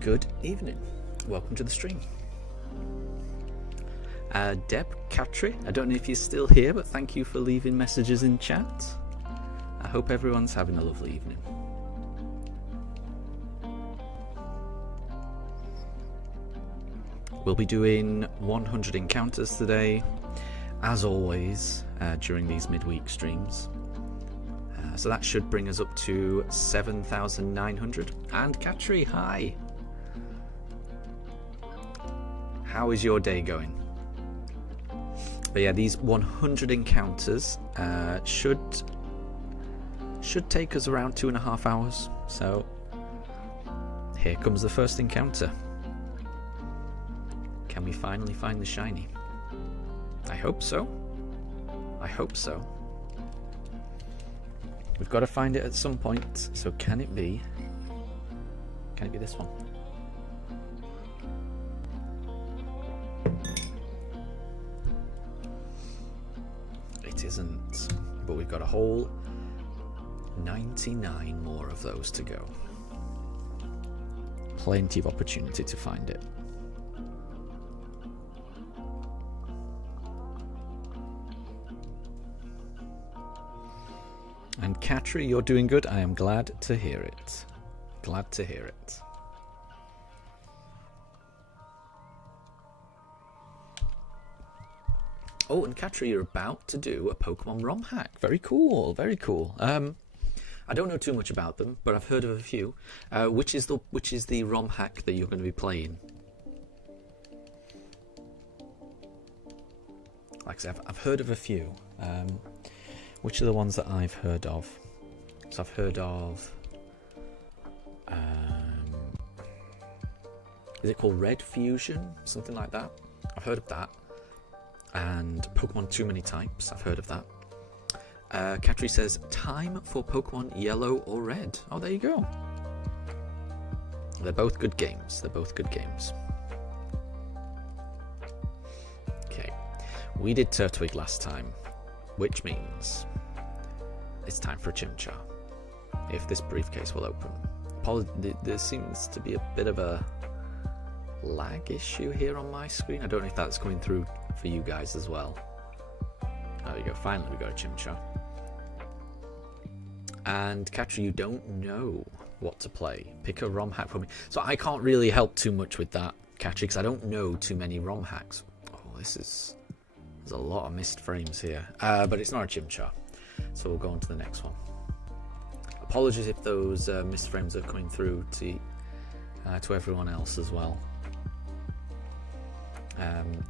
Good evening. Welcome to the stream. Deb Catry, I don't know if you're still here, but thank you for leaving messages in chat. I hope everyone's having a lovely evening. We'll be doing 100 encounters today, as always, during these midweek streams. So that should bring us up to 7,900. And Catry, hi! How is your day going? But yeah, these 100 encounters should take us around 2.5 hours. So here comes the first encounter. Can we finally find the shiny? I hope so. I hope so. We've got to find it at some point. So can it be this one? It isn't, but we've got a whole 99 more of those to go. Plenty of opportunity to find it. And Catry, you're doing good. I am glad to hear it. Glad to hear it. Oh, and Catry, you're about to do a Pokemon ROM hack. Very cool, very cool. I don't know too much about them, but I've heard of a few. Which is the ROM hack that you're going to be playing? Like I said, I've heard of a few. Which are the ones that I've heard of? So I've heard of... is it called Red Fusion? Something like that. I've heard of that. And Pokemon Too Many Types, I've heard of that. Catry says, time for Pokemon Yellow or Red. Oh, there you go. They're both good games. They're both good games. Okay. We did Turtwig last time, which means it's time for a Chimchar. If this briefcase will open. There seems to be a bit of a lag issue here on my screen. I don't know if that's coming through for you guys as well. There you go, finally we got a Chimchar. And Catry, you don't know what to play. Pick a ROM hack for me. So I can't really help too much with that, Catry, because I don't know too many ROM hacks. Oh, there's a lot of missed frames here. But it's not a Chimchar. So we'll go on to the next one. Apologies if those missed frames are coming through to everyone else as well.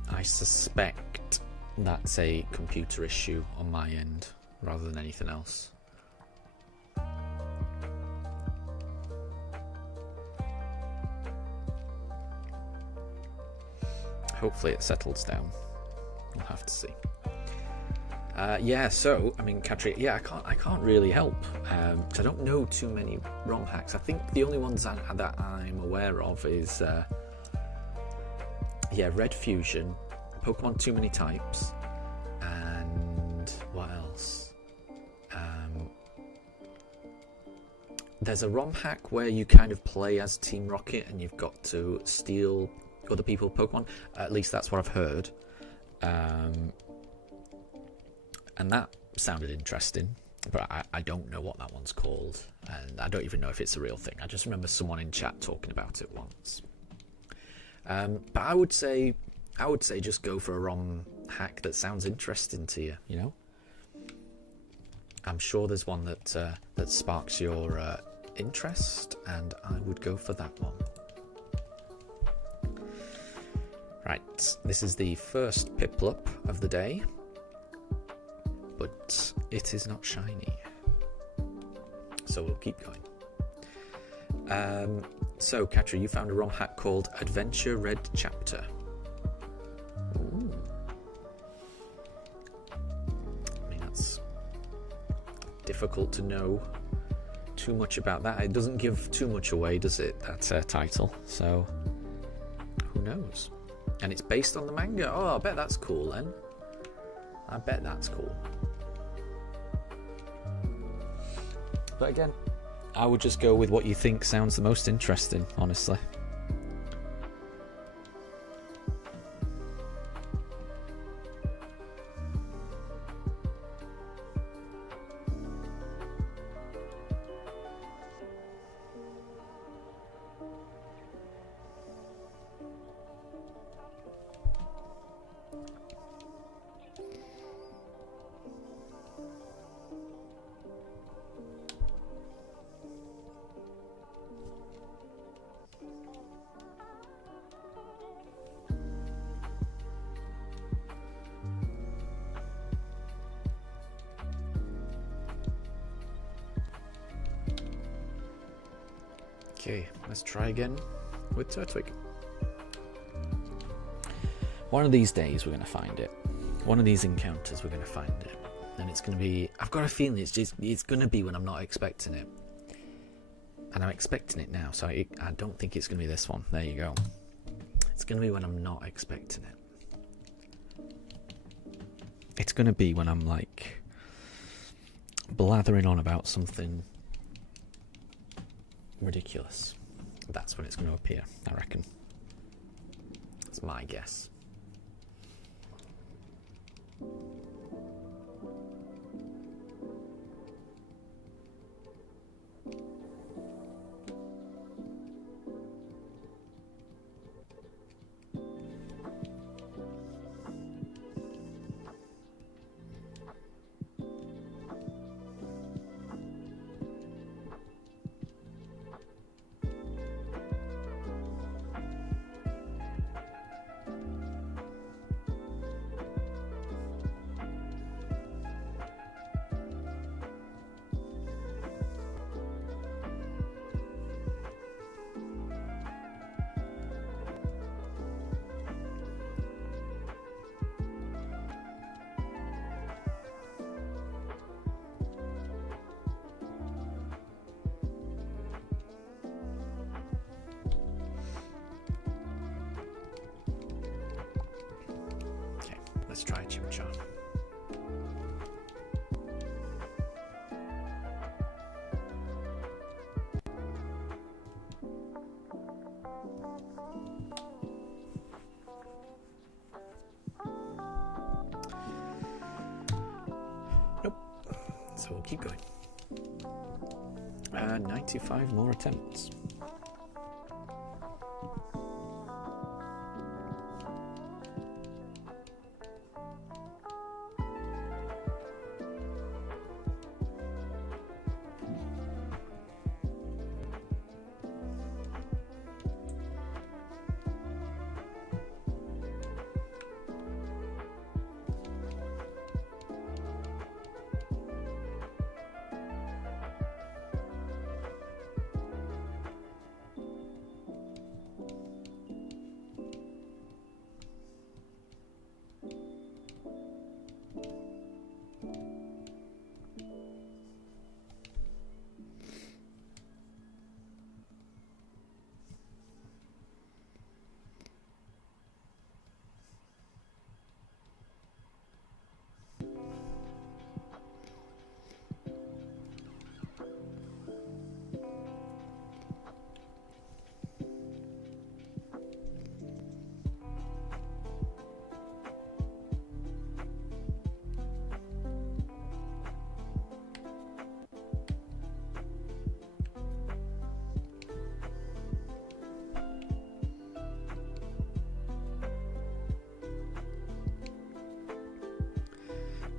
I suspect that's a computer issue on my end rather than anything else. Hopefully it settles down. We'll have to see. Yeah, so I mean, Catry, yeah, I can't really help because I don't know too many ROM hacks. I think the only ones that I'm aware of is Red Fusion, Pokemon Too Many Types, and what else? There's a ROM hack where you kind of play as Team Rocket and you've got to steal other people's Pokemon. At least that's what I've heard. And that sounded interesting, but I don't know what that one's called, and I don't even know if it's a real thing. I just remember someone in chat talking about it once. But I would say just go for a ROM hack that sounds interesting to you. You know, I'm sure there's one that sparks your interest, and I would go for that one. Right, this is the first Piplup of the day, but it is not shiny, so we'll keep going. So, Catry, you found a ROM hack called Adventure Red Chapter. Ooh. I mean, that's difficult to know too much about that. It doesn't give too much away, does it, that title? So, who knows? And it's based on the manga. Oh, I bet that's cool then. I bet that's cool. But again, I would just go with what you think sounds the most interesting, honestly. Okay, let's try again with Turtwig. One of these days we're going to find it. One of these encounters we're going to find it. And it's going to be... I've got a feeling it's going to be when I'm not expecting it. And I'm expecting it now, so I don't think it's going to be this one. There you go. It's going to be when I'm not expecting it. It's going to be when I'm like blathering on about something ridiculous. That's when it's going to appear, I reckon. That's my guess. Let's try Chimchar. Nope. So we'll keep going. 95 more attempts.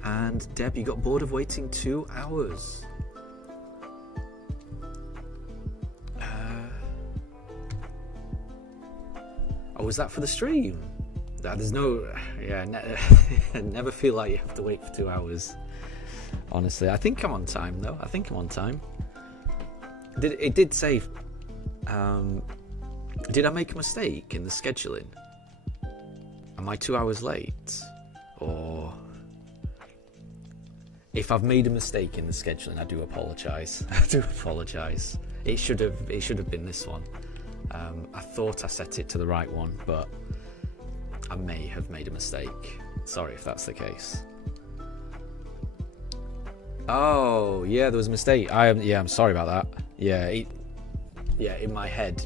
And Deb, you got bored of waiting 2 hours. Oh, was that for the stream? There's no... Yeah, never feel like you have to wait for 2 hours. Honestly, I think I'm on time, though. I think I'm on time. It did say... did I make a mistake in the scheduling? Am I 2 hours late? Or... If I've made a mistake in the scheduling, I do apologise. I do apologise. It should have been this one. I thought I set it to the right one, but I may have made a mistake. Sorry if that's the case. Oh, yeah, there was a mistake. I'm sorry about that. Yeah, in my head,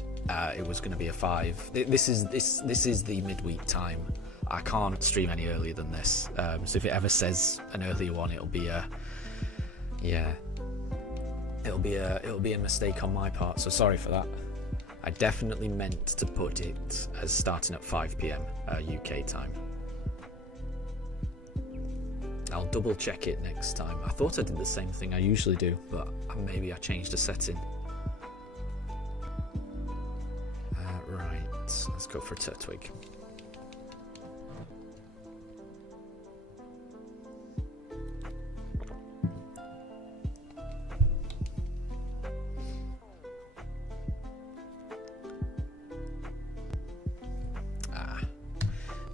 it was going to be a 5. This is the midweek time. I can't stream any earlier than this. So if it ever says an earlier one, it'll be a mistake on my part. So sorry for that. I definitely meant to put it as starting at 5 p.m. UK time. I'll double check it next time. I thought I did the same thing I usually do, but maybe I changed a setting. Right, let's go for Turtwig.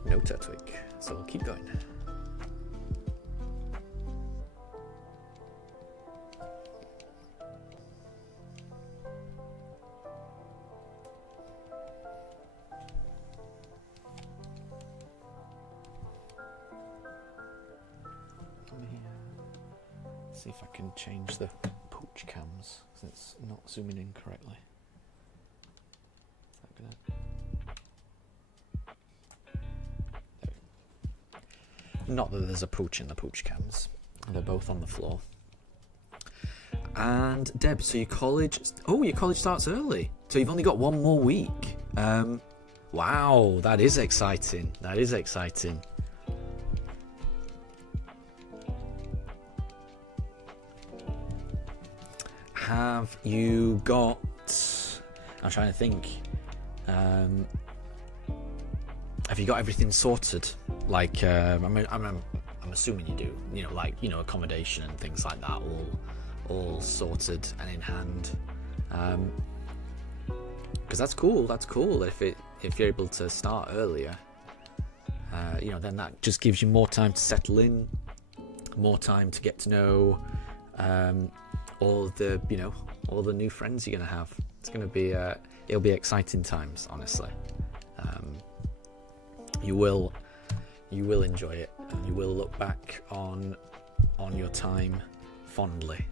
No Turtwig, so we'll keep going. See if I can change the pooch cams because it's not zooming in correctly. Is that gonna... Not that there's a pooch in the pooch cams. They're both on the floor. And Deb, so your college starts early. So you've only got one more week. Wow, that is exciting. That is exciting. Have you got... I'm trying to think. Have you got everything sorted? Like, I'm assuming you do. You know, like, you know, accommodation and things like that, all sorted and in hand. Because that's cool. That's cool. If you're able to start earlier, you know, then that just gives you more time to settle in, more time to get to know all the new friends you're gonna have. It's gonna be it'll be exciting times, honestly. You will enjoy it, and you will look back on your time fondly.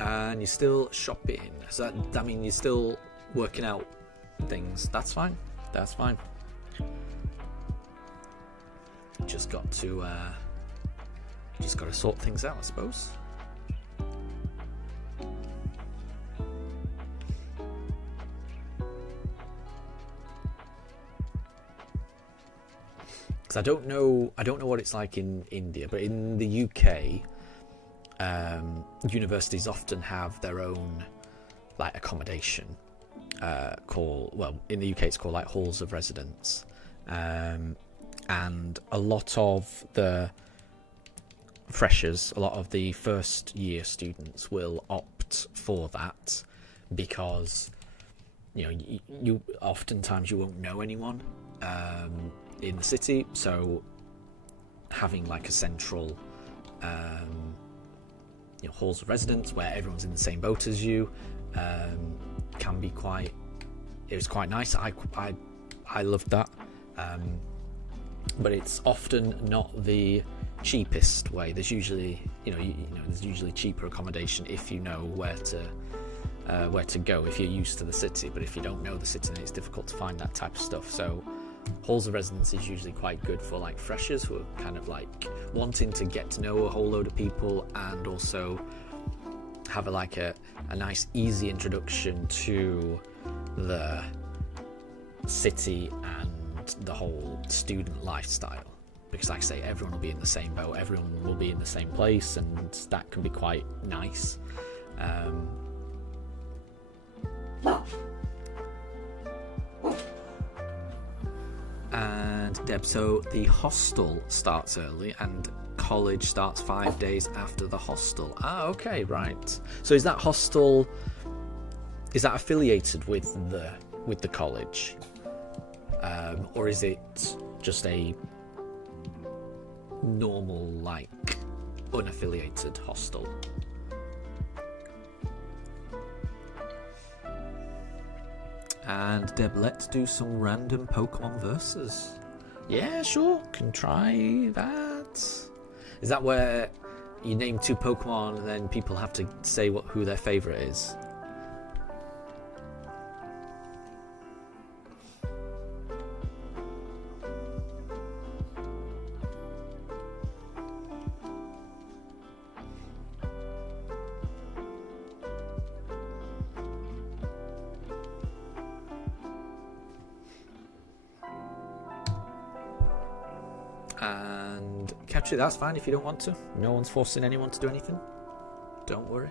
And you're still shopping, so that means you're still working out things. That's fine. That's fine. Just got to sort things out, I suppose. Because I don't know what it's like in India, but in the UK, universities often have their own like accommodation. In the UK it's called like halls of residence, and a lot of the freshers, a lot of the first year students will opt for that because you oftentimes you won't know anyone in the city, so having like a central halls of residence where everyone's in the same boat as you can be quite nice. I loved that, but it's often not the cheapest way. There's usually there's usually cheaper accommodation if you know where to go, if you're used to the city. But if you don't know the city, then it's difficult to find that type of stuff. So halls of residence is usually quite good for like freshers who are kind of like wanting to get to know a whole load of people and also have a nice easy introduction to the city and the whole student lifestyle. Because like I say, everyone will be in the same boat, everyone will be in the same place, and that can be quite nice. And Deb, so the hostel starts early and college starts 5 days after the hostel. Okay, right. So is that hostel, is that affiliated with the college, or is it just a normal, like, unaffiliated hostel. And Deb, let's do some random Pokemon versus. Yeah, sure, can try that. Is that where you name 2 Pokemon and then people have to say who their favourite is? And catch it, that's fine if you don't want to. No one's forcing anyone to do anything. Don't worry.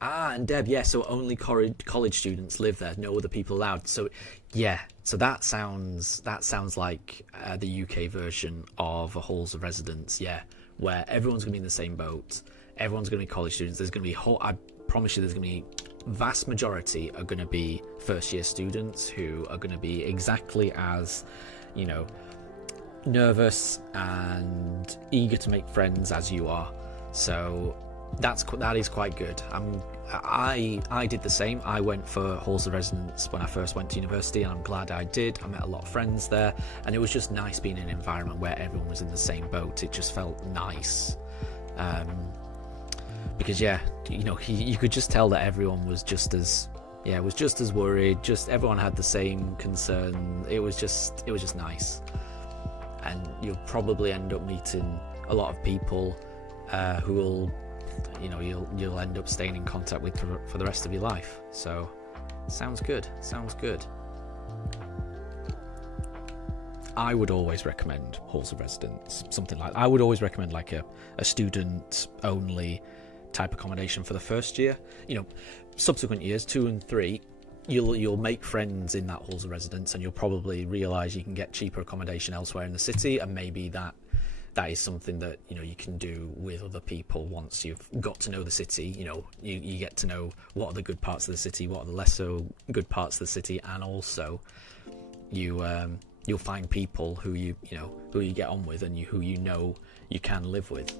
And Deb, yeah, so only college students live there, no other people allowed. So, yeah, so that sounds like the UK version of a halls of residence, yeah, where everyone's going to be in the same boat. Everyone's going to be college students. There's going to be I promise you, there's going to be vast majority are going to be first year students who are going to be exactly as, you know, nervous and eager to make friends as you are. So that is quite good. I did the same. I went for halls of residence when I first went to university, and I'm glad I did. I met a lot of friends there, and it was just nice being in an environment where everyone was in the same boat. It just felt nice. Because yeah, you know, you could just tell that everyone was just as worried. Just everyone had the same concern. It was just nice, and you'll probably end up meeting a lot of people who will, you know, you'll end up staying in contact with for the rest of your life. So, sounds good. I would always recommend halls of residence, something like that. I would always recommend like a student only type accommodation for the first year. You know, subsequent years 2 and 3, you'll make friends in that halls of residence, and you'll probably realise you can get cheaper accommodation elsewhere in the city, and maybe that is something that, you know, you can do with other people once you've got to know the city. You know, you get to know what are the good parts of the city, what are the lesser good parts of the city, and also you'll find people who you get on with, and who you know you can live with.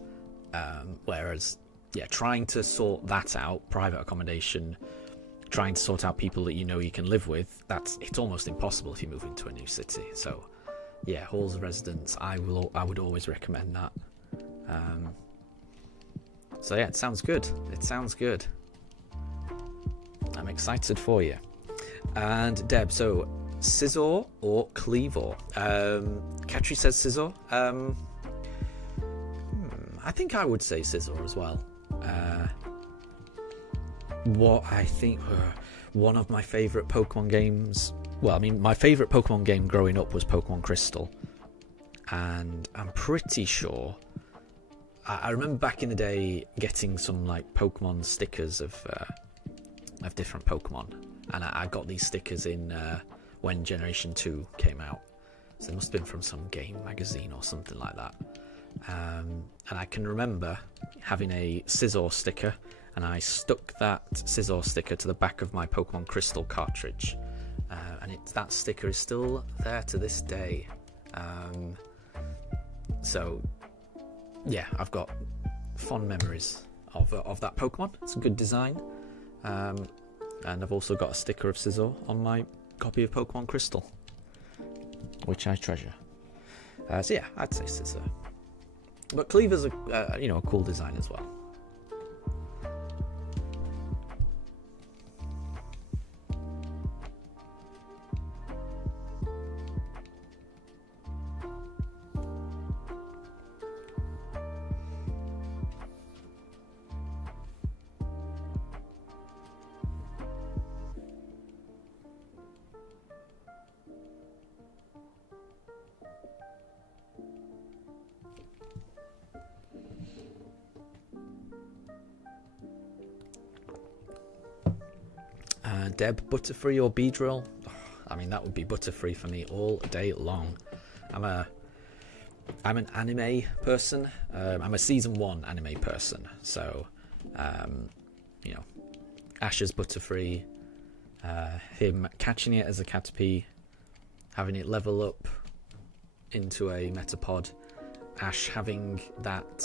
Whereas, yeah, trying to sort that out, private accommodation, trying to sort out people that you know you can live with, it's almost impossible if you move into a new city. So, yeah, halls of residence, I would always recommend that. So yeah, it sounds good. I'm excited for you. And Deb, so Scizor or Cleavor? Katri says Scizor. I think I would say Scizor as well. What I think one of my favourite Pokemon games. Well, I mean, my favourite Pokemon game growing up was Pokemon Crystal, and I'm pretty sure I remember back in the day getting some like Pokemon stickers of different Pokemon, and I got these stickers in when Generation 2 came out, so it must have been from some game magazine or something like that. And I can remember having a Scizor sticker, and I stuck that Scizor sticker to the back of my Pokemon Crystal cartridge, and that sticker is still there to this day. So yeah, I've got fond memories of that Pokemon. It's a good design, and I've also got a sticker of Scizor on my copy of Pokemon Crystal, which I treasure. So yeah, I'd say Scizor. But Cleaver's a cool design as well. Deb, Butterfree or Beedrill? I mean, that would be Butterfree for me all day long. I'm an anime person. I'm a season 1 anime person. So, Ash's Butterfree, him catching it as a Caterpie, having it level up, into a Metapod, Ash having that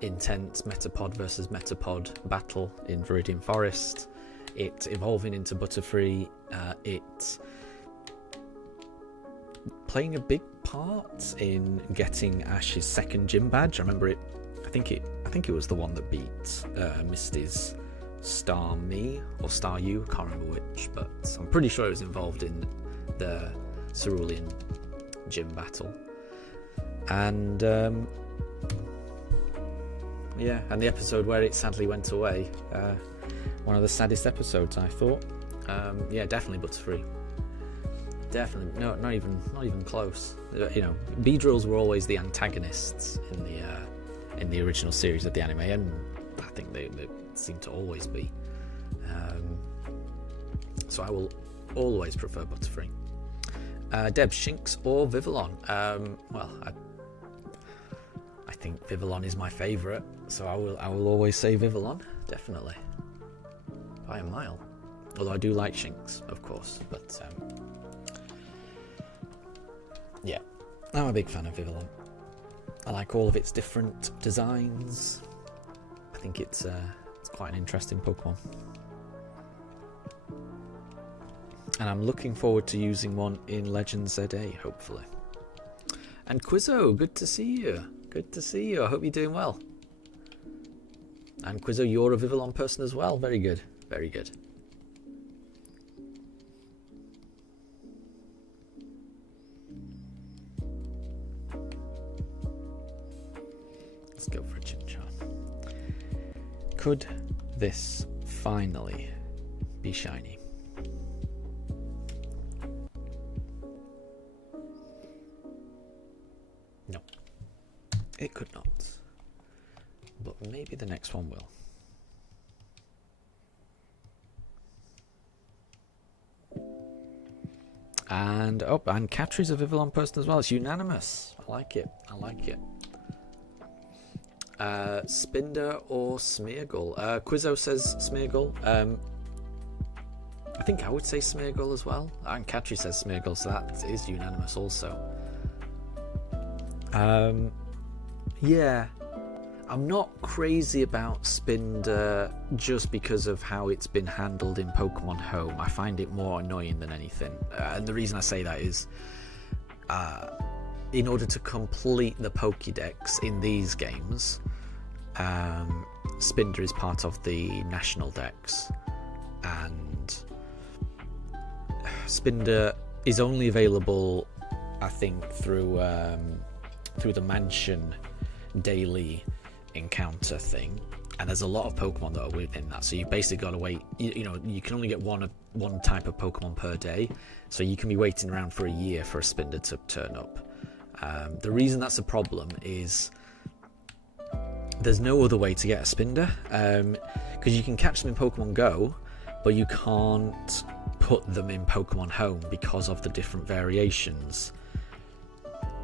intense Metapod versus Metapod battle in Viridian Forest, it evolving into Butterfree, it playing a big part in getting Ash's second gym badge. I remember it. I think it was the one that beat Misty's Star Me or Star You. I can't remember which, but I'm pretty sure it was involved in the Cerulean gym battle. And yeah, and the episode where it sadly went away. One of the saddest episodes, I thought. Yeah, definitely Butterfree. Definitely, no, not even close. You know, Beedrills were always the antagonists in the original series of the anime, and I think they seem to always be. So I will always prefer Butterfree. Deb, Shinx or Vivillon? Well, I think Vivillon is my favourite, so I will always say Vivillon, definitely, by a mile. Although I do like Shinx, of course, but yeah, I'm a big fan of Vivillon. I like all of its different designs. I think it's quite an interesting Pokemon. And I'm looking forward to using one in Legends ZA, hopefully. And Quizzo, good to see you. Good to see you. I hope you're doing well. And Quizzo, you're a Vivillon person as well. Very good. Very good. Let's go for a Chinchar. Could this finally be shiny? No, it could not. But maybe the next one will. And and Catri's a Vivillon person as well. It's unanimous. I like it. I like it. Spinder or Smeargle? Quizzo says Smeargle. I think I would say Smeargle as well. And Catri says Smeargle, so that is unanimous also. Yeah, I'm not crazy about Spinder just because of how it's been handled in Pokemon Home. I find it more annoying than anything. And the reason I say that is in order to complete the Pokédex in these games, Spinder is part of the National Dex, and Spinder is only available, I think, through the Mansion daily encounter thing, and there's a lot of Pokemon that are within that, so you basically got to wait. You know, you can only get one type of Pokemon per day, so you can be waiting around for a year for a Spinder to turn up. The reason that's a problem is there's no other way to get a Spinder, because you can catch them in Pokemon Go, but you can't put them in Pokemon Home because of the different variations.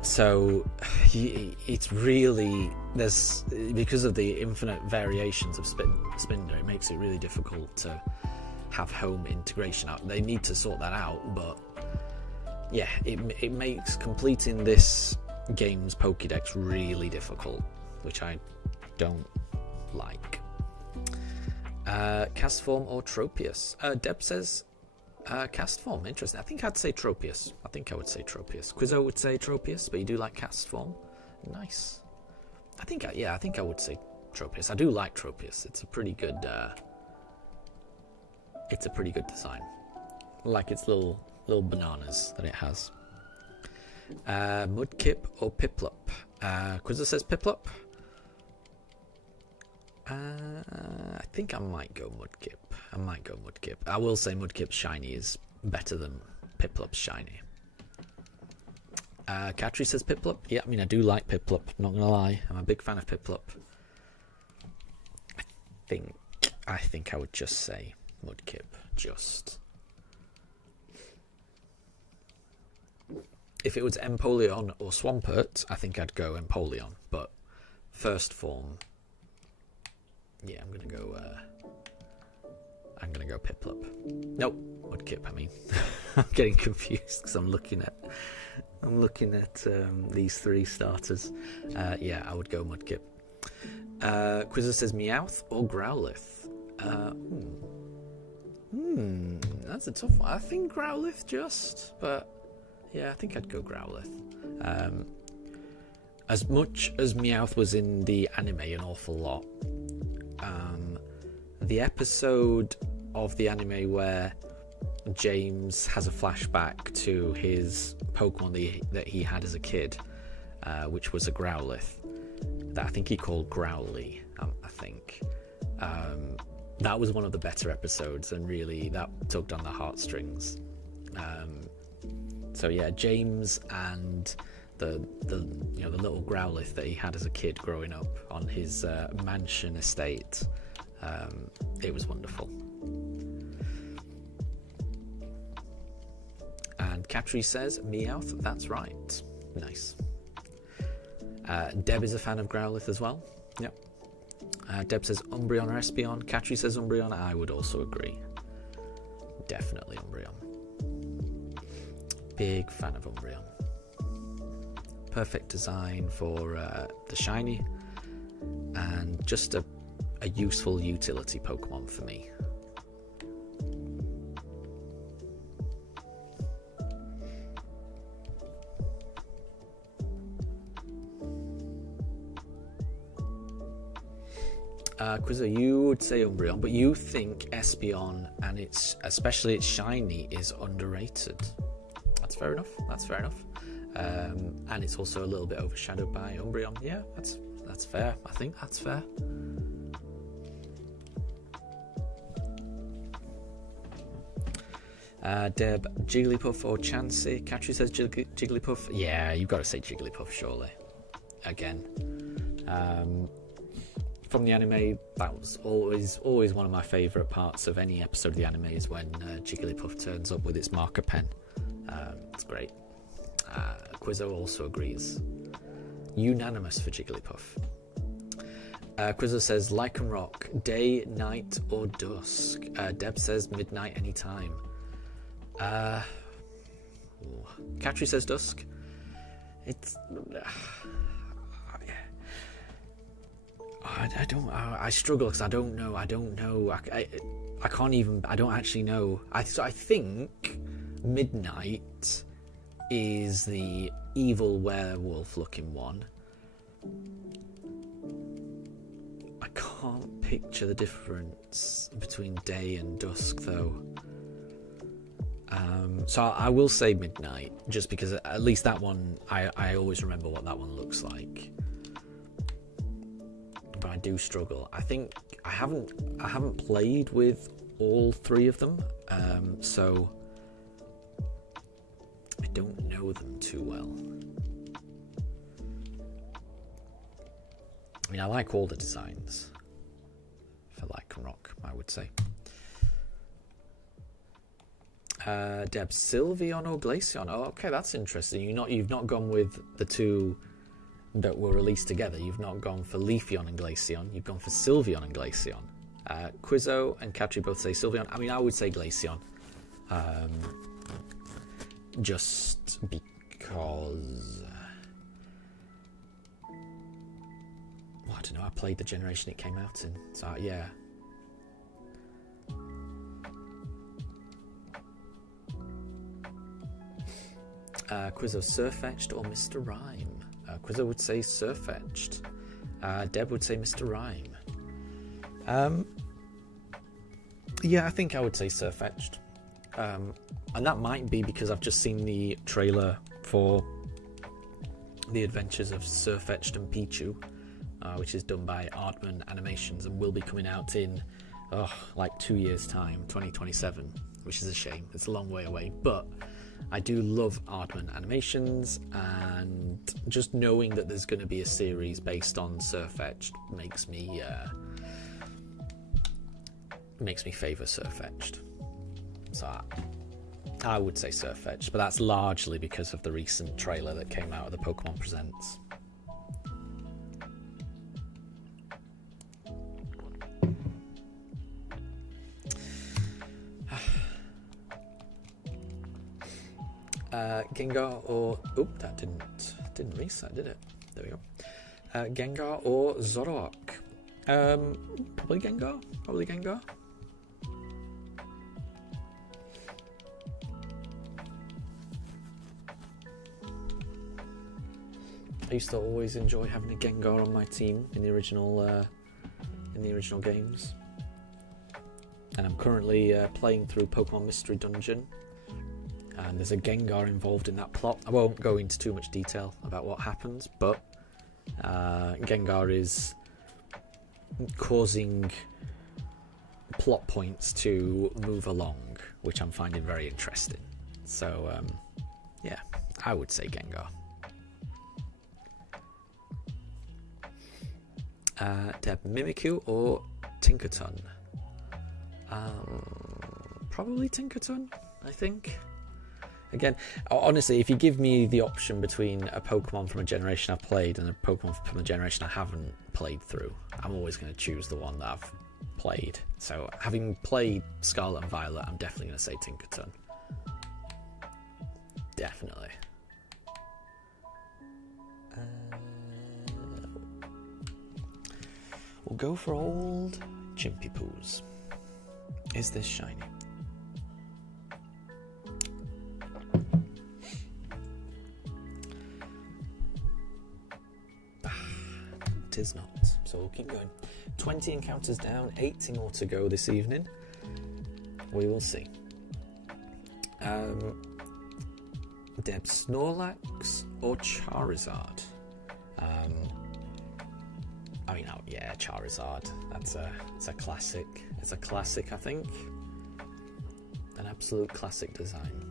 So it's really, because of the infinite variations of Spinder, it makes it really difficult to have home integration out. They need to sort that out, but yeah, it makes completing this game's Pokédex really difficult, which I don't like. Castform or Tropius? Deb says Castform. Interesting. I think I'd say Tropius. I think I would say Tropius. Quizzo would say Tropius, but you do like Castform. Nice. I think I would say Tropius. I do like Tropius. It's a pretty good. It's a pretty good design. I like its little bananas that it has. Mudkip or Piplup? Quizzo says Piplup. I think I might go Mudkip. I will say Mudkip's shiny is better than Piplup's shiny. Catri says Piplup. Yeah, I mean, I do like Piplup, not gonna lie. I'm a big fan of Piplup. I think I would just say Mudkip. Just. If it was Empoleon or Swampert, I think I'd go Empoleon. But first form, yeah, I'm gonna go I'm gonna go Piplup. Nope, Mudkip. I mean, I'm getting confused because I'm looking at these three starters. Yeah, I would go Mudkip. Quizzer says Meowth or Growlithe. That's a tough one. I think Growlithe just, but yeah, I think I'd go Growlithe. As much as Meowth was in the anime an awful lot, the episode of the anime where James has a flashback to his Pokemon that he had as a kid, which was a Growlithe that I think he called Growly. I think that was one of the better episodes, and really that tugged on the heartstrings. So yeah, James and the little Growlithe that he had as a kid growing up on his mansion estate. It was wonderful. And Katri says Meowth. That's right. Nice. Deb is a fan of Growlithe as well. Yep. Deb says Umbreon or Espeon. Katri says Umbreon. I would also agree. Definitely Umbreon. Big fan of Umbreon. Perfect design for the shiny, and just a useful utility Pokemon for me. Quizzer, you would say Umbreon, but you think Espeon and especially its shiny is underrated. That's fair enough. And it's also a little bit overshadowed by Umbreon. Yeah, that's fair. I think that's fair. Deb, Jigglypuff or Chansey? Katri says Jigglypuff. Yeah, you've got to say Jigglypuff, surely. Again. From the anime, that was always one of my favourite parts of any episode of the anime is when Jigglypuff turns up with its marker pen. It's great. Quizzo also agrees. Unanimous for Jigglypuff. Quizzo says Lycanroc, day, night or dusk. Deb says midnight anytime. Katri says dusk. It's I struggle because I don't know. I can't even. I don't actually know. I think midnight is the evil werewolf looking one. I can't picture the difference between day and dusk though. So I will say midnight, just because at least that one I always remember what that one looks like. But I do struggle. I think I haven't played with all three of them, so I don't know them too well. I mean, I like all the designs for Lycanroc, I would say. Deb, Sylveon or Glaceon? Oh, okay, that's interesting. You've not gone with the two that were released together. You've not gone for Leafeon and Glaceon. You've gone for Sylveon and Glaceon. Quizzo and Katri both say Sylveon. I mean, I would say Glaceon. Just because... Well, I don't know. I played the generation it came out in. So, yeah. Quizzo, Surfetched or Mr. Rhyme? Quizzo would say Surfetched. Deb would say Mr. Rhyme. Yeah, I think I would say Surfetched. And that might be because I've just seen the trailer for The Adventures of Surfetched and Pichu, which is done by Aardman Animations and will be coming out in like 2 years' time, 2027, which is a shame. It's a long way away, but I do love Aardman Animations, and just knowing that there's going to be a series based on Surfetched makes me favour Surfetched. So I would say Surfetched, but that's largely because of the recent trailer that came out of the Pokemon Presents. Gengar or... Oop, that didn't reset, did it? There we go. Gengar or Zoroark? Probably Gengar. Probably Gengar. I used to always enjoy having a Gengar on my team in the original games, and I'm currently playing through Pokemon Mystery Dungeon, and there's a Gengar involved in that plot. I won't go into too much detail about what happens, but Gengar is causing plot points to move along, which I'm finding very interesting. So yeah, I would say Gengar. Mimikyu or Tinkerton? Probably Tinkerton, I think. Again, honestly, if you give me the option between a Pokemon from a generation I've played and a Pokemon from a generation I haven't played through, I'm always going to choose the one that I've played. So, having played Scarlet and Violet, I'm definitely going to say Tinkerton. Definitely. We'll go for old Chimpy Poos. Is this shiny? It is not, so we'll keep going. 20 encounters down, 80 more to go this evening. We will see. Deb, Snorlax or Charizard? I mean, oh yeah, Charizard. It's a classic. It's a classic, I think. An absolute classic design.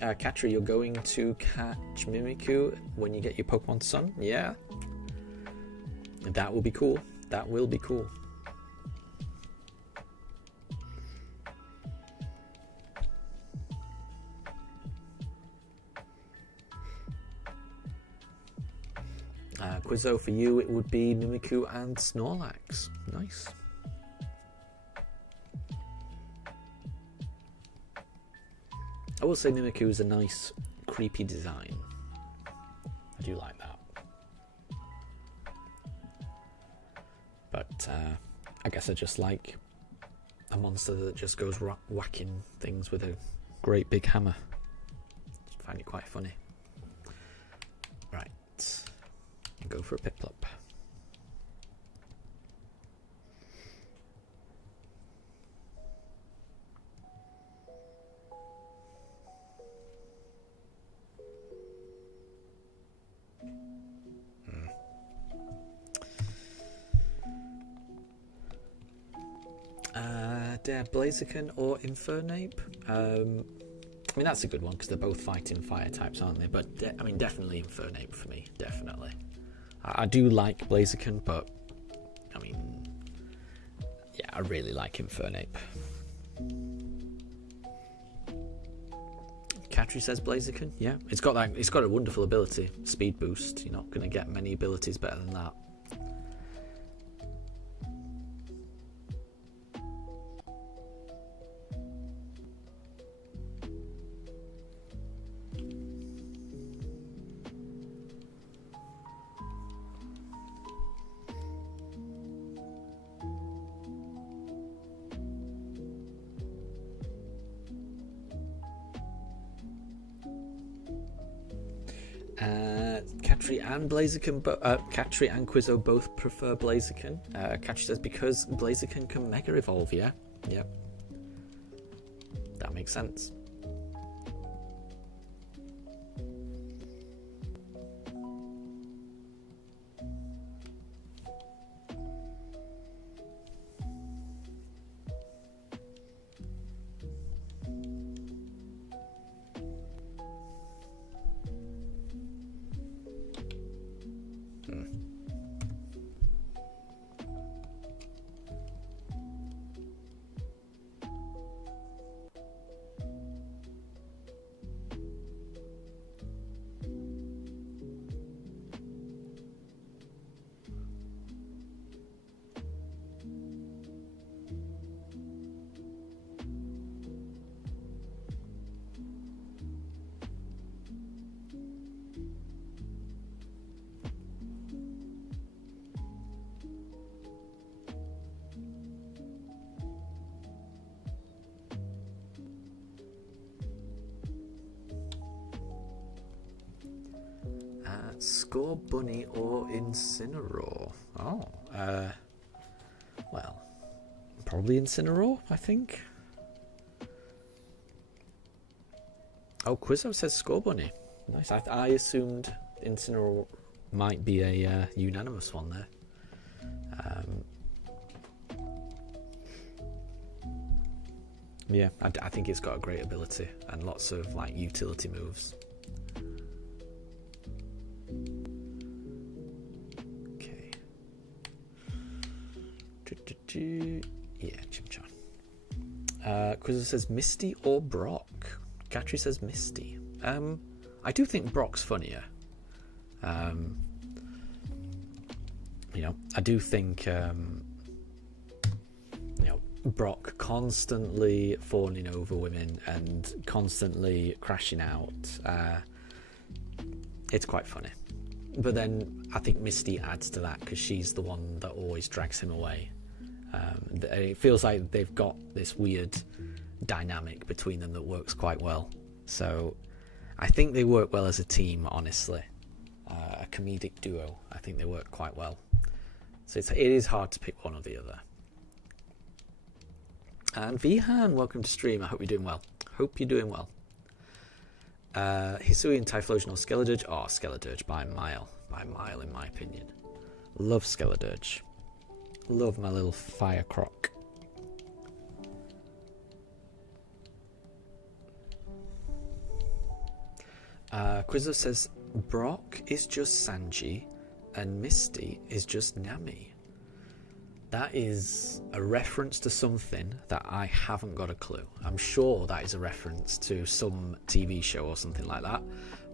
Katri, you're going to catch Mimikyu when you get your Pokemon Sun? Yeah. That will be cool. That will be cool. Quizzo, for you, it would be Mimikyu and Snorlax. Nice. I will say Mimikyu is a nice, creepy design. I do like that. But I guess I just like a monster that just goes whacking things with a great big hammer. I find it quite funny. Right. Go for a Piplup. Blaziken or Infernape? I mean, that's a good one because they're both fighting fire types, aren't they? But I mean, definitely Infernape for me. Definitely. I do like Blaziken, but I mean, yeah, I really like Infernape. Katri says Blaziken. Yeah, it's got that. It's got a wonderful ability, speed boost. You're not going to get many abilities better than that. Katri and Blaziken, Katri and Quizzo both prefer Blaziken. Katri says because Blaziken can Mega Evolve. Yeah, yep, that makes sense. Scorbunny or Incineroar? Oh, well, probably Incineroar, I think. Oh, Quizzo says Scorbunny. Nice. I assumed Incineroar might be a unanimous one there. Yeah, I think it's got a great ability and lots of like utility moves. Okay. Yeah, Chimchar. Quizzer says Misty or Brock. Gatry says Misty. I do think Brock's funnier. You know, I do think Brock constantly fawning over women and constantly crashing out. It's quite funny. But then I think Misty adds to that because she's the one that always drags him away. It feels like they've got this weird dynamic between them that works quite well. So I think they work well as a team, honestly. A comedic duo. I think they work quite well. So it is hard to pick one or the other. And Vihan, welcome to stream. I hope you're doing well. Hope you're doing well. Hisuian, Typhlosion or Skeledirge? Oh, Skeledirge by a mile. By a mile, in my opinion. Love Skeledirge. Love my little fire croc. Quizzo says Brock is just Sanji and Misty is just Nami. That is a reference to something that I haven't got a clue. I'm sure that is a reference to some TV show or something like that,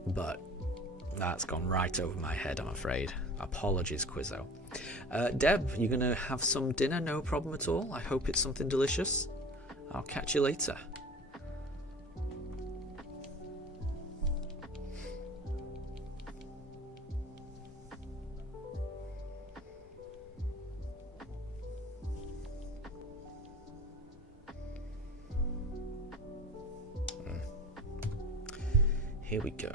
but that's gone right over my head, I'm afraid. Apologies, Quizzo. Deb, you're going to have some dinner? No problem at all. I hope it's something delicious. I'll catch you later. Here we go.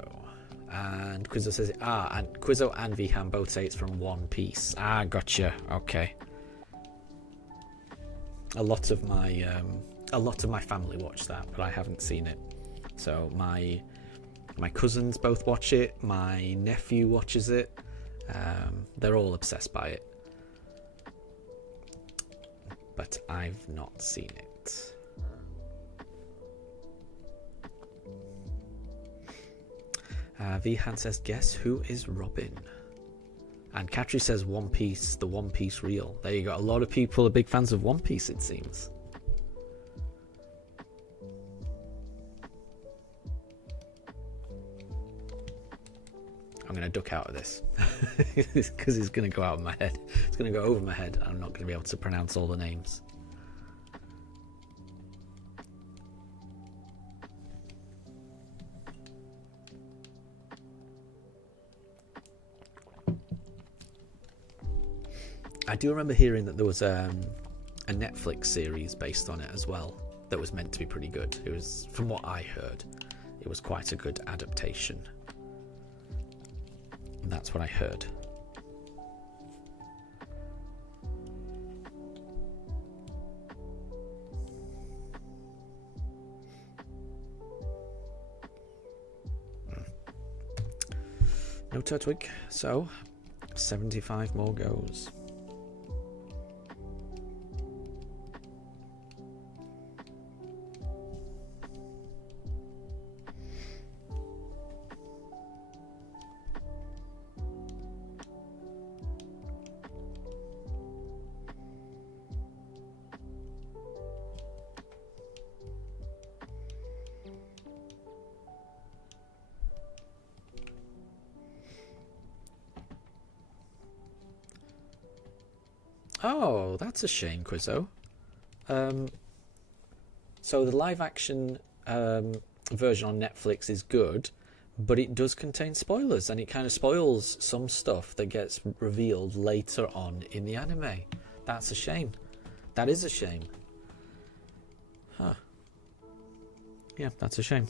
And Quizzo says, and Quizzo and Vihan both say it's from One Piece. Gotcha. Okay. A lot of my family watch that, but I haven't seen it. So my cousins both watch it. My nephew watches it. They're all obsessed by it, but I've not seen it. Vihan says, guess who is Robin? And Katri says One Piece, the One Piece reel. There you go. A lot of people are big fans of One Piece, it seems. I'm going to duck out of this because it's going to go out of my head. It's going to go over my head. I'm not going to be able to pronounce all the names. I do remember hearing that there was a Netflix series based on it as well that was meant to be pretty good. It was, from what I heard, it was quite a good adaptation. And that's what I heard. No Turtwig, so 75 more goes. Oh, that's a shame, Quizzo. So the live action version on Netflix is good, but it does contain spoilers, and it kind of spoils some stuff that gets revealed later on in the anime. That's a shame. That is a shame. Huh. Yeah, that's a shame.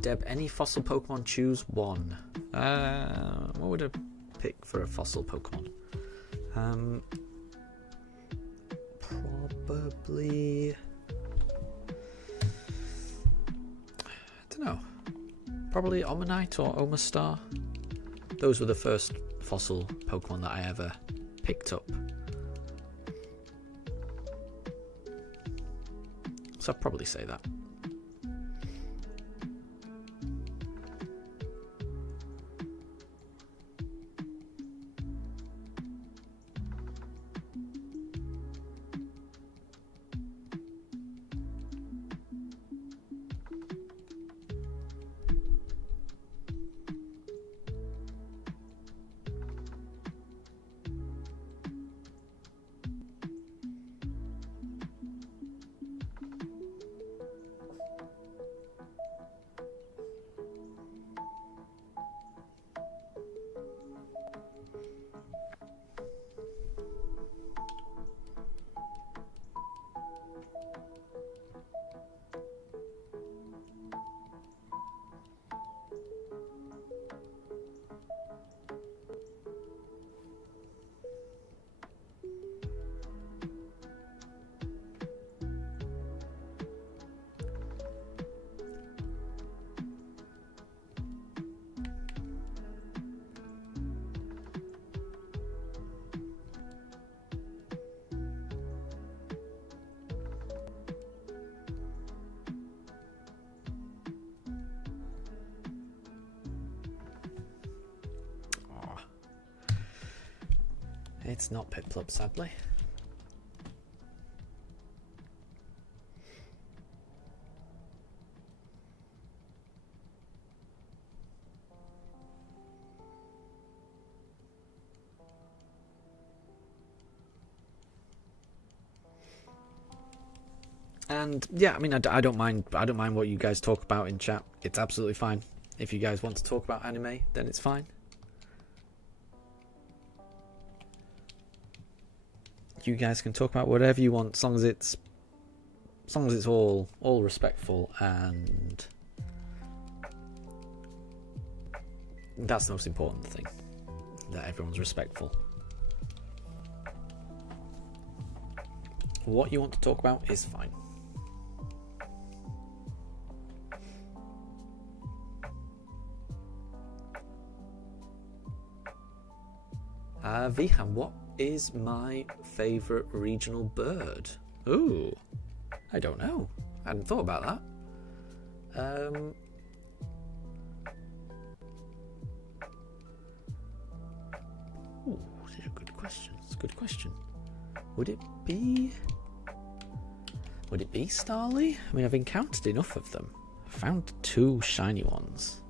Deb, any fossil Pokemon, choose one. What would I pick for a fossil Pokemon? Probably... I don't know. Probably Omanite or Omastar. Those were the first fossil Pokemon that I ever picked up. So I'd probably say that. It's not Piplup, sadly. And yeah, I mean, I don't mind. I don't mind what you guys talk about in chat. It's absolutely fine. If you guys want to talk about anime, then it's fine. You guys can talk about whatever you want, as long as it's all respectful, and that's the most important thing. That everyone's respectful. What you want to talk about is fine. Vihan, what is my favourite regional bird? Ooh, I don't know. I hadn't thought about that. Ooh, these are good questions. It's a good question. Would it be Starly? I mean, I've encountered enough of them. I found 2 shiny ones.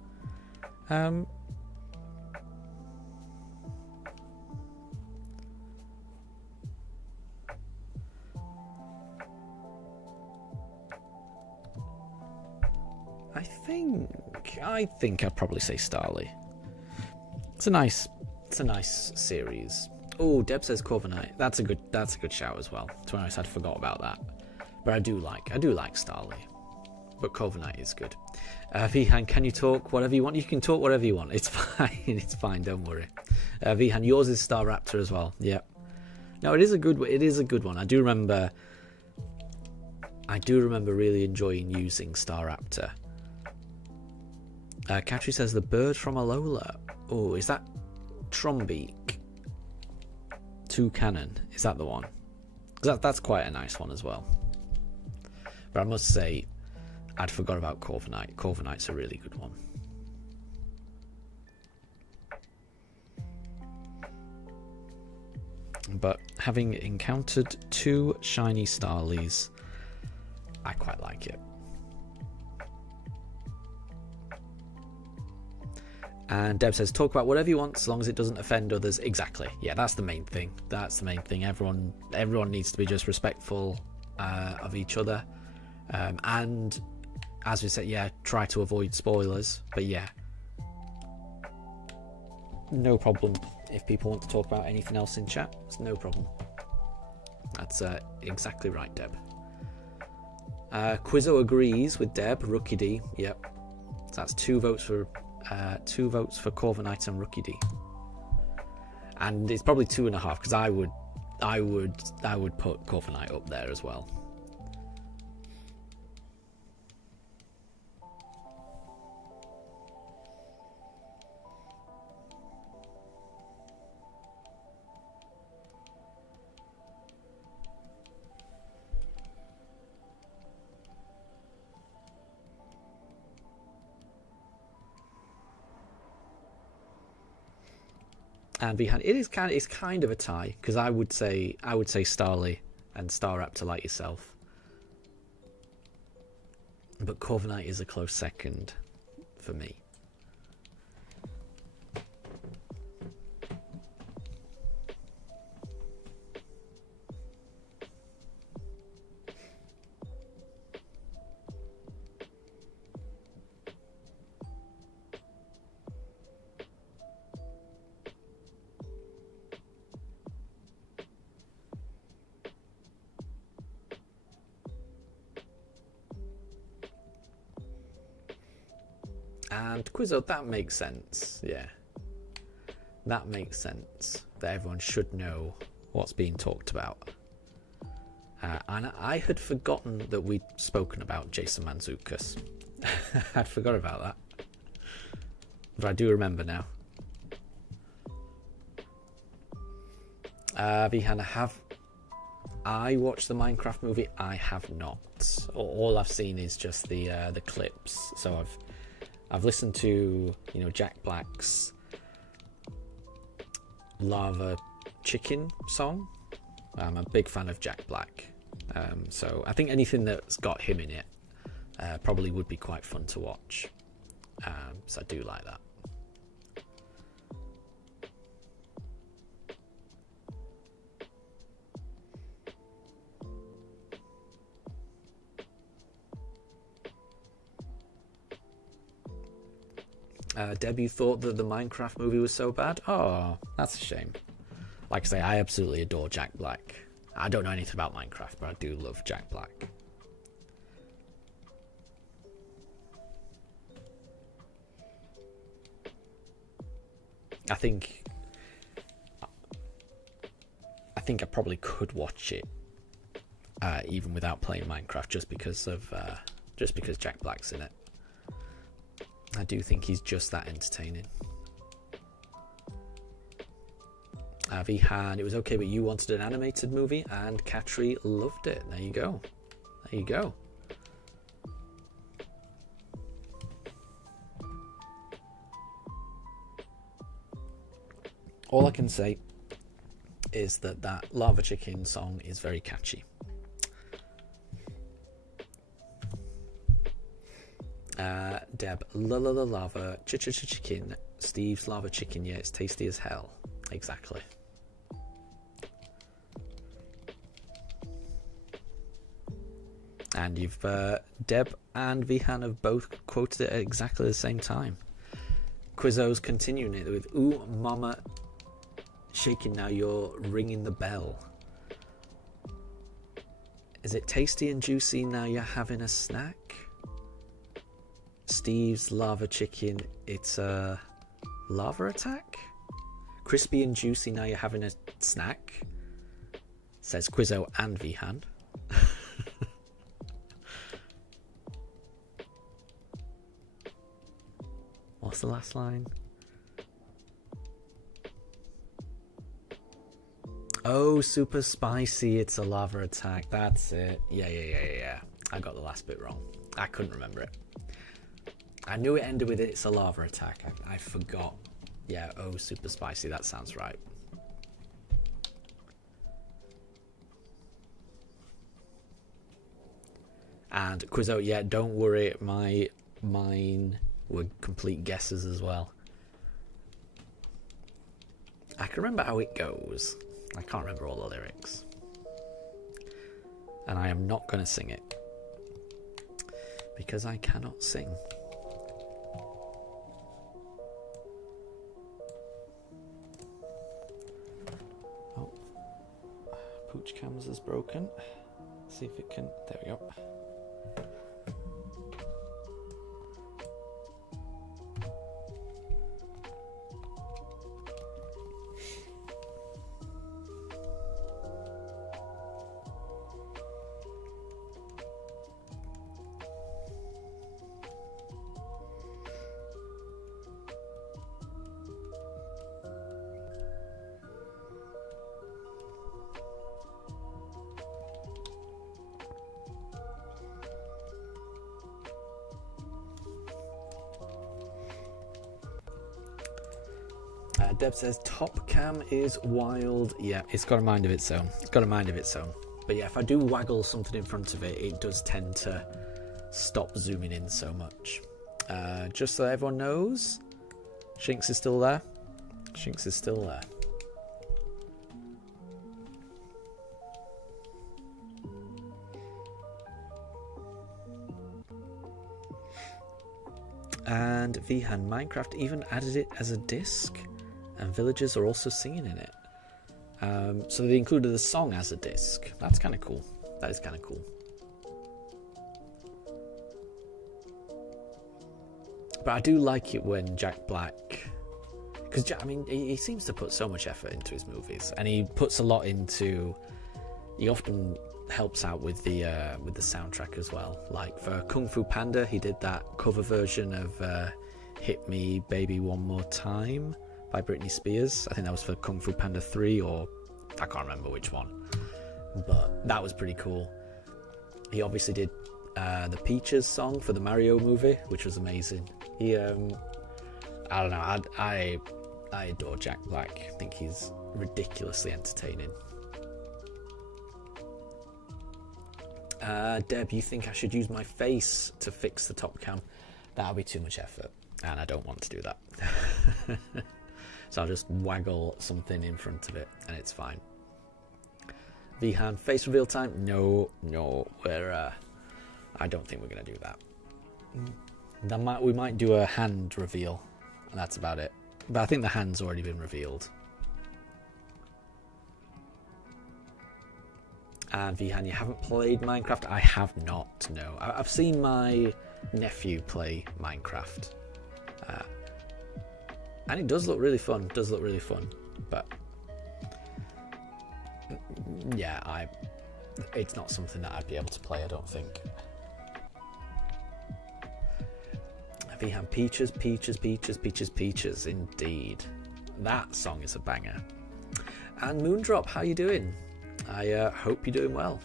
I think I'd probably say Starly. It's a nice series. Oh, Deb says Corviknight. That's a good shout as well. To be honest, I'd forgot about that. But I do like Starly. But Corviknight is good. Vihan, can you talk whatever you want? You can talk whatever you want. It's fine. It's fine. Don't worry. Vihan, yours is Staraptor as well. Yep. No, it is a good one. I do remember really enjoying using Staraptor. Katri says the bird from Alola. Oh, is that Trombeak? 2 Cannon. Is that the one? That's quite a nice one as well. But I must say, I'd forgot about Corviknight. Corviknight's a really good one. But having encountered 2 shiny Starlies, I quite like it. And Deb says, talk about whatever you want as long as it doesn't offend others. Exactly. Yeah, that's the main thing. Everyone needs to be just respectful of each other. And as we said, yeah, try to avoid spoilers. But yeah, no problem if people want to talk about anything else in chat. It's no problem. That's exactly right, Deb. Quizzo agrees with Deb. Rookie D. Yep. So that's 2 votes for Corviknight and Rookie D. And it's probably 2.5 because I would put Corviknight up there as well. And behind it's kind of a tie because I would say Starly and Staraptor like yourself, but Corviknight is a close second for me. And Quizzo, that makes sense, yeah. That makes sense, that everyone should know what's being talked about. And I had forgotten that we'd spoken about Jason Mantzoukas. I'd forgot about that. But I do remember now. Vihan, have I watched the Minecraft movie? I have not. All I've seen is just the clips. So I've listened to, Jack Black's Lava Chicken song. I'm a big fan of Jack Black. So I think anything that's got him in it probably would be quite fun to watch. So I do like that. Deb, you thought that the Minecraft movie was so bad? Oh, that's a shame. Like I say, I absolutely adore Jack Black. I don't know anything about Minecraft, but I do love Jack Black. I think I probably could watch it even without playing Minecraft, just because Jack Black's in it. I do think he's just that entertaining. Vihan, it was okay, but you wanted an animated movie, and Katri loved it. There you go. There you go. All I can say is that Lava Chicken song is very catchy. Deb, lava chicken. Steve's lava chicken, yeah, it's tasty as hell. Exactly. And you've Deb and Vihan have both quoted it at exactly the same time. Quizzo's continuing it with, ooh, mama shaking, now you're ringing the bell. Is it tasty and juicy, now you're having a snack? Steve's lava chicken, it's a lava attack? Crispy and juicy, now you're having a snack? Says Quizzo and Vihan. What's the last line? Oh, super spicy, it's a lava attack. That's it. Yeah. I got the last bit wrong. I couldn't remember it. I knew it ended with it's a lava attack. I forgot. Yeah, oh, super spicy. That sounds right. And Quizzo, yeah, don't worry. Mine were complete guesses as well. I can remember how it goes. I can't remember all the lyrics. And I am not going to sing it. Because I cannot sing. Oh. Pooch Cams is broken. See if it can... There we go. Deb says top cam is wild. Yeah, it's got a mind of its own. It's got a mind of its own. But yeah, if I do waggle something in front of it, it does tend to stop zooming in so much. Just so everyone knows, Shinx is still there. Shinx is still there. And Vihan, Minecraft even added it as a disc, and villagers are also singing in it. So they included the song as a disc. That's kind of cool. That is kind of cool. But I do like it when Jack Black, because I mean he seems to put so much effort into his movies, and he puts a lot into. He often helps out with the soundtrack as well. Like for Kung Fu Panda, he did that cover version of "Hit Me Baby One More Time" by Britney Spears. I think that was for Kung Fu Panda 3, or I can't remember which one, but that was pretty cool. He obviously did the Peaches song for the Mario movie, which was amazing. He I don't know, I adore Jack Black. I think he's ridiculously entertaining. Deb, you think I should use my face to fix the top cam? That'll be too much effort, and I don't want to do that. So I'll just waggle something in front of it, and it's fine. Vihan, face reveal time? No, I don't think we're going to do that. We might do a hand reveal, and that's about it. But I think the hand's already been revealed. And Vihan, you haven't played Minecraft? I have not, no. I've seen my nephew play Minecraft. And it does look really fun. But yeah, it's not something that I'd be able to play, I don't think. Vihan, Peaches, Peaches, Peaches, Peaches, Peaches, indeed. That song is a banger. And Moondrop, how you doing? I hope you're doing well.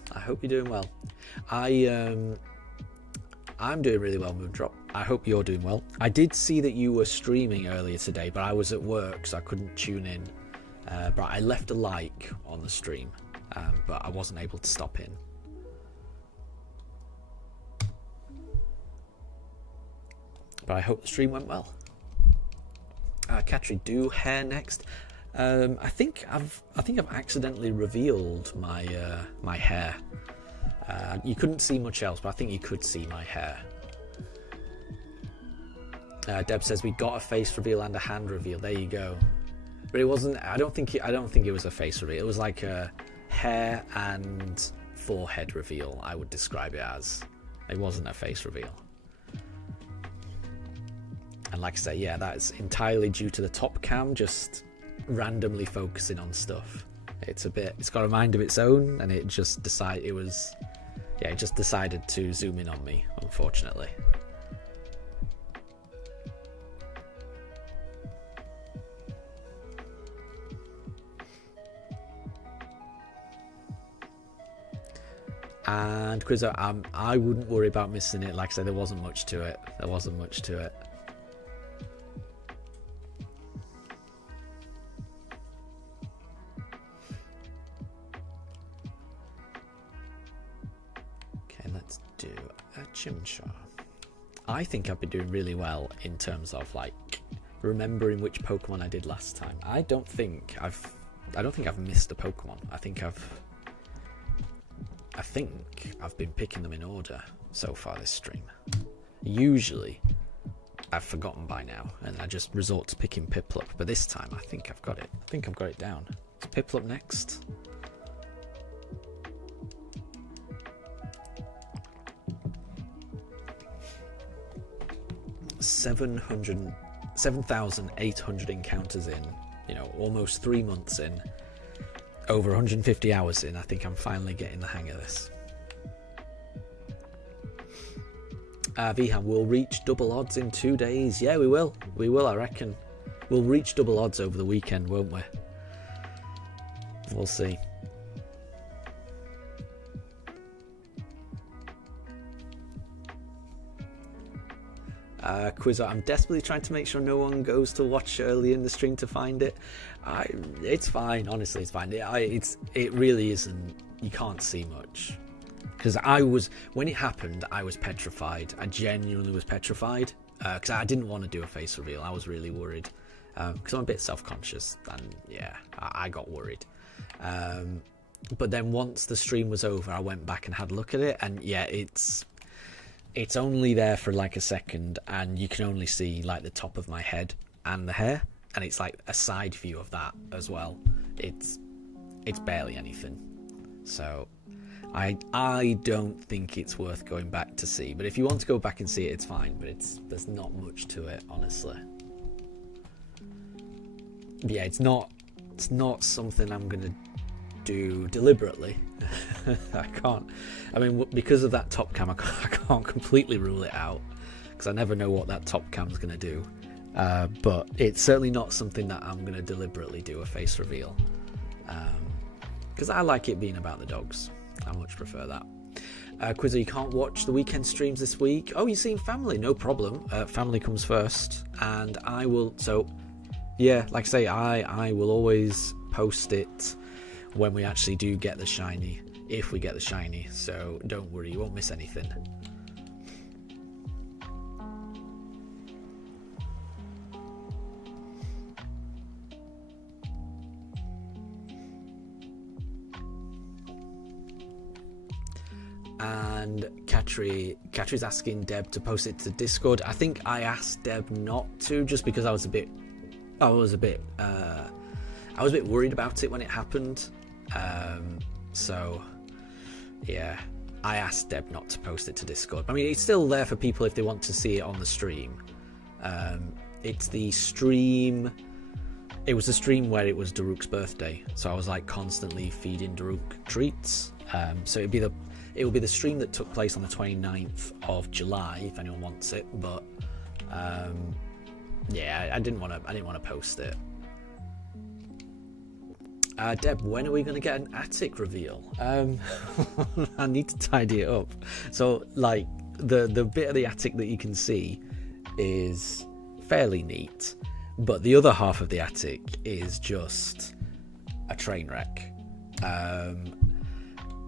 I'm doing really well, Moondrop. I hope you're doing well. I did see that you were streaming earlier today, but I was at work, so I couldn't tune in. But I left a like on the stream, but I wasn't able to stop in. But I hope the stream went well. Katri, do hair next. I think I've accidentally revealed my my hair. You couldn't see much else, but I think you could see my hair. Deb says we got a face reveal and a hand reveal. There you go. But it wasn't. I don't think it was a face reveal. It was like a hair and forehead reveal. I would describe it as. It wasn't a face reveal. And like I say, yeah, that's entirely due to the top cam just randomly focusing on stuff. It's got a mind of its own, and it just decided to zoom in on me, unfortunately. And Quizzo, I wouldn't worry about missing it. Like I said, there wasn't much to it. Let's do a Chimchar. I think I've been doing really well in terms of like remembering which Pokemon I did last time. I don't think I've missed a Pokemon. I think I've been picking them in order so far this stream. Usually I've forgotten by now and I just resort to picking Piplup, but this time I think I've got it. Down. Is Piplup next? $7,800 encounters in, almost 3 months in, over 150 hours in. I think I'm finally getting the hang of this. Vihan, we'll reach double odds in 2 days. Yeah, we will, I reckon. We'll reach double odds over the weekend, won't we? We'll see. Quizzo, I'm desperately trying to make sure no one goes to watch early in the stream to find it. It's fine, honestly, it's fine. It really isn't. You can't see much. Because when it happened, I was petrified. I genuinely was petrified. Because I didn't want to do a face reveal. I was really worried. Because I'm a bit self-conscious. And yeah, I got worried. But then once the stream was over, I went back and had a look at it. And yeah, it's only there for like a second. And you can only see like the top of my head and the hair. And it's like a side view of that as well. It's barely anything. So I don't think it's worth going back to see. But if you want to go back and see it, it's fine. But there's not much to it, honestly. But yeah, it's not something I'm gonna do deliberately. I can't. I mean, because of that top cam, I can't completely rule it out because I never know what that top cam's gonna do. But it's certainly not something that I'm gonna deliberately do a face reveal. Because I like it being about the dogs. I much prefer that. Quizzo, you can't watch the weekend streams this week. Oh, you're seeing family? No problem. Family comes first, and I will. So, yeah, like I say, I will always post it when we actually do get the shiny, if we get the shiny. So don't worry, you won't miss anything. And Katri's asking Deb to post it to Discord. I think I asked Deb not to, just because I was a bit worried about it when it happened. So yeah, I asked Deb not to post it to Discord. I mean, it's still there for people if they want to see it on the stream. It's the stream. It was a stream where it was Daruk's birthday, so I was like constantly feeding Daruk treats. So it will be the stream that took place on the 29th of July if anyone wants it. But yeah, I didn't want to post it. Deb, when are we going to get an attic reveal? I need to tidy it up. So, like, the bit of the attic that you can see is fairly neat, but the other half of the attic is just a train wreck.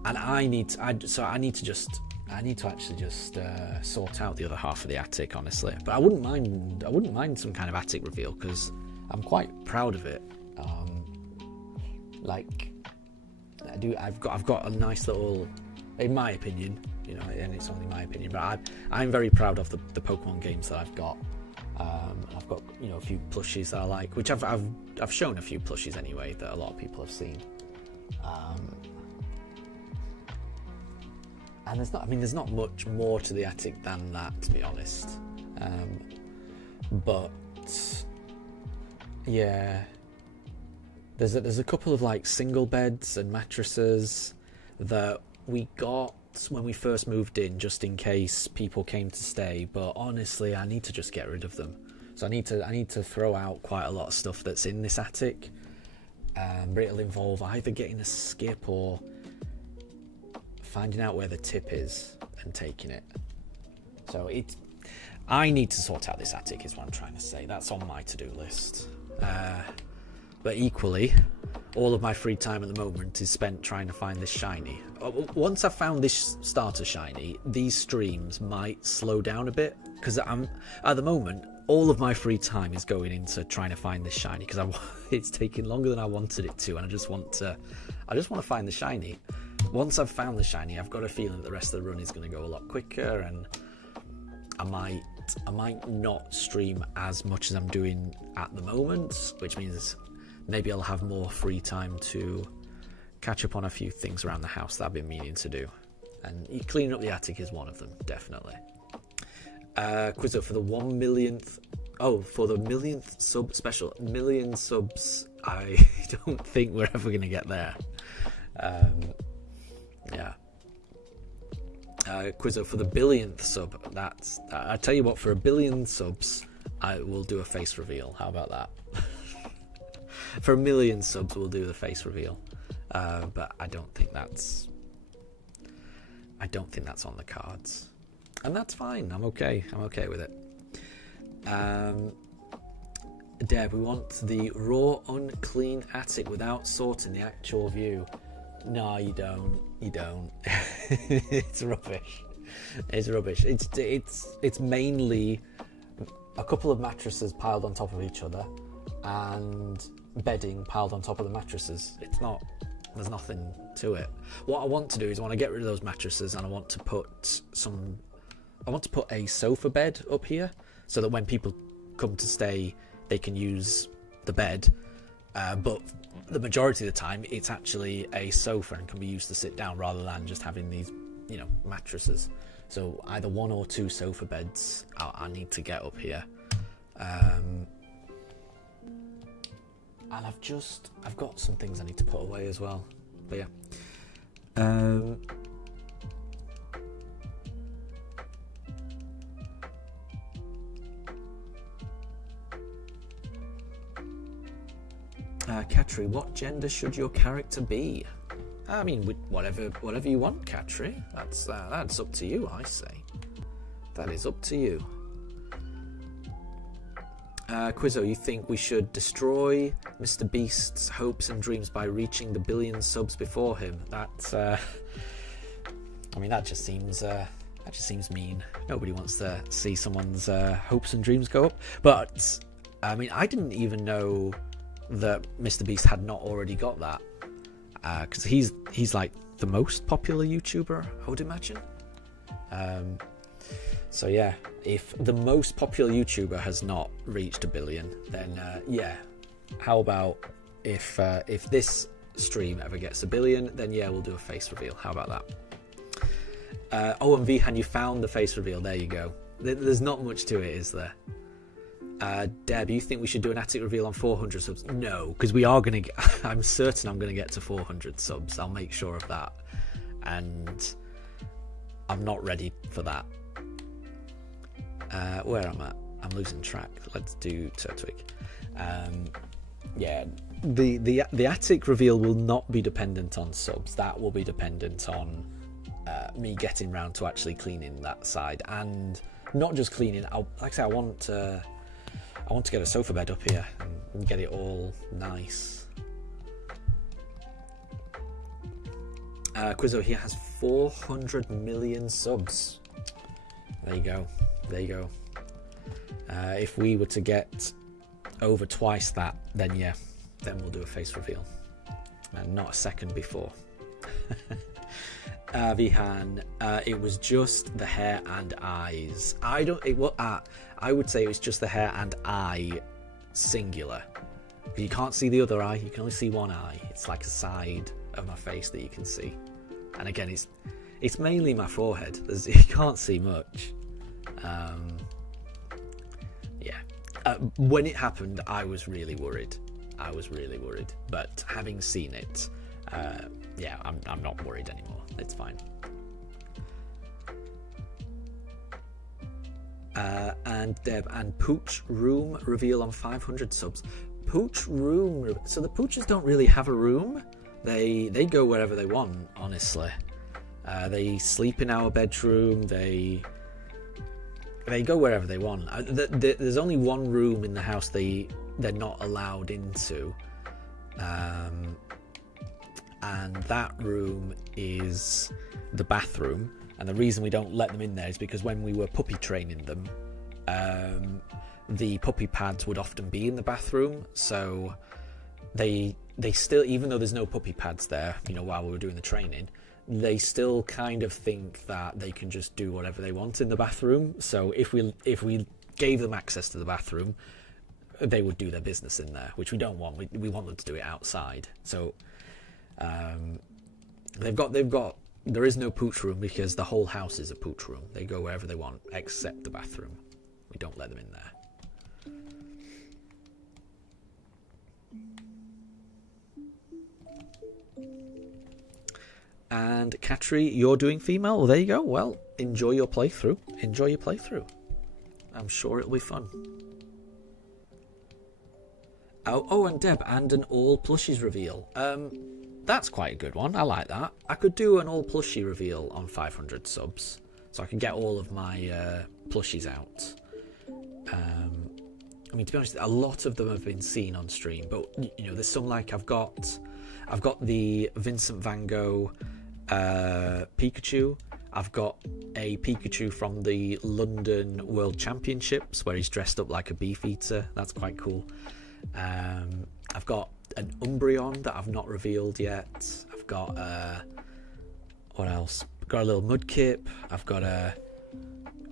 And I need to actually just sort out the other half of the attic, honestly. But I wouldn't mind some kind of attic reveal because I'm quite proud of it. Like, I've got a nice little, in my opinion, you know, and it's only my opinion, but I'm very proud of the Pokemon games that I've got. I've got, you know, a few plushies that I like, which I've shown a few plushies anyway that a lot of people have seen. And there's not much more to the attic than that, to be honest. But yeah. There's a couple of like single beds and mattresses that we got when we first moved in, just in case people came to stay. But honestly, I need to just get rid of them. So I need to throw out quite a lot of stuff that's in this attic. But it'll involve either getting a skip or finding out where the tip is and taking it. So I need to sort out this attic, is what I'm trying to say. That's on my to-do list. But equally, all of my free time at the moment is spent trying to find this shiny. Once I've found this starter shiny, these streams might slow down a bit, because at the moment, all of my free time is going into trying to find this shiny, because it's taking longer than I wanted it to, and I just want to find the shiny. Once I've found the shiny, I've got a feeling that the rest of the run is going to go a lot quicker, and I might not stream as much as I'm doing at the moment, which means maybe I'll have more free time to catch up on a few things around the house that I've been meaning to do. And cleaning up the attic is one of them, definitely. Quizzo, for the 1 millionth... Oh, for the millionth sub special. Million subs, I don't think we're ever going to get there. Yeah. Quizzo, for the billionth sub, I tell you what, for 1 billion subs, I will do a face reveal. How about that? For 1 million subs, we'll do the face reveal. But I don't think that's on the cards. And that's fine. I'm okay with it. Deb, we want the raw, unclean attic without sorting the actual view. No, you don't. You don't. It's rubbish. It's rubbish. It's mainly a couple of mattresses piled on top of each other and bedding piled on top of the mattresses. It's not. There's nothing to it. What I want to do is I want to get rid of those mattresses and I want to put a sofa bed up here so that when people come to stay, they can use the bed. But the majority of the time, it's actually a sofa and can be used to sit down rather than just having these, mattresses. So either one or two sofa beds I need to get up here. And I've got some things I need to put away as well. But yeah. Katri, what gender should your character be? I mean, whatever you want, Katri. That's up to you, I say. That is up to you. Quizzo, you think we should destroy Mr. Beast's hopes and dreams by reaching the 1 billion subs before him? That just seems mean. Nobody wants to see someone's hopes and dreams go up. But I mean, I didn't even know that Mr. Beast had not already got that, because he's like the most popular YouTuber, I would imagine. So yeah, if the most popular YouTuber has not reached 1 billion, then yeah, how about if this stream ever gets 1 billion, then yeah, we'll do a face reveal. How about that? Oh, and Vihan, you found the face reveal. There you go. There's not much to it, is there? Deb, you think we should do an attic reveal on 400 subs? No, because we are going to I'm certain I'm going to get to 400 subs. I'll make sure of that. And I'm not ready for that. Where I'm at? I'm losing track. Let's do Turtwig. Yeah, the attic reveal will not be dependent on subs. That will be dependent on me getting round to actually cleaning that side. And not just cleaning. Like I say, I want to get a sofa bed up here and get it all nice. Quizzo, he has 400 million subs. There you go. There you go. If we were to get over twice that, then yeah, then we'll do a face reveal. And not a second before. Vihan, it was just the hair and eyes. I would say it was just the hair and eye, singular. You can't see the other eye. You can only see one eye. It's like a side of my face that you can see. And again, it's mainly my forehead. You can't see much. Yeah. When it happened, I was really worried. But having seen it, yeah, I'm not worried anymore. It's fine. And Deb, and Pooch room reveal on 500 subs. Pooch room. So the Pooches don't really have a room. They go wherever they want, honestly. They sleep in our bedroom. They go wherever they want. There's only one room in the house they're not allowed into. And that room is the bathroom. And the reason we don't let them in there is because when we were puppy training them, the puppy pads would often be in the bathroom. So they still, even though there's no puppy pads there, while we were doing the training, they still kind of think that they can just do whatever they want in the bathroom. So if we gave them access to the bathroom, they would do their business in there, which we don't want. We want them to do it outside. So there is no pooch room because the whole house is a pooch room. They go wherever they want except the bathroom. We don't let them in there. And Katri, you're doing female. Well, there you go. Well, enjoy your playthrough. I'm sure it'll be fun. Oh, and Deb, and an all plushies reveal. That's quite a good one. I like that. I could do an all plushie reveal on 500 subs, so I can get all of my plushies out. I mean, to be honest, a lot of them have been seen on stream, but you know, there's some like I've got the Vincent Van Gogh Pikachu. I've got a Pikachu from the London World Championships where he's dressed up like a beefeater. That's quite cool. I've got an Umbreon that I've not revealed yet. I've got what else? I've got a little Mudkip. I've got a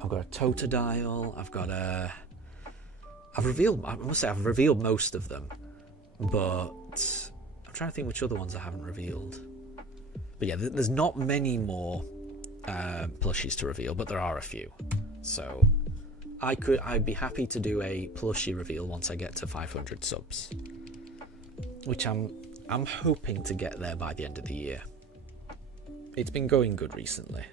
Totodile. I must say I've revealed most of them, but I'm trying to think which other ones I haven't revealed. But yeah, there's not many more plushies to reveal, but there are a few. So I'd be happy to do a plushie reveal once I get to 500 subs, which I'm hoping to get there by the end of the year. It's been going good recently.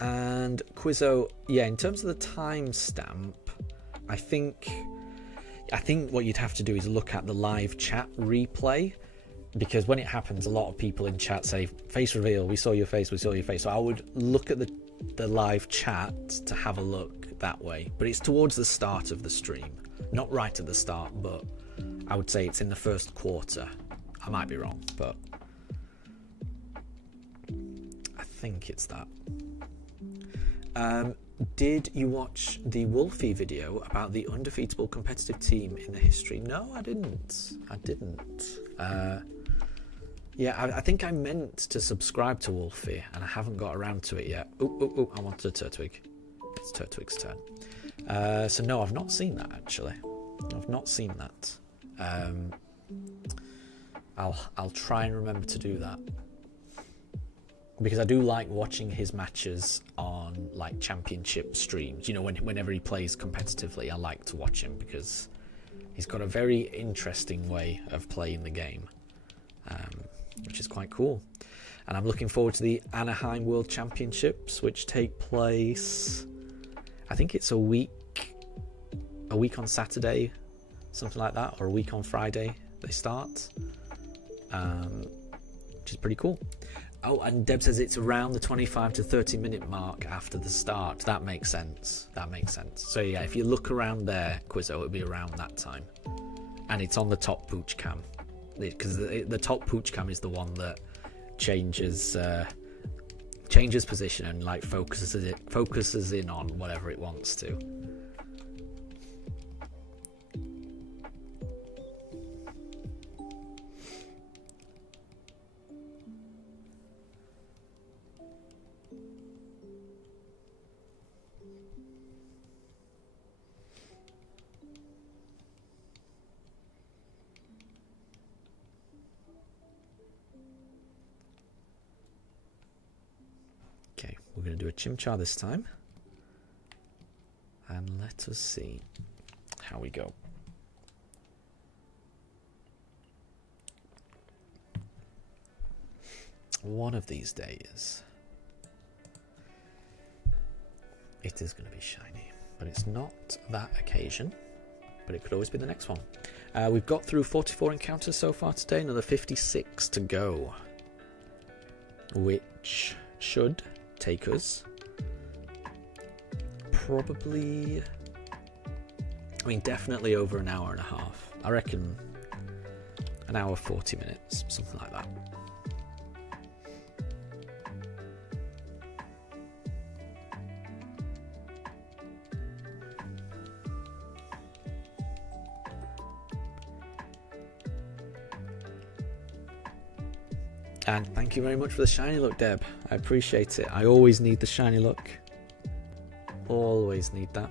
And Quizzo, yeah, in terms of the timestamp, I think what you'd have to do is look at the live chat replay, because when it happens, a lot of people in chat say, face reveal, we saw your face. So I would look at the live chat to have a look that way. But it's towards the start of the stream. Not right at the start, but I would say it's in the first quarter. I might be wrong, but I think it's that. Did you watch the Wolfie video about the undefeatable competitive team in the history? No, I didn't. Yeah, I think I meant to subscribe to Wolfie, and I haven't got around to it yet. Oh, I wanted a Turtwig. It's Turtwig's turn. So no, I've not seen that, actually. I've not seen that. I'll try and remember to do that, because I do like watching his matches on like championship streams. You know, whenever he plays competitively, I like to watch him because he's got a very interesting way of playing the game, which is quite cool. And I'm looking forward to the Anaheim World Championships, which take place, I think it's a week on Saturday, something like that, or a week on Friday they start, which is pretty cool. Oh, and Deb says it's around the 25 to 30 minute mark after the start. That makes sense. So yeah, if you look around there, Quizzo, it'll be around that time. And it's on the top pooch cam, because the top pooch cam is the one that changes position and like focuses in on whatever it wants to. We're going to do a Chimchar this time, and let us see how we go. One of these days it is going to be shiny, but it's not that occasion, but it could always be the next one. We've got through 44 encounters so far today, another 56 to go, which should take us probably, I mean, definitely over an hour and a half. I reckon an hour 40 minutes, something like that. And thank you very much for the shiny look, Deb. I appreciate it. I always need the shiny look. Always need that.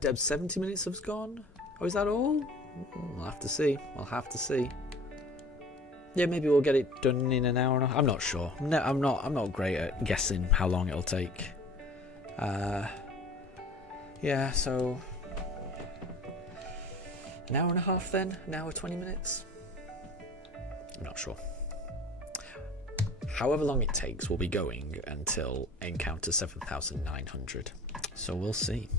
Deb's 70 minutes have gone. Oh, is that all? I'll have to see. I'll have to see. Yeah, maybe we'll get it done in an hour and a half. I'm not sure. No, I'm not great at guessing how long it'll take. Yeah, so an hour and a half then? An hour 20 minutes? I'm not sure. However long it takes, we'll be going until encounter 7,900. So we'll see.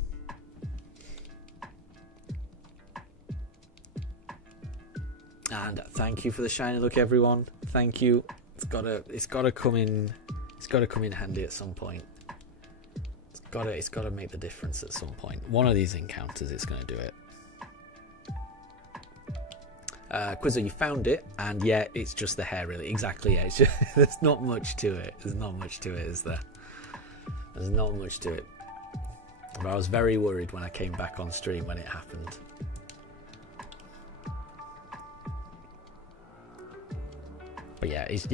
And thank you for the shiny look, everyone. Thank you. It's gotta come in handy at some point. It's gotta make the difference at some point. One of these encounters, it's gonna do it. Quizzo, you found it, and yeah, it's just the hair, really. Exactly, yeah. It's just, there's not much to it. There's not much to it, is there? There's not much to it. But I was very worried when I came back on stream when it happened. But yeah, it's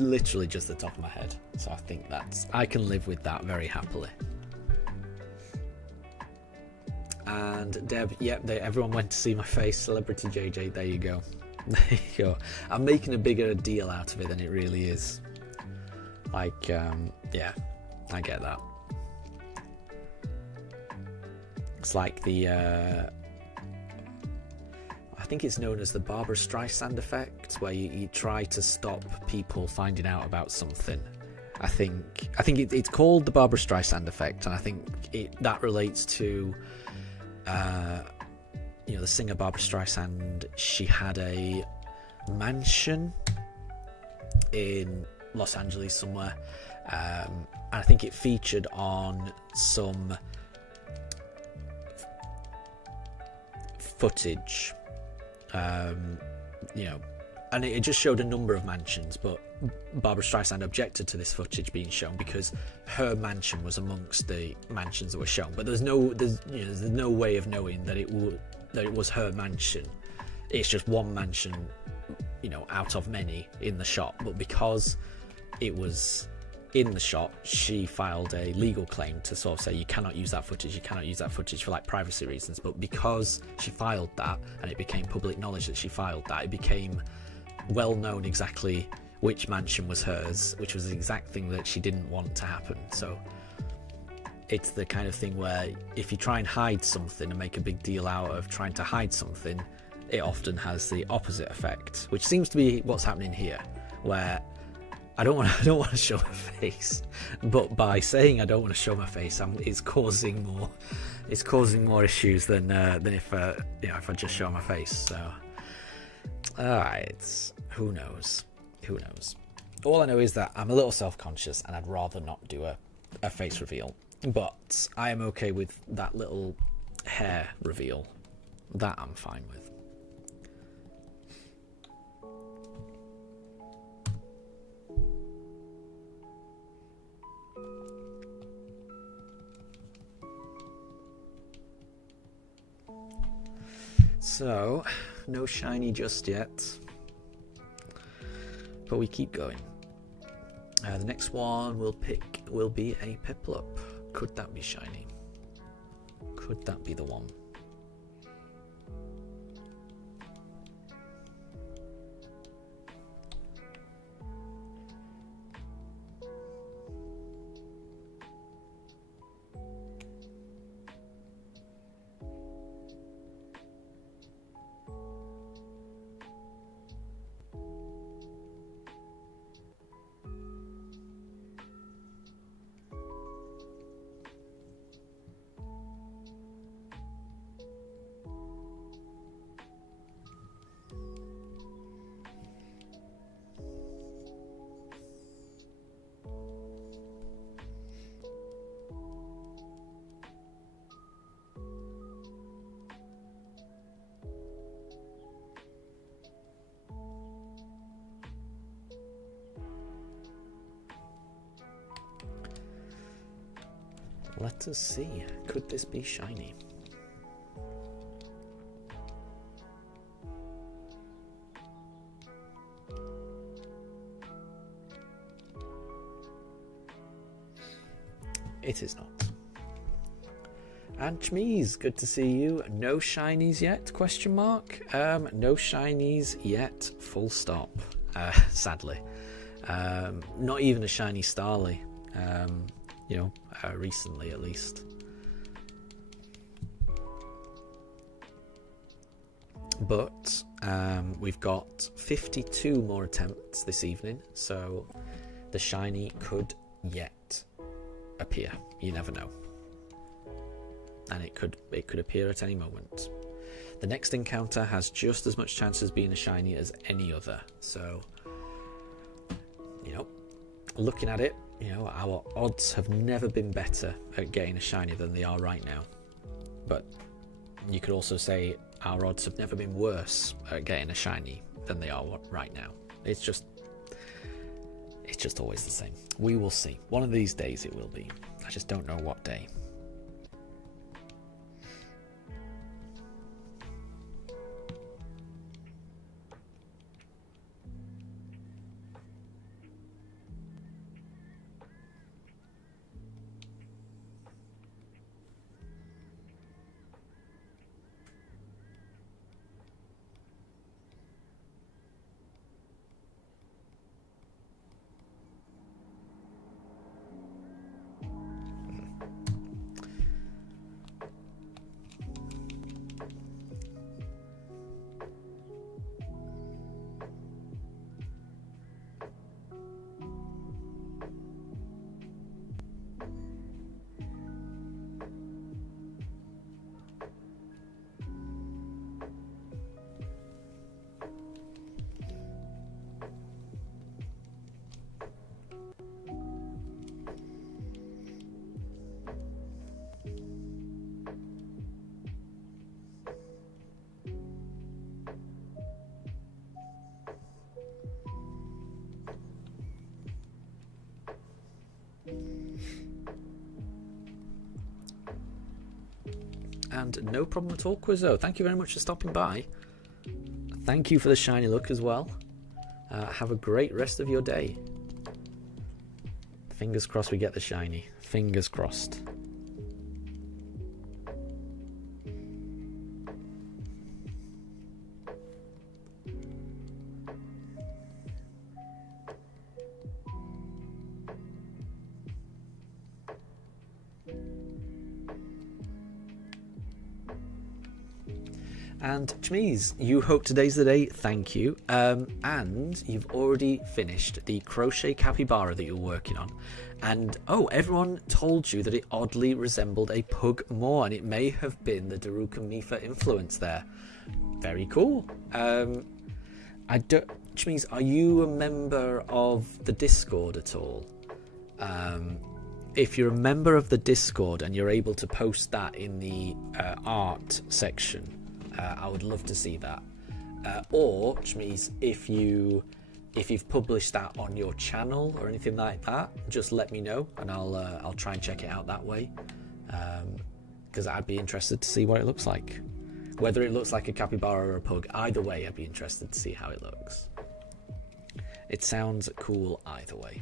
literally just the top of my head. So I think I can live with that very happily. And Deb, yep, everyone went to see my face. Celebrity JJ, there you go. There you go. I'm making a bigger deal out of it than it really is. Like, yeah, I get that. It's like the, I think it's known as the Barbara Streisand effect, where you try to stop people finding out about something. I think it's called the Barbara Streisand effect, and I think that relates to, the singer Barbara Streisand. She had a mansion in Los Angeles somewhere, and I think it featured on some footage, and it just showed a number of mansions, but Barbara Streisand objected to this footage being shown because her mansion was amongst the mansions that were shown. But there's no way of knowing that it was her mansion. It's just one mansion, out of many in the shot. But because it was in the shot, she filed a legal claim to sort of say you cannot use that footage for like privacy reasons. But because she filed that and it became public knowledge that she filed that, it became well known exactly which mansion was hers, which was the exact thing that she didn't want to happen. So it's the kind of thing where if you try and hide something and make a big deal out of trying to hide something, it often has the opposite effect, which seems to be what's happening here, where I don't want to show my face, but by saying I don't want to show my face, it's causing more issues than if I just show my face. So, who knows? Who knows? All I know is that I'm a little self-conscious, and I'd rather not do a face reveal. But I am okay with that little hair reveal. That I'm fine with. So, no shiny just yet, but we keep going. The next one will be a Piplup. Could that be shiny? Could that be the one? Let us see. Could this be shiny? It is not. And Chmees, good to see you. No shinies yet? Question mark. No shinies yet. Full stop. Sadly, not even a shiny Starly. Recently at least. But we've got 52 more attempts this evening, so the shiny could yet appear. You never know. And it could appear at any moment. The next encounter has just as much chance as being a shiny as any other. So, looking at it, our odds have never been better at getting a shiny than they are right now. But you could also say our odds have never been worse at getting a shiny than they are right now. It's just always the same. We will see. One of these days it will be. I just don't know what day. And no problem at all, Quizzo. Thank you very much for stopping by. Thank you for the shiny look as well. Have a great rest of your day. Fingers crossed we get the shiny. Fingers crossed. And Chmees, you hope today's the day. Thank you. And you've already finished the crochet capybara that you're working on. And everyone told you that it oddly resembled a pug more, and it may have been the Daruka Mifa influence there. Very cool. Chmees, are you a member of the Discord at all? If you're a member of the Discord and you're able to post that in the art section, I would love to see that. Or, which means if you've published that on your channel or anything like that, just let me know and I'll try and check it out that way. Because I'd be interested to see what it looks like. Whether it looks like a capybara or a pug, either way, I'd be interested to see how it looks. It sounds cool either way.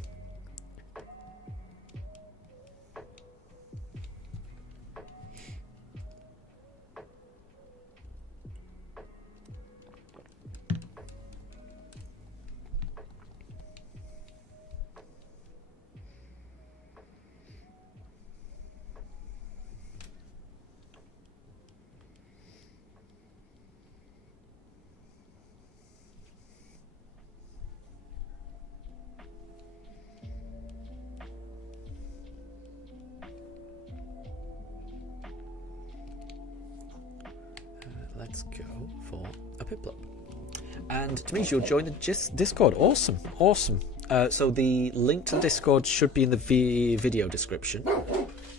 Let's go for a Piplup. And Tamesh, you'll join the Discord. Awesome, awesome. So the link to the Discord should be in the video description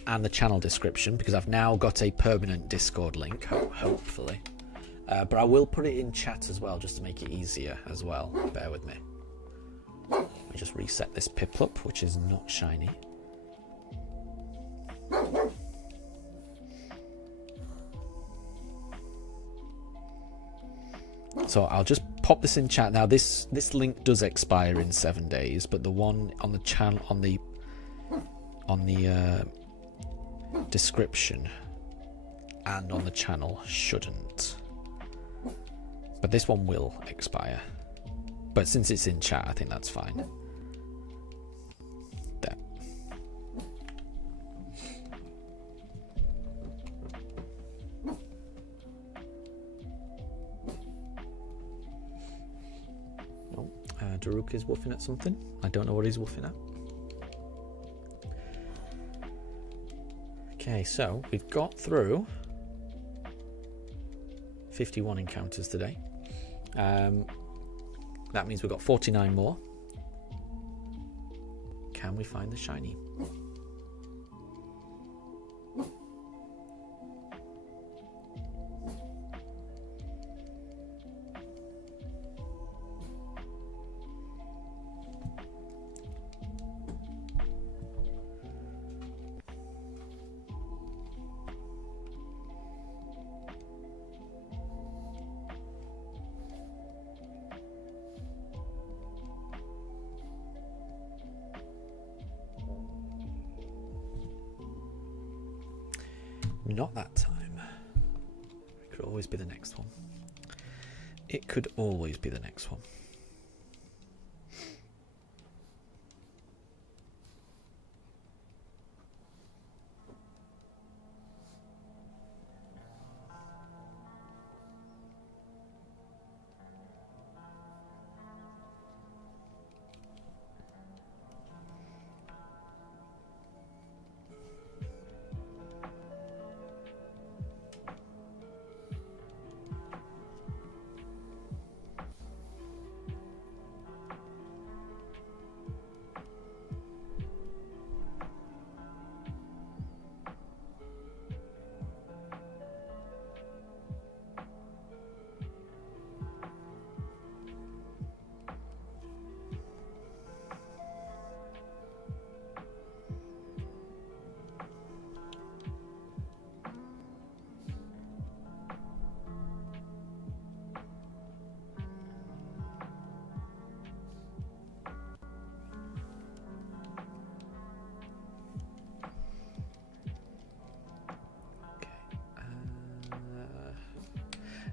and the channel description, because I've now got a permanent Discord link, hopefully. But I will put it in chat as well, just to make it easier as well. Bear with me. Let me just reset this Piplup, which is not shiny. So I'll just pop this in chat now. This link does expire in 7 days, but the one on the channel on the description and on the channel shouldn't. But this one will expire. But since it's in chat, I think that's fine. There. Oh, Daruk is woofing at something. I don't know what he's woofing at. Okay, so we've got through 51 encounters today. That means we've got 49 more. Can we find the shiny? Not that time. It could always be the next one. It could always be the next one.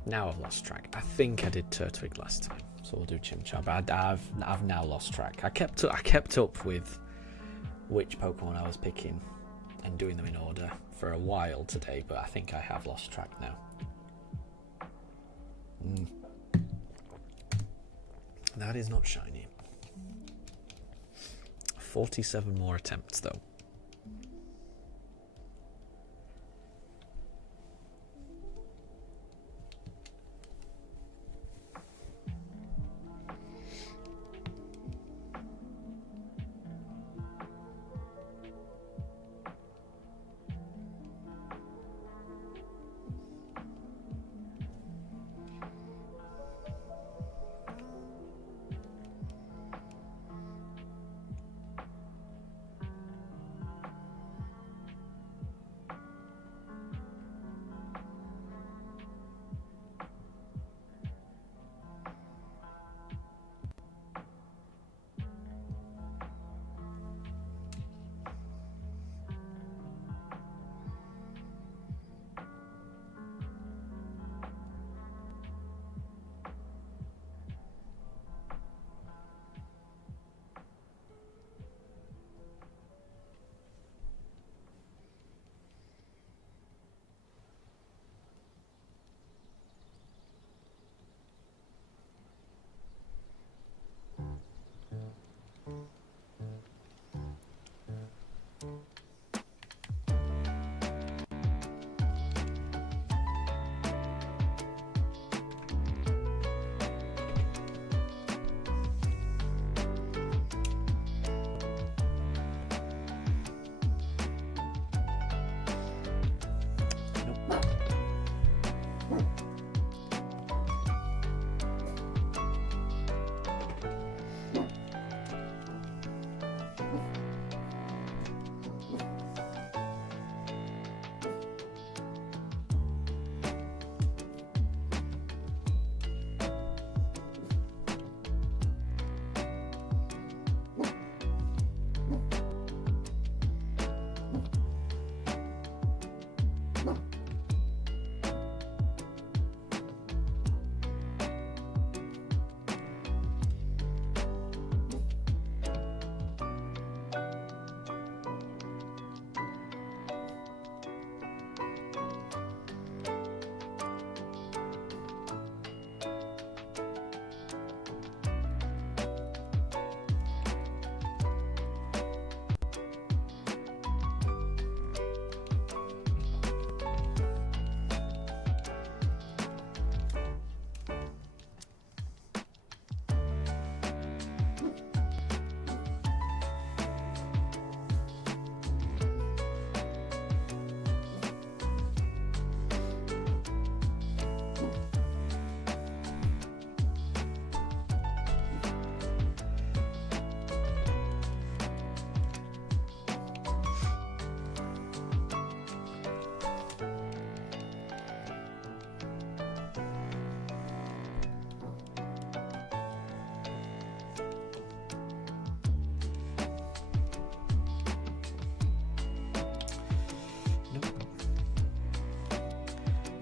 Now I've lost track. I think I did Turtwig last time, so we'll do Chimchar. But I've now lost track. I kept up with which Pokemon I was picking and doing them in order for a while today, but I think I have lost track now. That is not shiny. 47 more attempts though.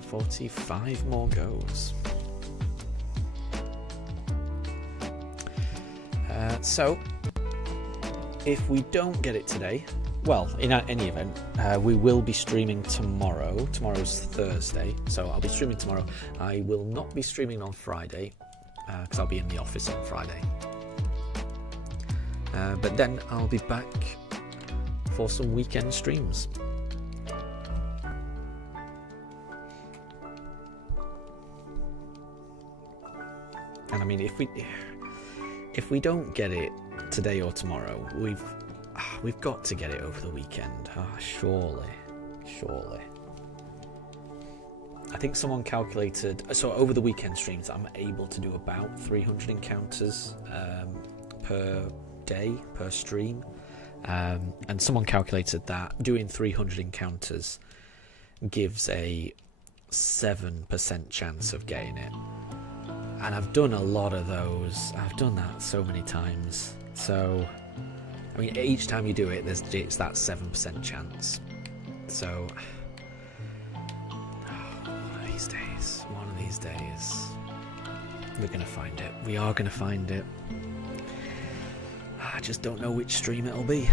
45 more goes. So, if we don't get it today, well, in any event, we will be streaming tomorrow. Tomorrow's Thursday, so I'll be streaming tomorrow. I will not be streaming on Friday, because I'll be in the office on Friday. But then I'll be back for some weekend streams. And I mean, if we don't get it today or tomorrow, we've got to get it over the weekend. Surely. I think someone calculated, so over the weekend streams, I'm able to do about 300 encounters per day, per stream. And someone calculated that doing 300 encounters gives a 7% chance of getting it. And I've done a lot of those. I've done that so many times. So, I mean, each time you do it, it's that 7% chance. So, one of these days, we're going to find it. We are going to find it. I just don't know which stream it'll be.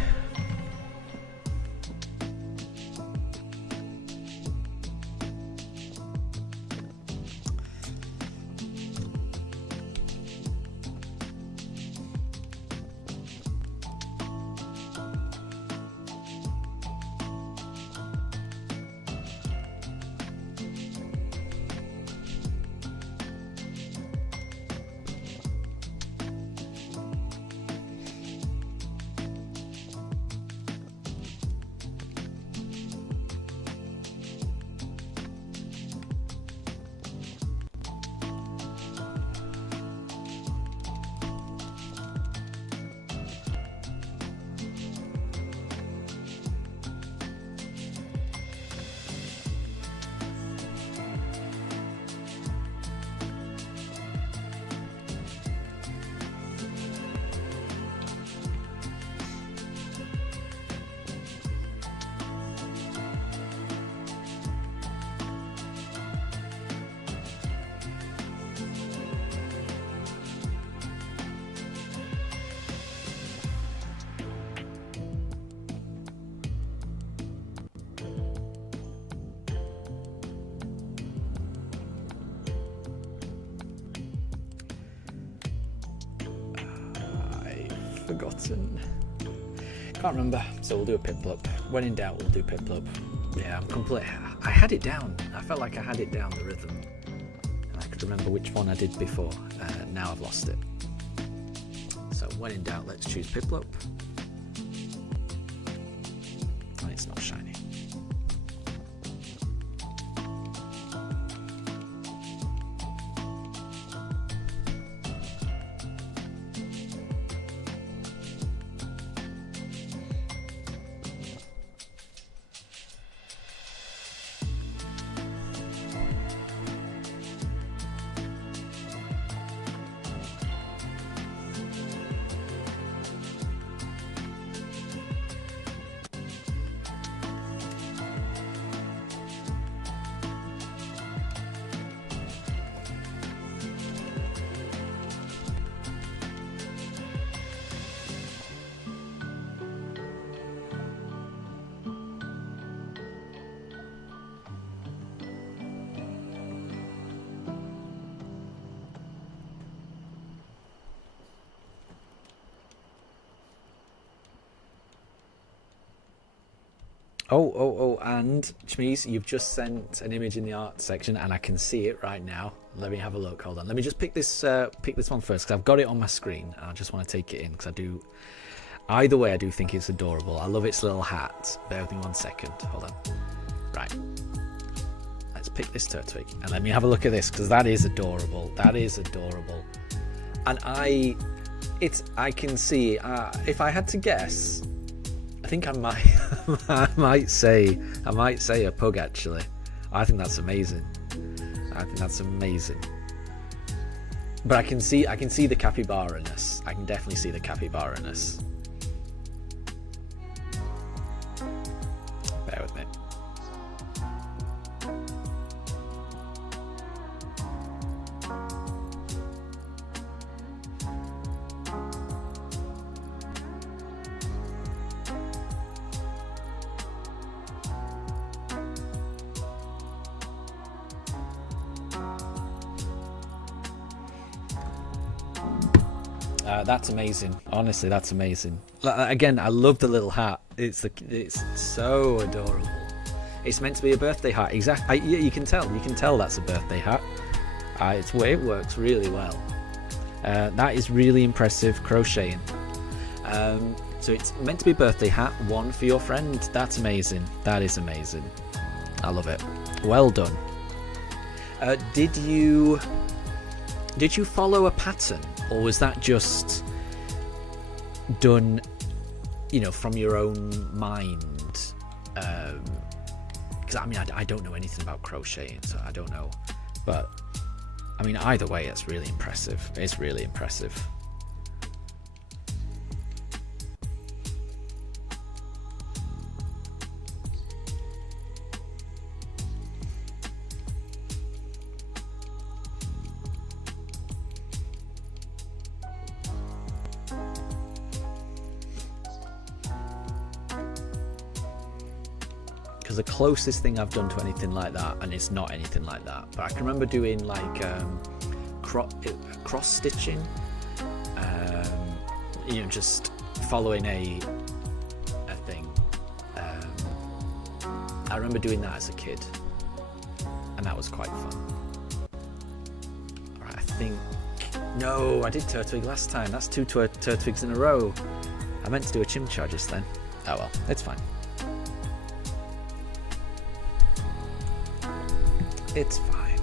Forgotten. Can't remember, so we'll do a Piplup. When in doubt, we'll do Piplup. Yeah, I'm complete. I had it down. I felt like I had it down, the rhythm. And I could remember which one I did before. Now I've lost it. So when in doubt, let's choose Piplup. And it's not shiny. Oh, and Chmeeze, you've just sent an image in the art section and I can see it right now. Let me have a look. Hold on. Let me just pick this one first because I've got it on my screen and I just want to take it in because I do. Either way, I do think it's adorable. I love its little hat. Bear with me 1 second. Hold on. Right. Let's pick this Turtwig and let me have a look at this because that is adorable. That is adorable. And I can see, if I had to guess, I think I might say a pug actually. I think that's amazing. But I can see the capybara-ness. I can definitely see the capybara-ness. Bear with me. That's amazing. Honestly, that's amazing. Again, I love the little hat. It's so adorable. It's meant to be a birthday hat. Exactly. You can tell. You can tell that's a birthday hat. It works really well. That is really impressive crocheting. So it's meant to be a birthday hat. One for your friend. That's amazing. That is amazing. I love it. Well done. Did you follow a pattern, or was that just done, from your own mind? Because I don't know anything about crocheting, so I don't know. But either way, it's really impressive. It's really impressive. The closest thing I've done to anything like that, and it's not anything like that, but I can remember doing like cross stitching, just following a thing. I remember doing that as a kid, and that was quite fun. Alright, I did Turtwig last time. That's 2 Turtwigs in a row. I meant to do a Chimchar just then. Oh well, it's fine. It's fine.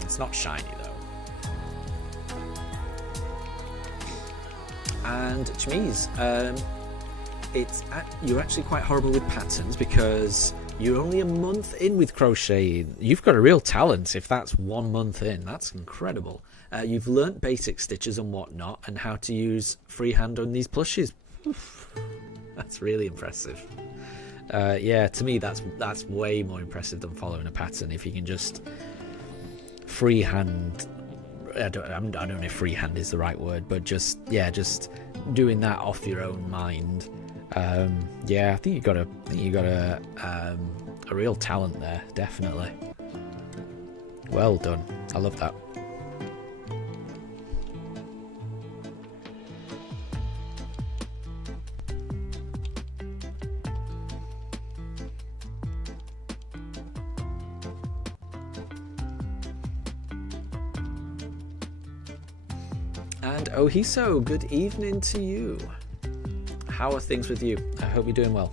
It's not shiny though. And Chemise, you're actually quite horrible with patterns because you're only a month in with crocheting. You've got a real talent if that's 1 month in. That's incredible. You've learnt basic stitches and whatnot, and how to use freehand on these plushies. That's really impressive. To me that's way more impressive than following a pattern. If you can just freehand, I don't know if freehand is the right word, but just doing that off your own mind. I think you got a real talent there, definitely. Well done. I love that. And Ohiso, good evening to you. How are things with you? I hope you're doing well.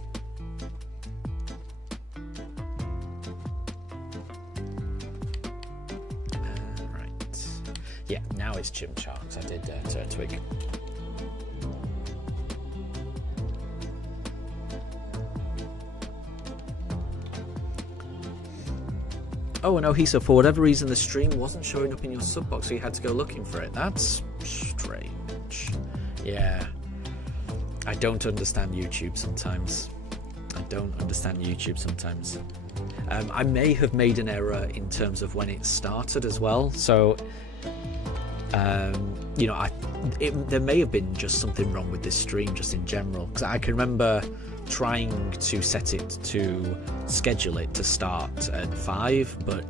Right. Yeah, now it's Chimchar, because I did Turtwig. Oh, and Ohiso, for whatever reason, the stream wasn't showing up in your sub box, so you had to go looking for it. That's strange. Yeah. I don't understand YouTube sometimes. I may have made an error in terms of when it started as well. So, there may have been just something wrong with this stream just in general. Because I can remember trying to set it to schedule it to start at 5, but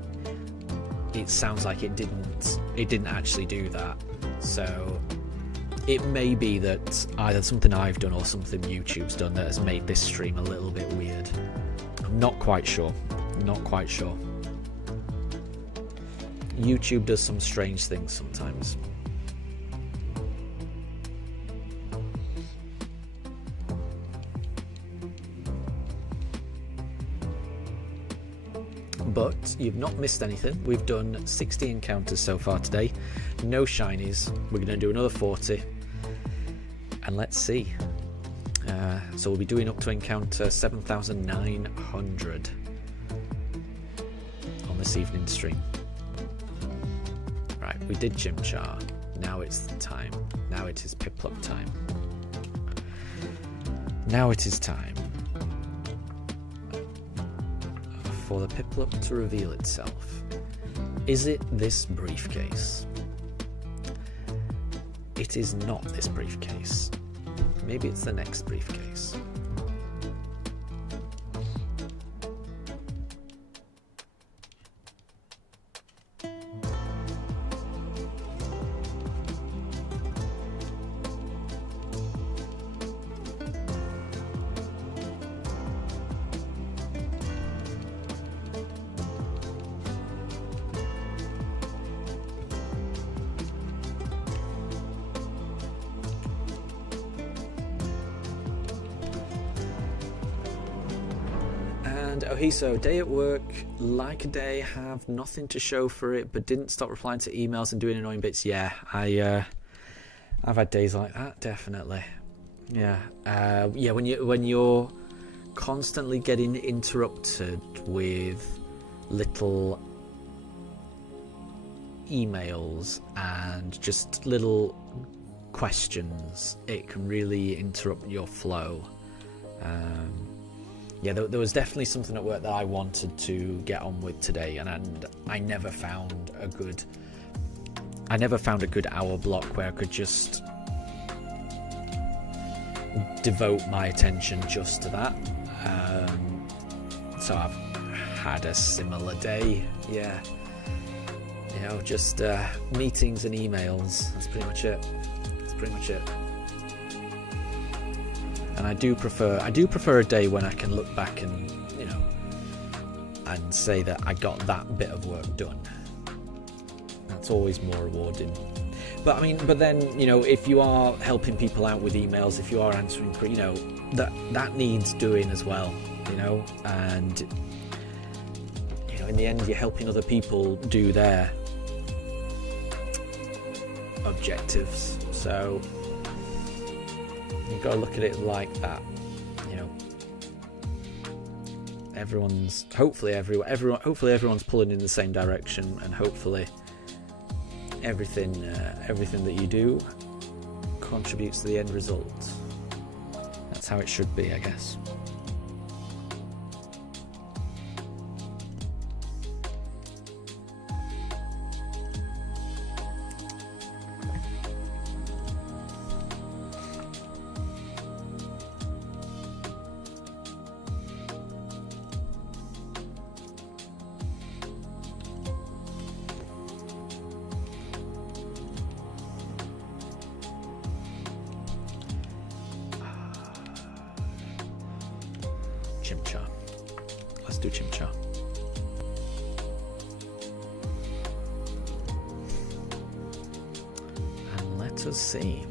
it sounds like it didn't actually do that. So it may be that either something I've done or something YouTube's done that has made this stream a little bit weird. I'm not quite sure. YouTube does some strange things sometimes. But you've not missed anything. We've done 60 encounters so far today. No shinies. We're going to do another 40. And let's see. So we'll be doing up to encounter 7,900 on this evening's stream. Right, we did Chimchar. Now it's the time. Now it is Piplup time. Now it is time for the Piplup to reveal itself. Is it this briefcase? It is not this briefcase. Maybe it's the next briefcase. And Ohiso, day at work, like a day, have nothing to show for it, but didn't stop replying to emails and doing annoying bits. Yeah, I've had days like that, definitely. Yeah, yeah. When you're constantly getting interrupted with little emails and just little questions, it can really interrupt your flow. Yeah, there was definitely something at work that I wanted to get on with today, and I never found a good hour block where I could just devote my attention just to that. So I've had a similar day. Yeah, you know, just meetings and emails. That's pretty much it. And I do prefer a day when I can look back and, you know, and say that I got that bit of work done. That's always more rewarding. But I mean, but then, you know, if you are helping people out with emails, if you are answering, you know, that needs doing as well, you know, and, you know, in the end, you're helping other people do their objectives. So you've got to look at it like that, you know. Hopefully everyone's pulling in the same direction, and hopefully everything that you do contributes to the end result. That's how it should be, I guess. Chimcha. Let's do Chimcha. And let us see.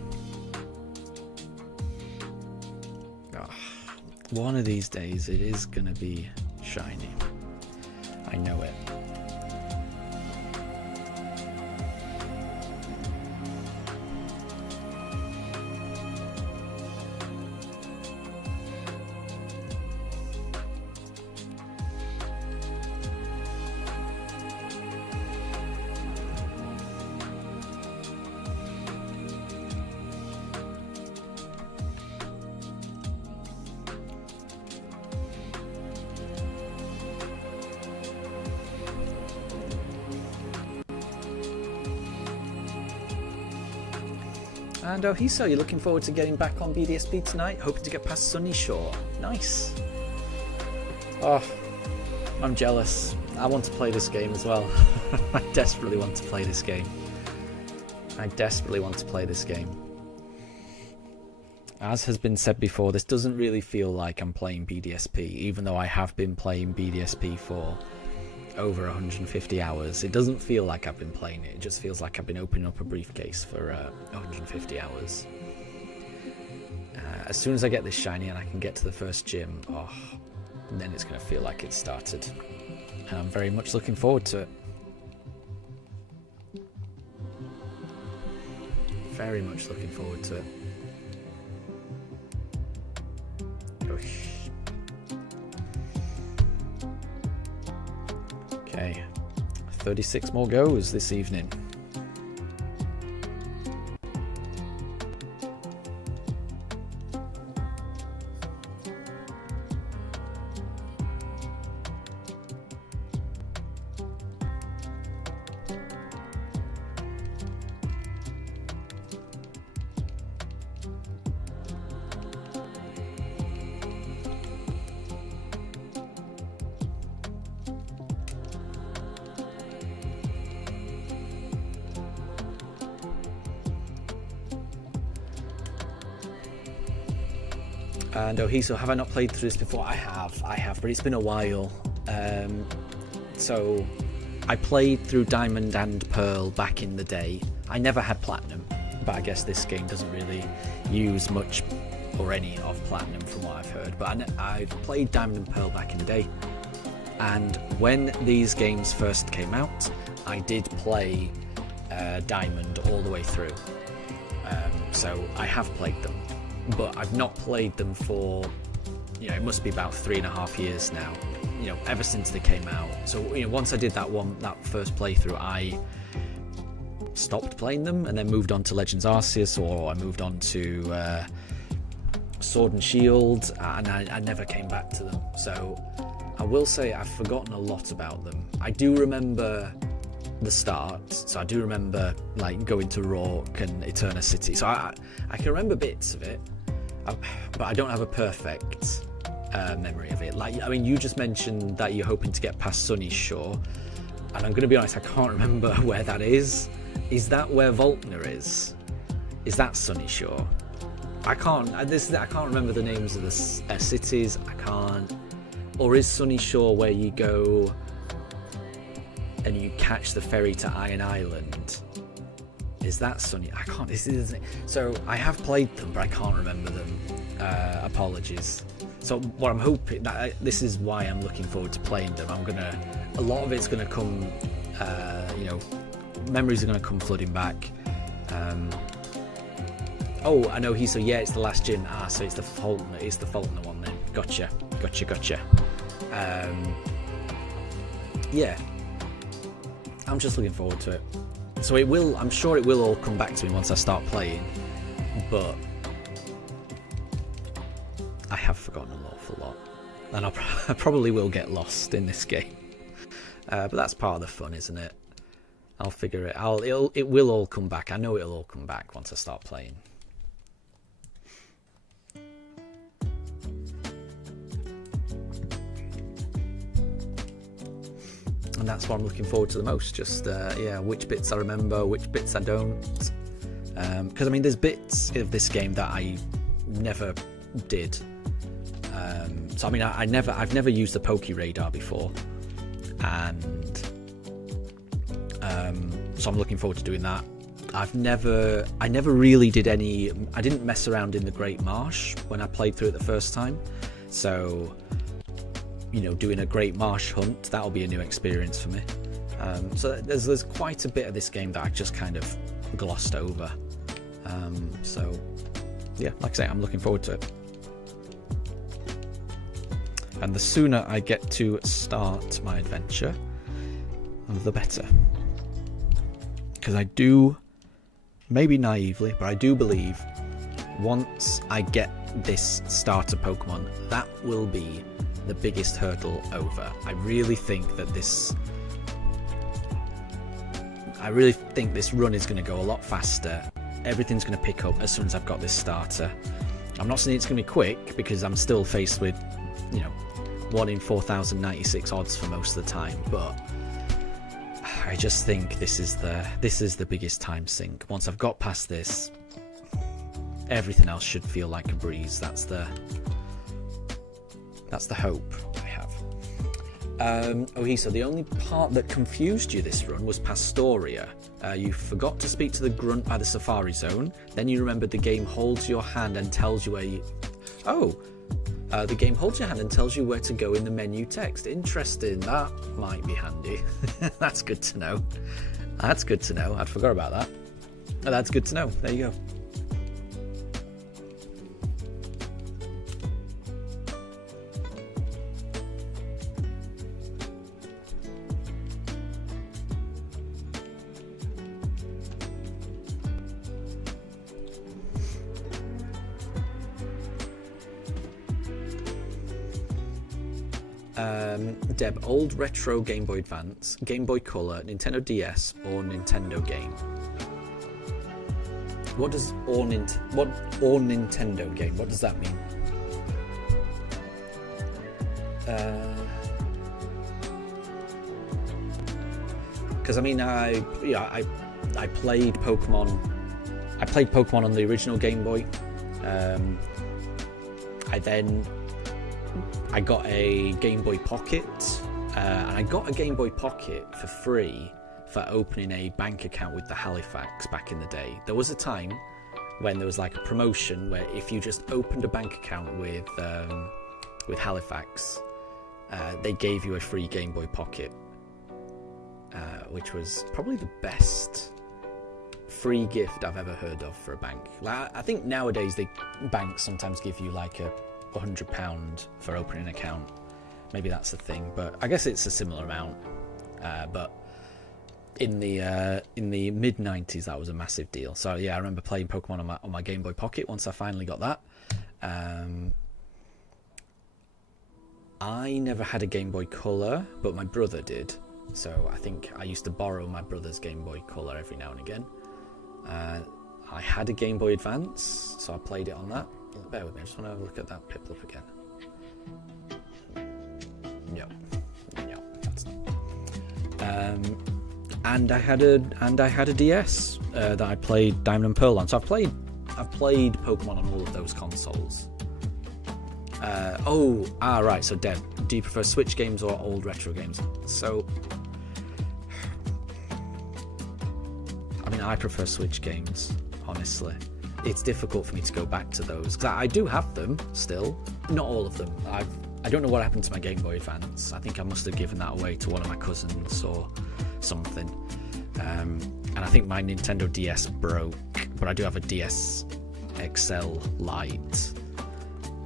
One of these days it is going to be shiny. I know it. And Ohiso, you're looking forward to getting back on BDSP tonight, hoping to get past Sunny Shore. Nice. Oh, I'm jealous. I want to play this game as well. I desperately want to play this game. As has been said before, this doesn't really feel like I'm playing BDSP, even though I have been playing BDSP for over 150 hours. It doesn't feel like I've been playing it. It just feels like I've been opening up a briefcase for 150 hours. As soon as I get this shiny and I can get to the first gym, then it's going to feel like it started. And I'm very much looking forward to it. Very much looking forward to it. Okay, 36 more goes this evening. And Ohiso, have I not played through this before? I have, but it's been a while. So I played through Diamond and Pearl back in the day. I never had Platinum, but I guess this game doesn't really use much or any of Platinum from what I've heard. But I've played Diamond and Pearl back in the day. And when these games first came out, I did play Diamond all the way through. So I have played them, but I've not played them for, it must be about 3.5 years now, ever since they came out. So, once I did that first playthrough, I stopped playing them and then moved on to Legends Arceus, or I moved on to Sword and Shield, and I never came back to them. So I will say I've forgotten a lot about them. I do remember the start, so I do remember like going to Rourke and Eterna City, so I can remember bits of it, but I don't have a perfect memory of it. Like, I mean, you just mentioned that you're hoping to get past Sunny Shore, and I'm going to be honest, I can't remember where that is. Is that where Volkner is? Is that Sunny Shore? I can't remember the names of the cities. I can't. Or is Sunny Shore where you go and you catch the ferry to Iron Island? Is that Sunny? I can't. So I have played them, but I can't remember them. Apologies. So what I'm hoping, this is why I'm looking forward to playing them. A lot of it's gonna come. Memories are gonna come flooding back. Oh, I know it's the last gym. So it's the Faulkner one then. Gotcha. Yeah. I'm just looking forward to it. So I'm sure it will all come back to me once I start playing, but I have forgotten an awful lot, and I probably will get lost in this game. But that's part of the fun, isn't it? I'll figure it. It will all come back. I know it'll all come back once I start playing. And that's what I'm looking forward to the most. Just which bits I remember, which bits I don't. Because I mean, there's bits of this game that I never did. So I mean, I've never used the Poke Radar before, and so I'm looking forward to doing that. I never really did any. I didn't mess around in the Great Marsh when I played through it the first time. So, doing a Great Marsh hunt, that'll be a new experience for me. So there's quite a bit of this game that I just kind of glossed over. So yeah, like I say, I'm looking forward to it. And the sooner I get to start my adventure, the better. Because I do, maybe naively, but I do believe once I get this starter Pokemon, that will be the biggest hurdle over. I really think this run is going to go a lot faster. Everything's going to pick up as soon as I've got this starter. I'm not saying it's going to be quick, because I'm still faced with 1 in 4,096 odds for most of the time, but I just think this is the biggest time sink. Once I've got past this, everything else should feel like a breeze. That's the hope I have. So the only part that confused you this run was Pastoria. You forgot to speak to the grunt by the Safari Zone. Then you remembered the game holds your hand and tells you where you... the game holds your hand and tells you where to go in the menu text. Interesting. That might be handy. That's good to know. I'd forgot about that. Oh, that's good to know. There you go. Deb, old retro Game Boy Advance, Game Boy Color, Nintendo DS, or Nintendo game? What does or Nintendo game? What does that mean? Because I mean, I played Pokemon. I played Pokemon on the original Game Boy. I got a Game Boy Pocket, and I got a Game Boy Pocket for free for opening a bank account with the Halifax back in the day. There was a time when there was like a promotion where if you just opened a bank account with Halifax, they gave you a free Game Boy Pocket, which was probably the best free gift I've ever heard of for a bank. Like, I think nowadays banks sometimes give you like £100 for opening an account. Maybe that's the thing, but I guess it's a similar amount. But in the mid 90s, that was a massive deal. So yeah, I remember playing Pokemon on my Game Boy Pocket once I finally got that. I never had a Game Boy Color, but my brother did. So I think I used to borrow my brother's Game Boy Color every now and again. I had a Game Boy Advance, so I played it on that. Bear with me, I just want to have a look at that Piplup again. No, that's not. And I had a DS that I played Diamond and Pearl on. So I've played Pokemon on all of those consoles. Right. So Deb, do you prefer Switch games or old retro games? So, I mean, I prefer Switch games. Honestly, it's difficult for me to go back to those because I do have them still. Not all of them. I don't know what happened to my Game Boy Advance. I think I must have given that away to one of my cousins or something. And I think my Nintendo DS broke, but I do have a DS XL Lite.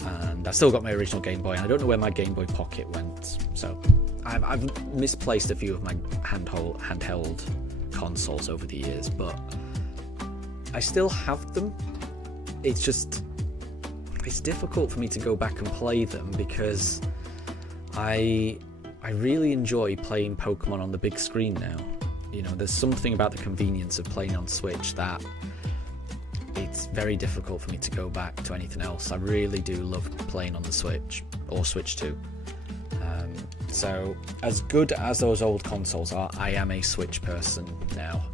And I've still got my original Game Boy, and I don't know where my Game Boy Pocket went. So I've misplaced a few of my handheld consoles over the years, but I still have them. It's difficult for me to go back and play them because I really enjoy playing Pokemon on the big screen now. You know, there's something about the convenience of playing on Switch that it's very difficult for me to go back to anything else. I really do love playing on the Switch or Switch 2. So as good as those old consoles are, I am a Switch person now.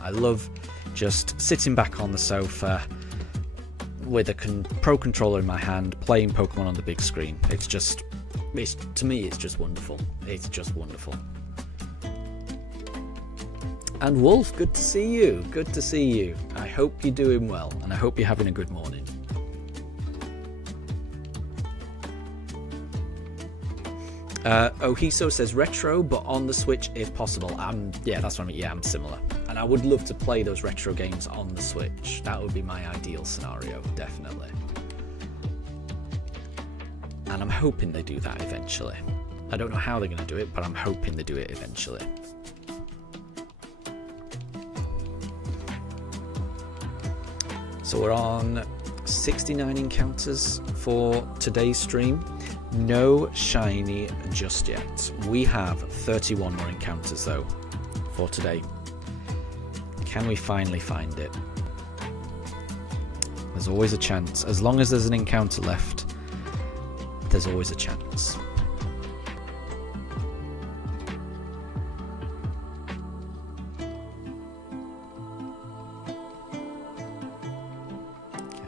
I love just sitting back on the sofa with a Pro Controller in my hand, playing Pokemon on the big screen. To me, it's just wonderful. It's just wonderful. And Wolf, good to see you. Good to see you. I hope you're doing well, and I hope you're having a good morning. Ohiso says retro, but on the Switch if possible. Yeah, that's what I mean. Yeah, I'm similar. And I would love to play those retro games on the Switch. That would be my ideal scenario, definitely. And I'm hoping they do that eventually. I don't know how they're going to do it, but I'm hoping they do it eventually. So we're on 69 encounters for today's stream. No shiny just yet. We have 31 more encounters though for today. Can we finally find it? There's always a chance. As long as there's an encounter left, there's always a chance.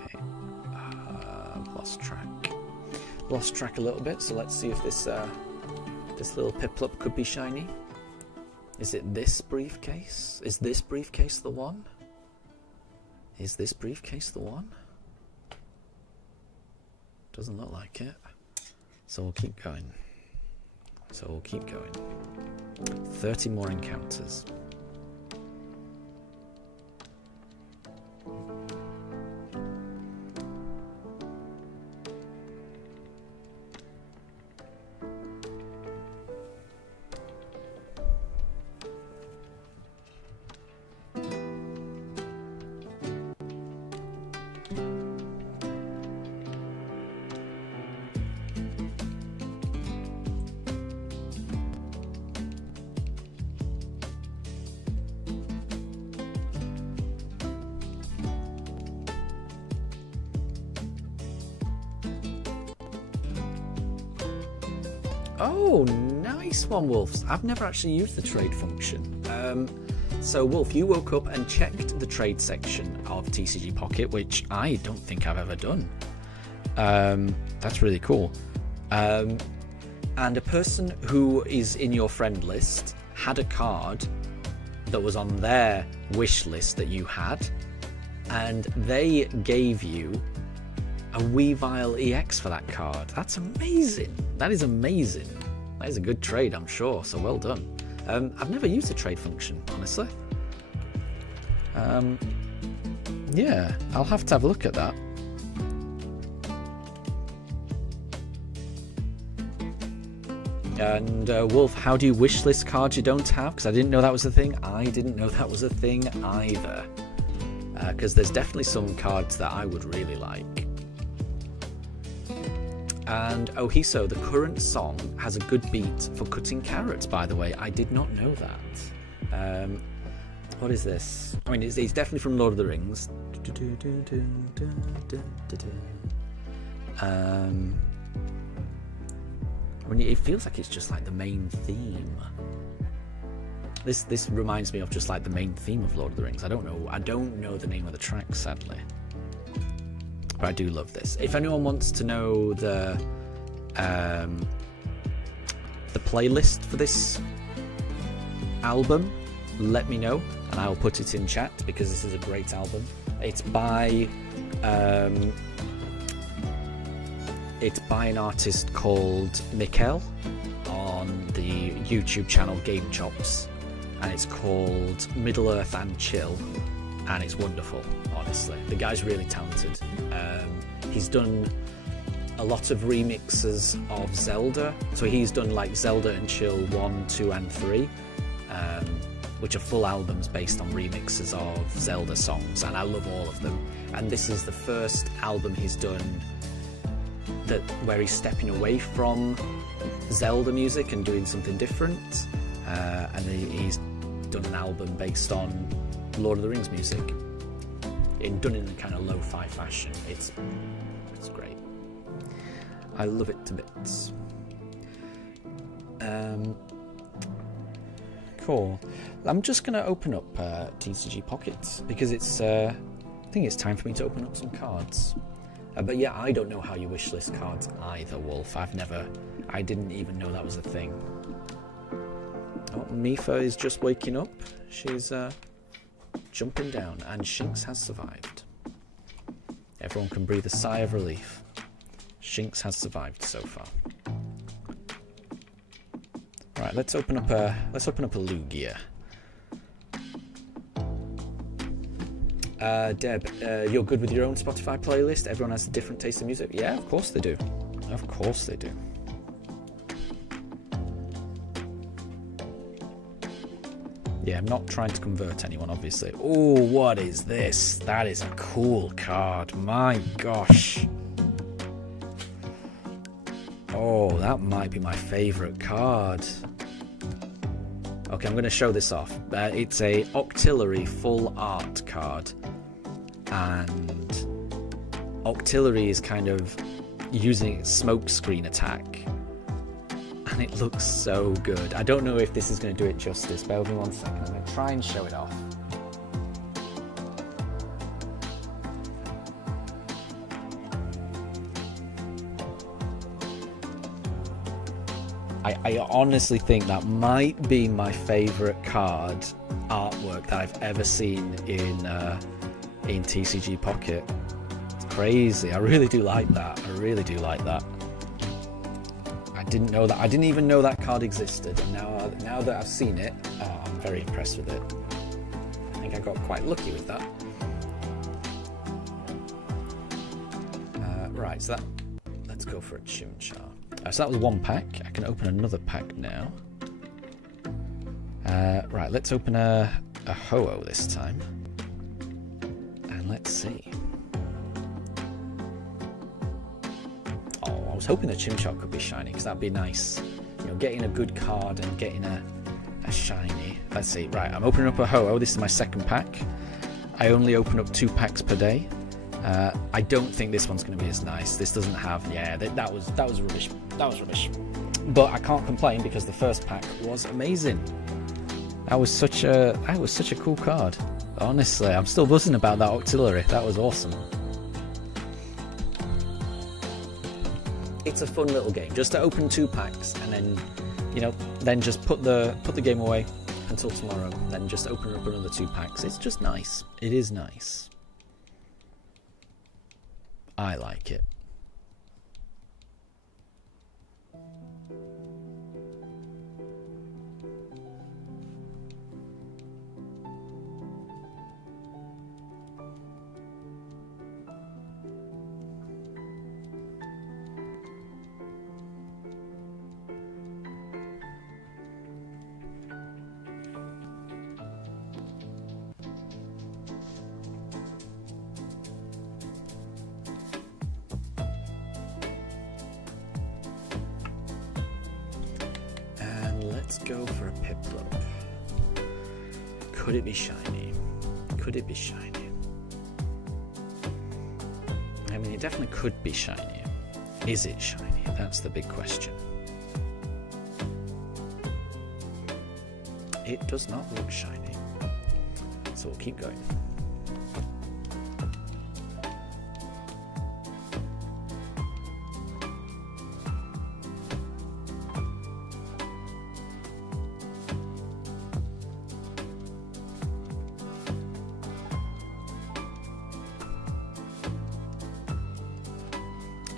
Okay. Lost track a little bit, so let's see if this little Piplup could be shiny. Is it this briefcase? Is this briefcase the one? Is this briefcase the one? Doesn't look like it. So we'll keep going. 30 more encounters. Oh, nice one, Wolf. I've never actually used the trade function. So, Wolf, you woke up and checked the trade section of TCG Pocket, which I don't think I've ever done. That's really cool. And a person who is in your friend list had a card that was on their wish list that you had, and they gave you a Weavile EX for that card. That's amazing. That is amazing. That is a good trade, I'm sure, so well done. I've never used a trade function, honestly. Yeah, I'll have to have a look at that. And Wolf, how do you wishlist cards you don't have? Because I didn't know that was a thing. I didn't know that was a thing either. Because there's definitely some cards that I would really like. And Ohiso, the current song has a good beat for cutting carrots, by the way. I did not know that. What is this? I mean, it's definitely from Lord of the Rings. I mean, it feels like it's just like the main theme. This reminds me of just like the main theme of Lord of the Rings. I don't know the name of the track, sadly. But I do love this. If anyone wants to know the playlist for this album, let me know and I'll put it in chat, because this is a great album. It's by an artist called Mikkel on the YouTube channel Game Chops, and it's called Middle Earth and Chill, and it's wonderful, honestly. The guy's really talented. He's done a lot of remixes of Zelda, so he's done like Zelda and Chill 1, 2 and 3, which are full albums based on remixes of Zelda songs, and I love all of them. And this is the first album he's done where he's stepping away from Zelda music and doing something different, and he's done an album based on Lord of the Rings music, done in a kind of lo-fi fashion. It's great. I love it to bits. Cool. I'm just going to open up TCG Pockets, because I think it's time for me to open up some cards. But yeah, I don't know how you wishlist cards either, Wolf. I didn't even know that was a thing. Oh, Mifa is just waking up. She's jumping down, and Shinx has survived. Everyone can breathe a sigh of relief. Shinx has survived so far. Right, let's open up a Lugia. Deb, you're good with your own Spotify playlist? Everyone has a different taste in music? Yeah, of course they do. Of course they do. Yeah, I'm not trying to convert anyone, obviously. Oh, what is this? That is a cool card. My gosh. Oh, that might be my favourite card. Okay, I'm going to show this off. It's a Octillery full art card. And Octillery is kind of using its smoke screen attack. And it looks so good. I don't know if this is going to do it justice. Bear with me 1 second. I'm going to try and show it off. I honestly think that might be my favourite card artwork that I've ever seen in TCG Pocket. It's crazy. I really do like that. I really do like that. I didn't know that. I didn't even know that card existed, and now that I've seen it, I'm very impressed with it. I think I got quite lucky with that. Right, so let's go for a Chimchar. So that was one pack. I can open another pack now. Right, let's open a Ho-Oh this time. And let's see. Oh, I was hoping the Chimchar could be shiny, because that'd be nice. You know, getting a good card and getting a shiny. Let's see. Right, I'm opening up a Ho-Oh. This is my second pack. I only open up 2 packs per day. I don't think this one's going to be as nice. This doesn't have... Yeah, that was rubbish. That was rubbish. But I can't complain, because the first pack was amazing. That was such a cool card. Honestly, I'm still buzzing about that Octillery. That was awesome. It's a fun little game. Just to open 2 packs and then, then just put the game away until tomorrow. Then just open up another 2 packs. It's just nice. It is nice. I like it. Let's go for a Piplup. Could it be shiny? Could it be shiny? I mean, it definitely could be shiny. Is it shiny? That's the big question. It does not look shiny. So we'll keep going.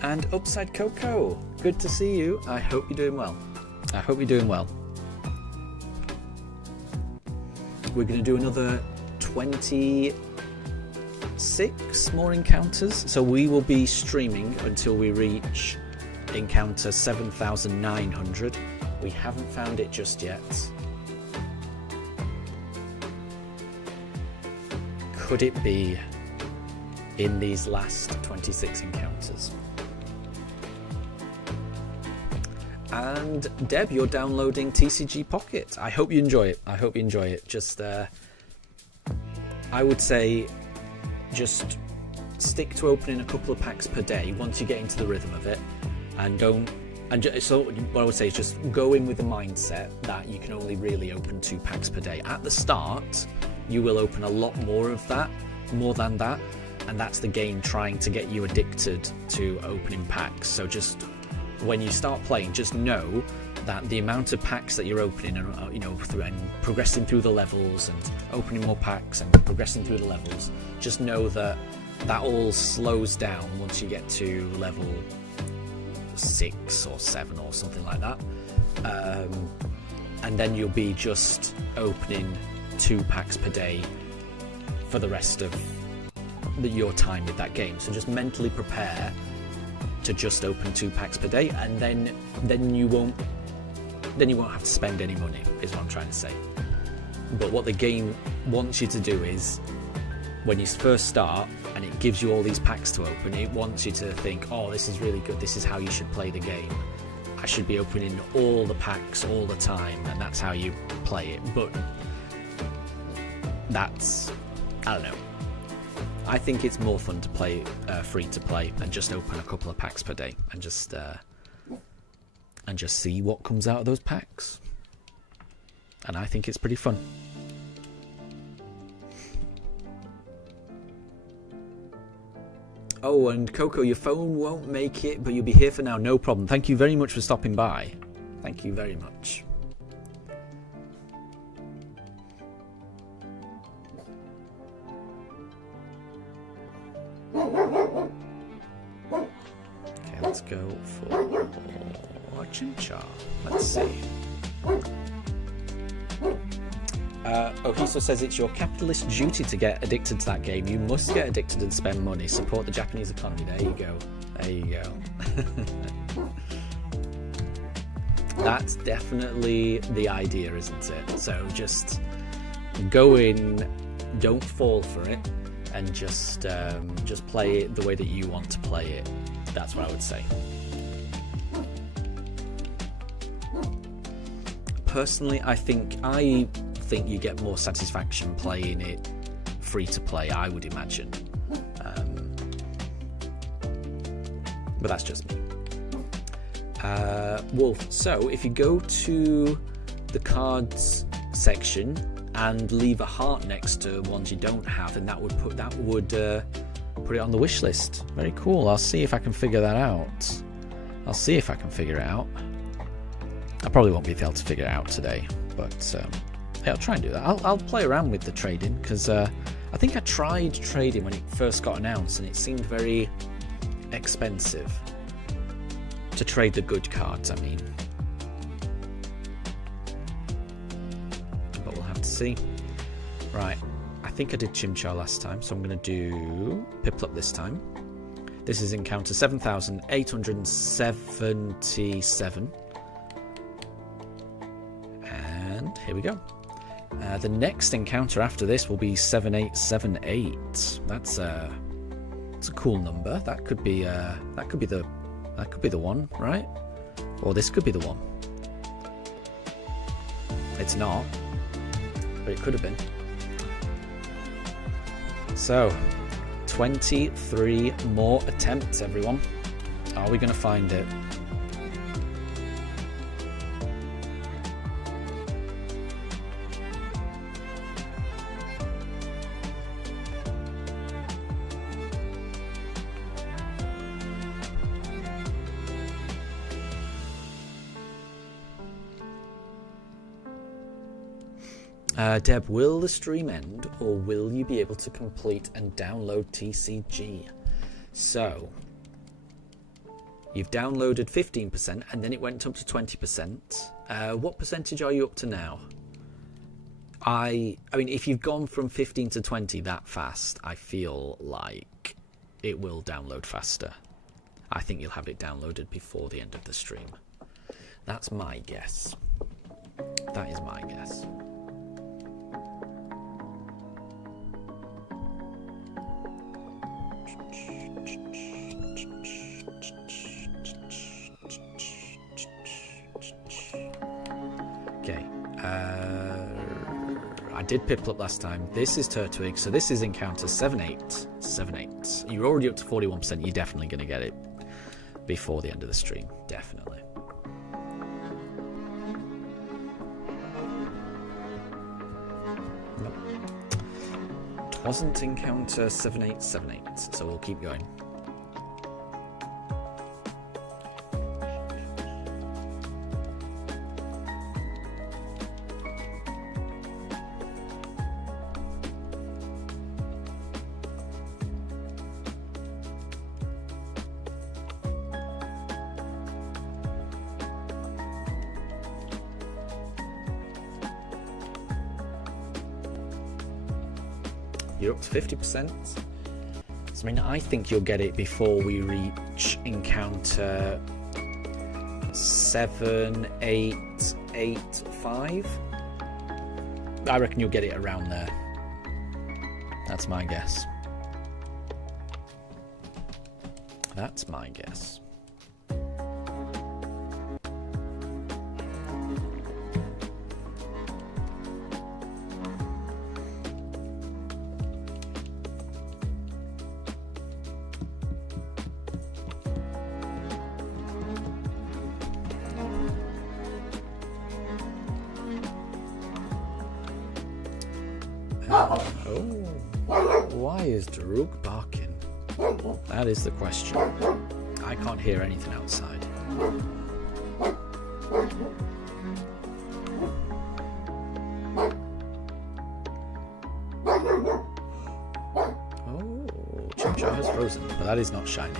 And Upside Coco, good to see you. I hope you're doing well. I hope you're doing well. We're going to do another 26 more encounters. So we will be streaming until we reach encounter 7,900. We haven't found it just yet. Could it be in these last 26 encounters? And Deb, you're downloading TCG Pocket. I hope you enjoy it. I hope you enjoy it. Just, I would say, just stick to opening a couple of packs per day once you get into the rhythm of it, and don't. And so what I would say is just go in with the mindset that you can only really open 2 packs per day. At the start, you will open a lot more than that, and that's the game trying to get you addicted to opening packs. So just when you start playing, just know that the amount of packs that you're opening and and progressing through the levels and opening more packs and progressing through the levels, just know that all slows down once you get to level 6 or 7 or something like that, and then you'll be just opening 2 packs per day for the rest of your time with that game. So just mentally prepare to just open 2 packs per day, and then you won't have to spend any money, is what I'm trying to say. But what the game wants you to do is, when you first start and it gives you all these packs to open, it wants you to think, oh, this is really good, this is how you should play the game. I should be opening all the packs all the time, and that's how you play it. But that's, I don't know. I think it's more fun to play free to play and just open a couple of packs per day and just see what comes out of those packs. And I think it's pretty fun. Oh, and Coco, your phone won't make it, but you'll be here for now. No problem. Thank you very much for stopping by. Thank you very much. Okay, let's go for Chinchar. Let's see. Ohiso says it's your capitalist duty to get addicted to that game. You must get addicted and spend money. Support the Japanese economy. There you go. There you go. That's definitely the idea, isn't it? So just go in, don't fall for it, and just play it the way that you want to play it. That's what I would say. Personally, I think you get more satisfaction playing it free to play, I would imagine. But that's just me. Wolf, so if you go to the cards section and leave a heart next to ones you don't have, then that would put it on the wish list. Very cool. I'll see if I can figure that out. I'll see if I can figure it out. I probably won't be able to figure it out today, but yeah, I'll try and do that. I'll play around with the trading, because I think I tried trading when it first got announced, and it seemed very expensive to trade the good cards, I mean. But we'll have to see. Right, I think I did Chimchar last time, so I'm going to do Piplup this time. This is encounter 7,877. And here we go. The next encounter after this will be 7878. That's a cool number. That could be the one, right? Or this could be the one. It's not, but it could have been. So, 23 more attempts, everyone. Are we going to find it? Deb, will the stream end, or will you be able to complete and download TCG? So, you've downloaded 15%, and then it went up to 20%. What percentage are you up to now? I mean, if you've gone from 15 to 20 that fast, I feel like it will download faster. I think you'll have it downloaded before the end of the stream. That's my guess. That is my guess. I did Piplup last time. This is Turtwig, so this is encounter 7878. You're already up to 41%. You're definitely going to get it before the end of the stream. Definitely. Nope. It wasn't encounter 7878, so we'll keep going. You're up to 50%. So, I mean, I think you'll get it before we reach encounter 7885. I reckon you'll get it around there. That's my guess. That's my guess. Why is Daruk barking? That is the question. I can't hear anything outside. Oh, Chimchar has frozen, but that is not shiny.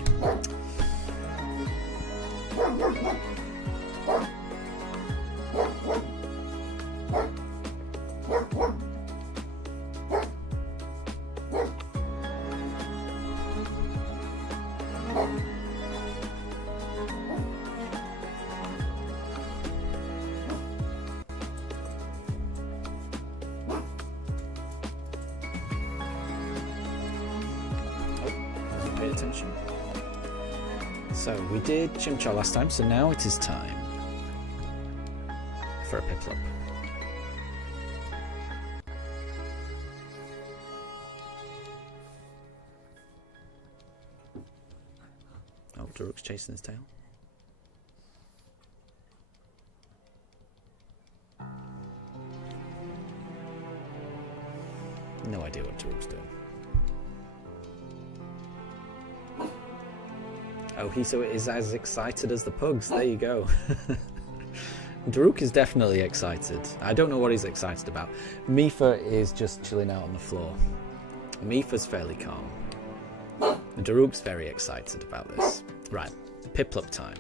So we did Chimchar last time, so now it is time for a Piplup. Oh, Daruk's chasing his tail. No idea what Daruk's doing. Oh, he so is as excited as the Pugs. There you go. Daruk is definitely excited. I don't know what he's excited about. Mifa is just chilling out on the floor. Mifa's fairly calm. Daruk's very excited about this. Right, Piplup time.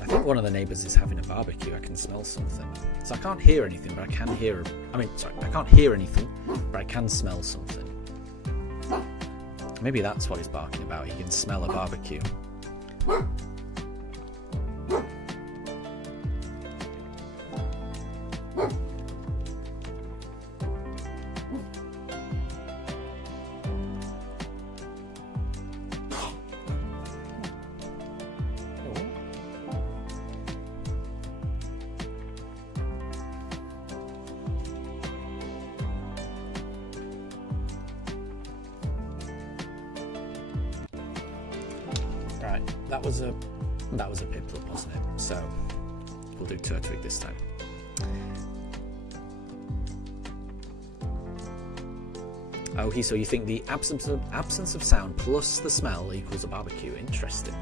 I think one of the neighbours is having a barbecue. I can smell something. So I can't hear anything, but I can hear... I can't hear anything, but I can smell something. Maybe that's what he's barking about. He can smell a barbecue. Right, that was a Piplup, wasn't it? So we'll do Turtwig this time. Oh, so you think the absence of sound plus the smell equals a barbecue? Interesting.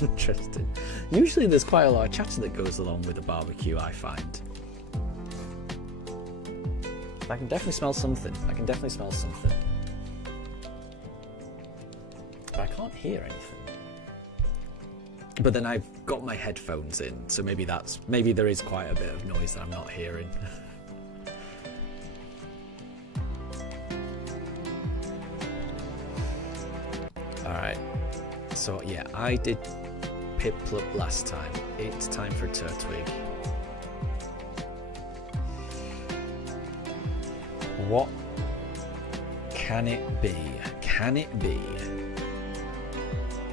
Interesting. Usually there's quite a lot of chatter that goes along with a barbecue, I find. I can definitely smell something. But I can't hear anything. But then I've got my headphones in, so maybe there is quite a bit of noise that I'm not hearing. Alright, so yeah, I did Piplup last time. It's time for Turtwig. What can it be? Can it be?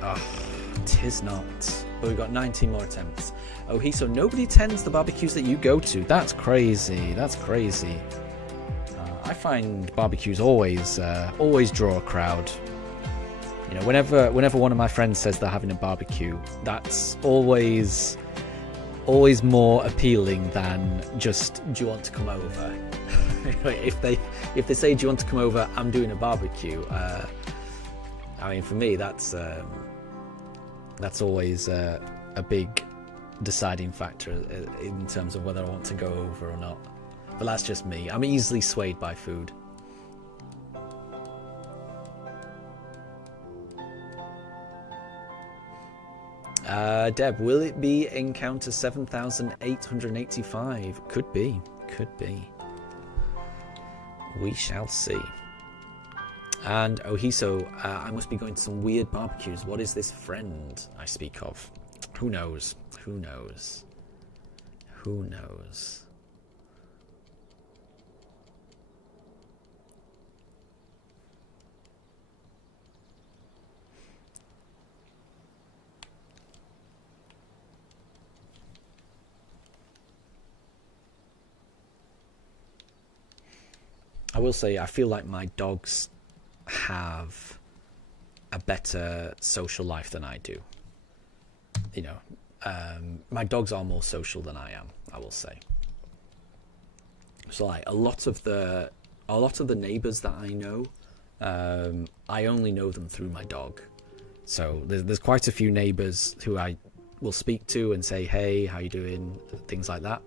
Oh, 'tis not. But we've got 19 more attempts. Oh, so nobody attends the barbecues that you go to. That's crazy. That's crazy. I find barbecues always draw a crowd. You know, whenever one of my friends says they're having a barbecue, that's always more appealing than just, do you want to come over? if they say, do you want to come over, I'm doing a barbecue. I mean, for me, that's always a big deciding factor in terms of whether I want to go over or not. But that's just me. I'm easily swayed by food. Deb, will it be encounter 7885? Could be. We shall see. And Ohiso, I must be going to some weird barbecues. What is this friend I speak of? Who knows? I will say, I feel like my dogs have a better social life than I do. You know, my dogs are more social than I am, I will say. So like a lot of the neighbors that I know, I only know them through my dog. So there's quite a few neighbors who I will speak to and say, hey, how you doing? Things like that.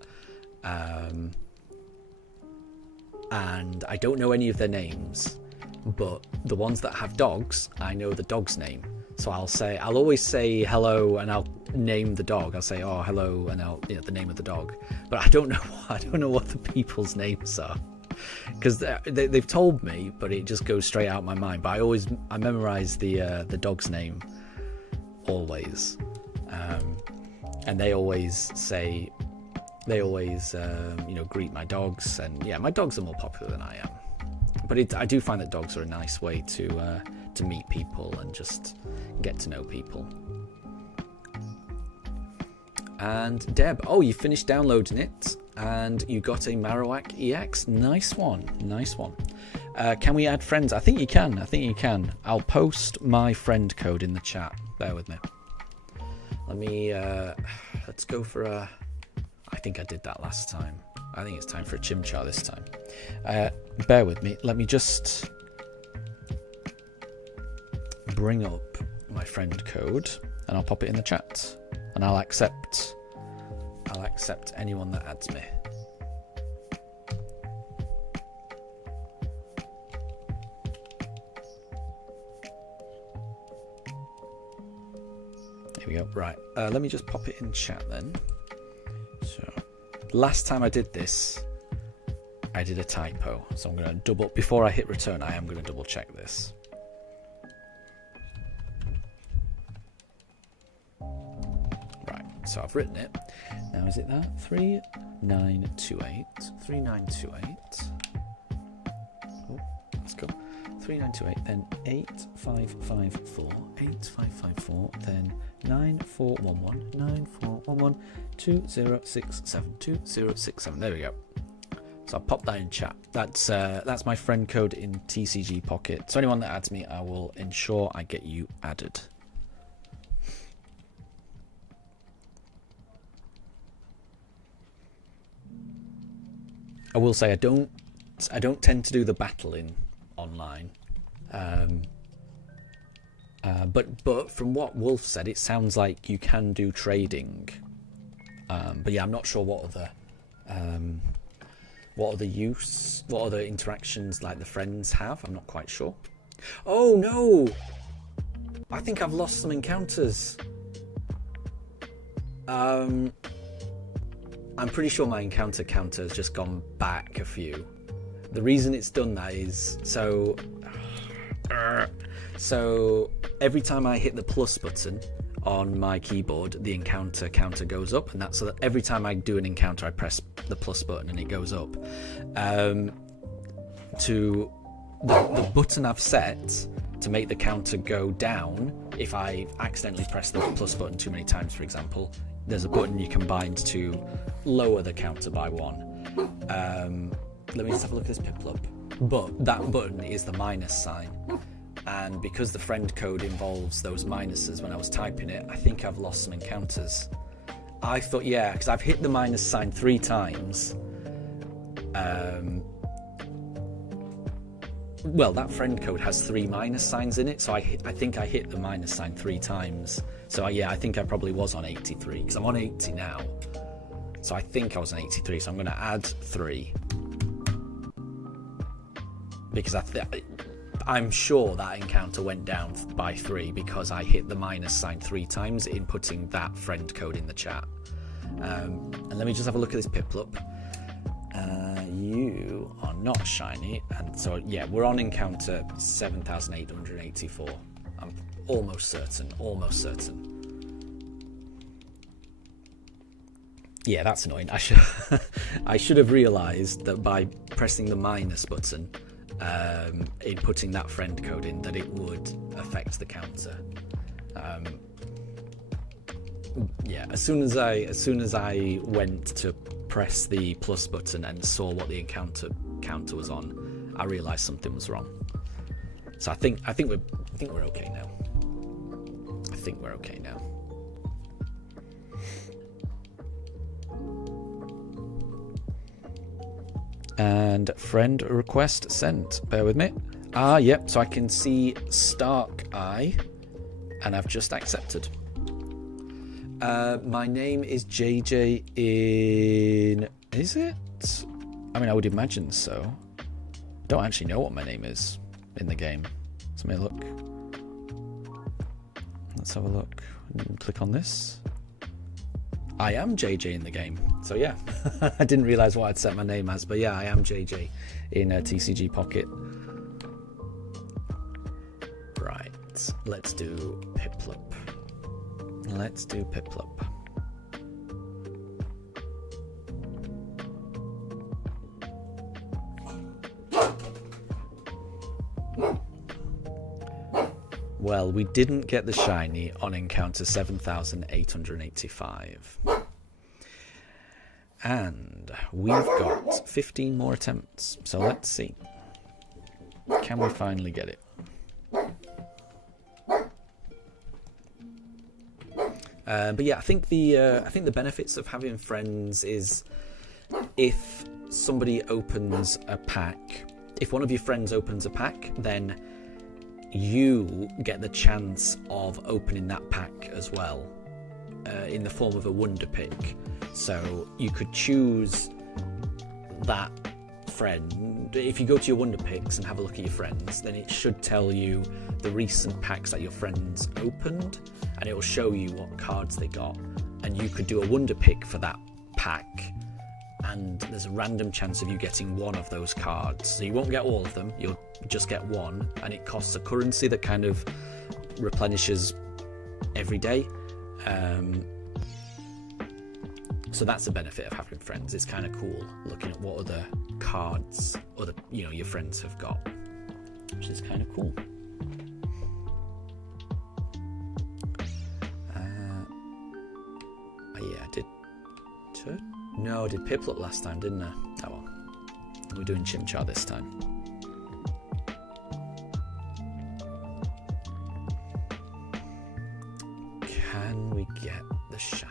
And I don't know any of their names, but the ones that have dogs, I know the dog's name. So I'll always say hello, and I'll name the dog. I'll say, oh, hello, and the name of the dog. But I don't know what the people's names are, because they've told me, but it just goes straight out my mind. But I memorize the dog's name always, and they always say. They always, greet my dogs, and yeah, my dogs are more popular than I am. But I do find that dogs are a nice way to meet people and just get to know people. And Deb, you finished downloading it, and you got a Marowak EX. Nice one. Can we add friends? I think you can. I'll post my friend code in the chat. Bear with me. Let's go for a... I think I did that last time. I think it's time for a Chimchar this time. Bear with me. Let me just bring up my friend code, and I'll pop it in the chat. And I'll accept anyone that adds me. go. Right, let me just pop it in chat then. So, last time I did this, I did a typo. So I'm going to double, before I hit return, I am going to double check this. Right, so I've written it. Now is it that? 3928. 3928. Oh, let's go. 3928, then 8554, 8554, then 9411, 9411, 2067, 2067. There we go. So I'll pop that in chat. That's my friend code in TCG Pocket. So anyone that adds me, I will ensure I get you added. I will say I don't tend to do the battling online, but from what Wolf said, it sounds like you can do trading. But yeah, I'm not sure what other interactions like the friends have. I'm not quite sure. Oh no! I think I've lost some encounters. I'm pretty sure my encounter counter has just gone back a few. The reason it's done that is so every time I hit the plus button on my keyboard, the encounter counter goes up, and that's so that every time I do an encounter, I press the plus button and it goes up. To the button I've set to make the counter go down, if I accidentally press the plus button too many times, for example, there's a button you can bind to lower the counter by 1. Let me just have a look at this Piplup. But that button is the minus sign. And because the friend code involves those minuses when I was typing it, I think I've lost some encounters. I thought, yeah, because I've hit the minus sign 3 times. Well, that friend code has 3 minus signs in it, so I think I hit the minus sign 3 times. So yeah, I think I probably was on 83, because I'm on 80 now. So I think I was on 83, so I'm going to add 3. Because I'm sure that encounter went down by 3 because I hit the minus sign 3 times inputting that friend code in the chat. And let me just have a look at this Piplup. You are not shiny, and so yeah, we're on encounter 7884. I'm almost certain. Yeah, that's annoying. I should have realised that by pressing the minus button, inputting that friend code in, that it would affect the counter. Yeah, as soon as I went to press the plus button and saw what the encounter counter was on, I realised something was wrong. So I think we're okay now. I think we're okay now. And friend request sent. Bear with me. Yep. So I can see Stark Eye, and I've just accepted. My name is JJ in... Is it? I mean, I would imagine so. Don't actually know what my name is in the game. So let me look. Let's have a look. Click on this. I am JJ in the game. So yeah, I didn't realise what I'd set my name as, but yeah, I am JJ in TCG Pocket. Right, let's do Piplup. Let's do Piplup. Well, we didn't get the shiny on encounter 7885. And we've got 15 more attempts. So let's see. Can we finally get it? But yeah, I think the benefits of having friends is if somebody opens a pack, if one of your friends opens a pack, then you get the chance of opening that pack as well, in the form of a wonder pick. So you could choose that friend. If you go to your wonder picks and have a look at your friends, then it should tell you the recent packs that your friends opened, and it will show you what cards they got, and you could do a wonder pick for that pack, and there's a random chance of you getting one of those cards. So you won't get all of them, you'll just get one, and it costs a currency that kind of replenishes every day. So that's the benefit of having friends. It's kind of cool looking at what other cards your friends have got, which is kind of cool. I did Piplup last time, didn't I? Oh well. We're doing Chimchar this time. Can we get the shiny?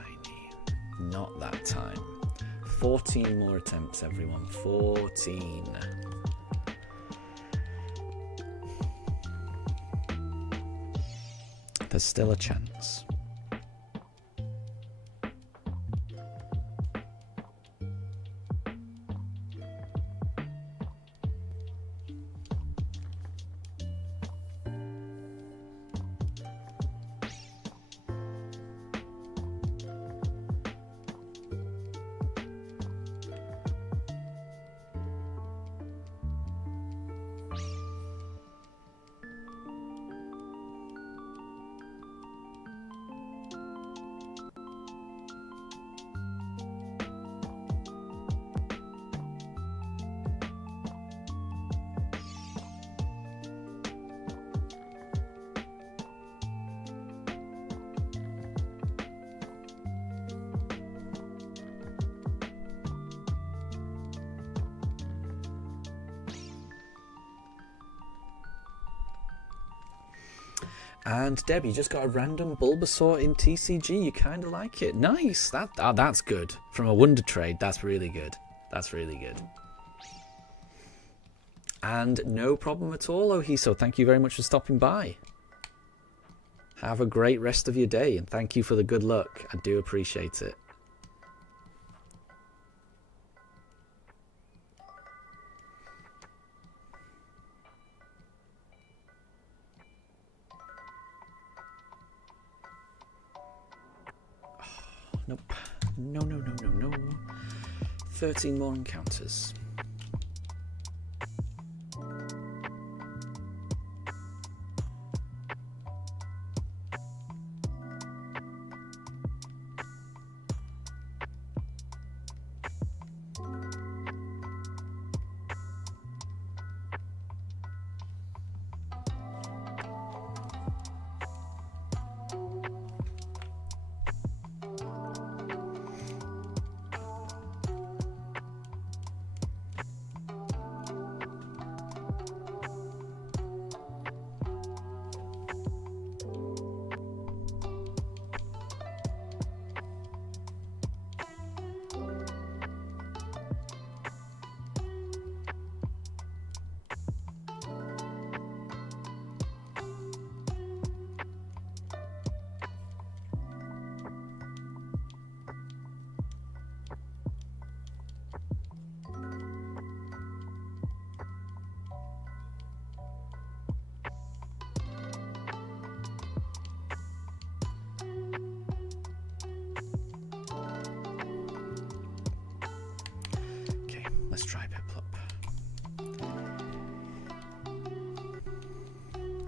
Not that time. 14 more attempts, everyone. 14. There's still a chance. And Debbie just got a random Bulbasaur in TCG. You kind of like it. Nice. That's good. From a Wonder Trade, that's really good. That's really good. And no problem at all, Ohiso. Thank you very much for stopping by. Have a great rest of your day, and thank you for the good luck. I do appreciate it. Nope. No. 13 more encounters. Let's try Piplup.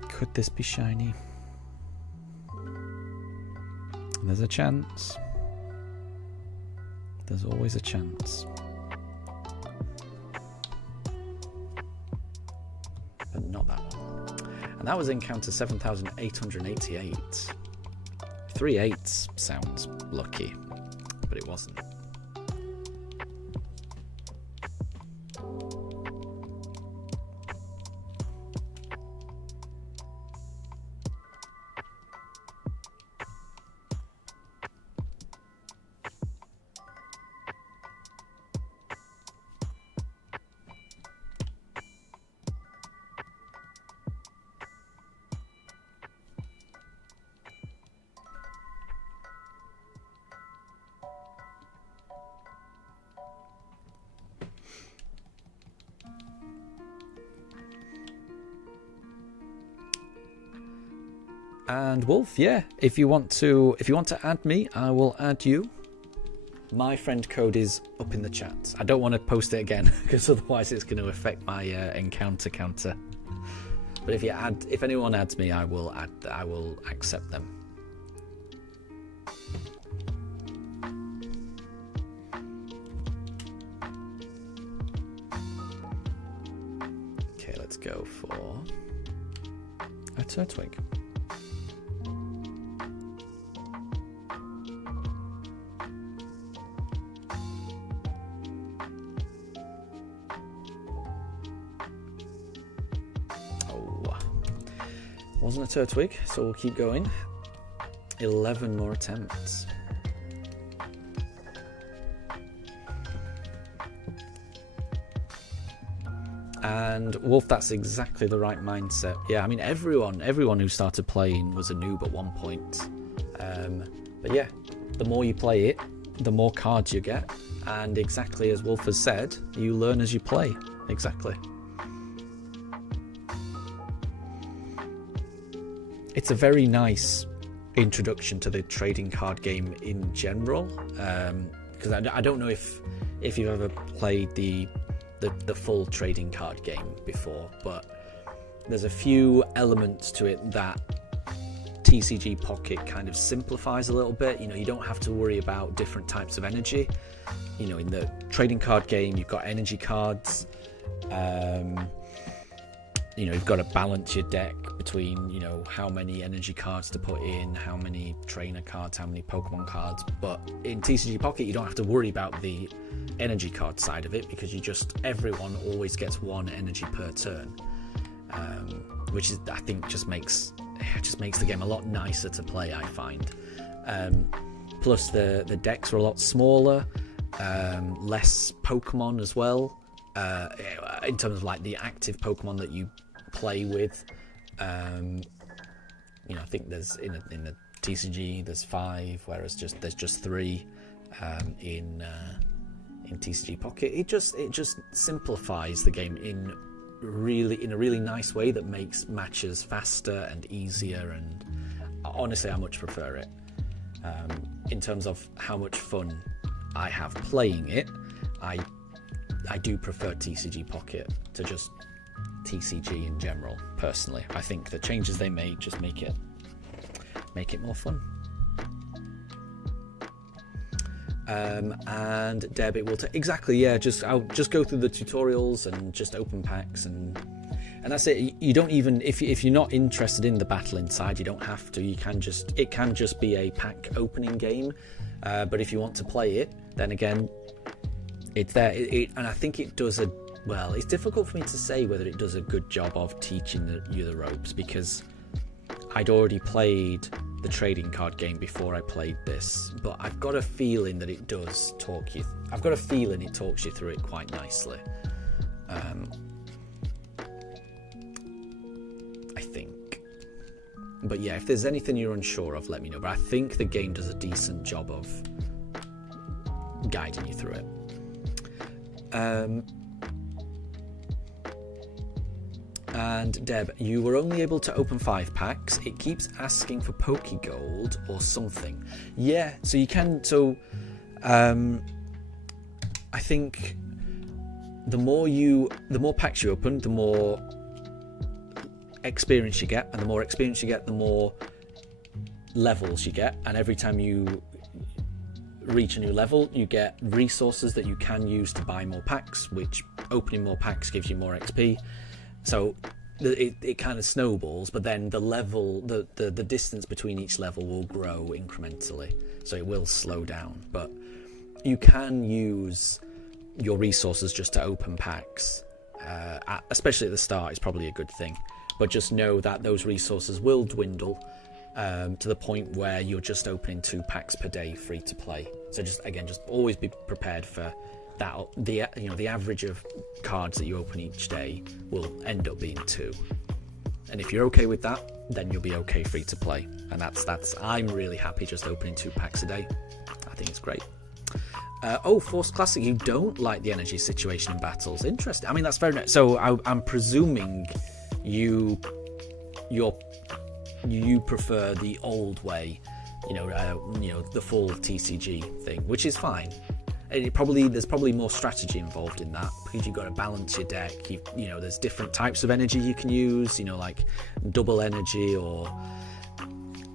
Could this be shiny? There's a chance. There's always a chance. But not that one. And that was encounter 7,888. 3 8s sounds lucky, but it wasn't. And Wolf, yeah, if you want to add me, I will add you. My friend code is up in the chat. I don't want to post it again because otherwise it's going to affect my encounter counter. But if anyone adds me, I will accept them. Okay, let's go for a Turtwig. Wasn't a Turtwig, so we'll keep going. 11 more attempts. And Wolf, that's exactly the right mindset. Yeah, I mean everyone who started playing was a noob at one point. But yeah, the more you play it, the more cards you get. And exactly as Wolf has said, you learn as you play. Exactly. It's a very nice introduction to the trading card game in general, because I don't know if you've ever played the full trading card game before, but there's a few elements to it that TCG Pocket kind of simplifies a little bit. You know, you don't have to worry about different types of energy. You know, in the trading card game, you've got energy cards. You know, you've got to balance your deck between, you know, how many energy cards to put in, how many trainer cards, how many Pokemon cards. But in TCG Pocket, you don't have to worry about the energy card side of it because everyone always gets one energy per turn, which is, I think, just makes the game a lot nicer to play, I find. Plus, the decks are a lot smaller, less Pokemon as well, in terms of like the active Pokemon that you play with. You know, I think there's in the TCG there's 5, whereas there's just 3 in TCG Pocket. It just simplifies the game in a really nice way that makes matches faster and easier, and honestly I much prefer it. In terms of how much fun I have playing it, I do prefer TCG Pocket to just TCG in general, personally. I think the changes they made just make it more fun. And Deb, it will exactly, yeah, I'll just go through the tutorials and just open packs, and that's it. You don't even, if you're not interested in the battle inside, you don't have to. It can just be a pack opening game, but if you want to play it, then again, it's there. And I think it does well, it's difficult for me to say whether it does a good job of teaching you the ropes, because I'd already played the trading card game before I played this, but I've got a feeling that it does talk you. I've got a feeling it talks you through it quite nicely. I think. But yeah, if there's anything you're unsure of, let me know. But I think the game does a decent job of guiding you through it. And Deb, you were only able to open 5 packs. It keeps asking for Pokegold or something. Yeah, so you can. So, I think the more packs you open, the more experience you get, and the more experience you get, the more levels you get. And every time you reach a new level, you get resources that you can use to buy more packs, which opening more packs gives you more XP. So it kind of snowballs, but then the level, the distance between each level will grow incrementally, so it will slow down. But you can use your resources just to open packs, especially at the start. It's probably a good thing, but just know that those resources will dwindle to the point where you're just opening 2 packs per day free to play. So just always be prepared for that. The average of cards that you open each day will end up being 2, and if you're okay with that, then you'll be okay free to play. And that's I'm really happy just opening 2 packs a day. I think it's great. Force Classic, you don't like the energy situation in battles. Interesting. I mean, that's very nice. So I'm presuming your you prefer the old way, the full TCG thing, which is fine. There's probably more strategy involved in that, because you've got to balance your deck. There's different types of energy you can use, like double energy, or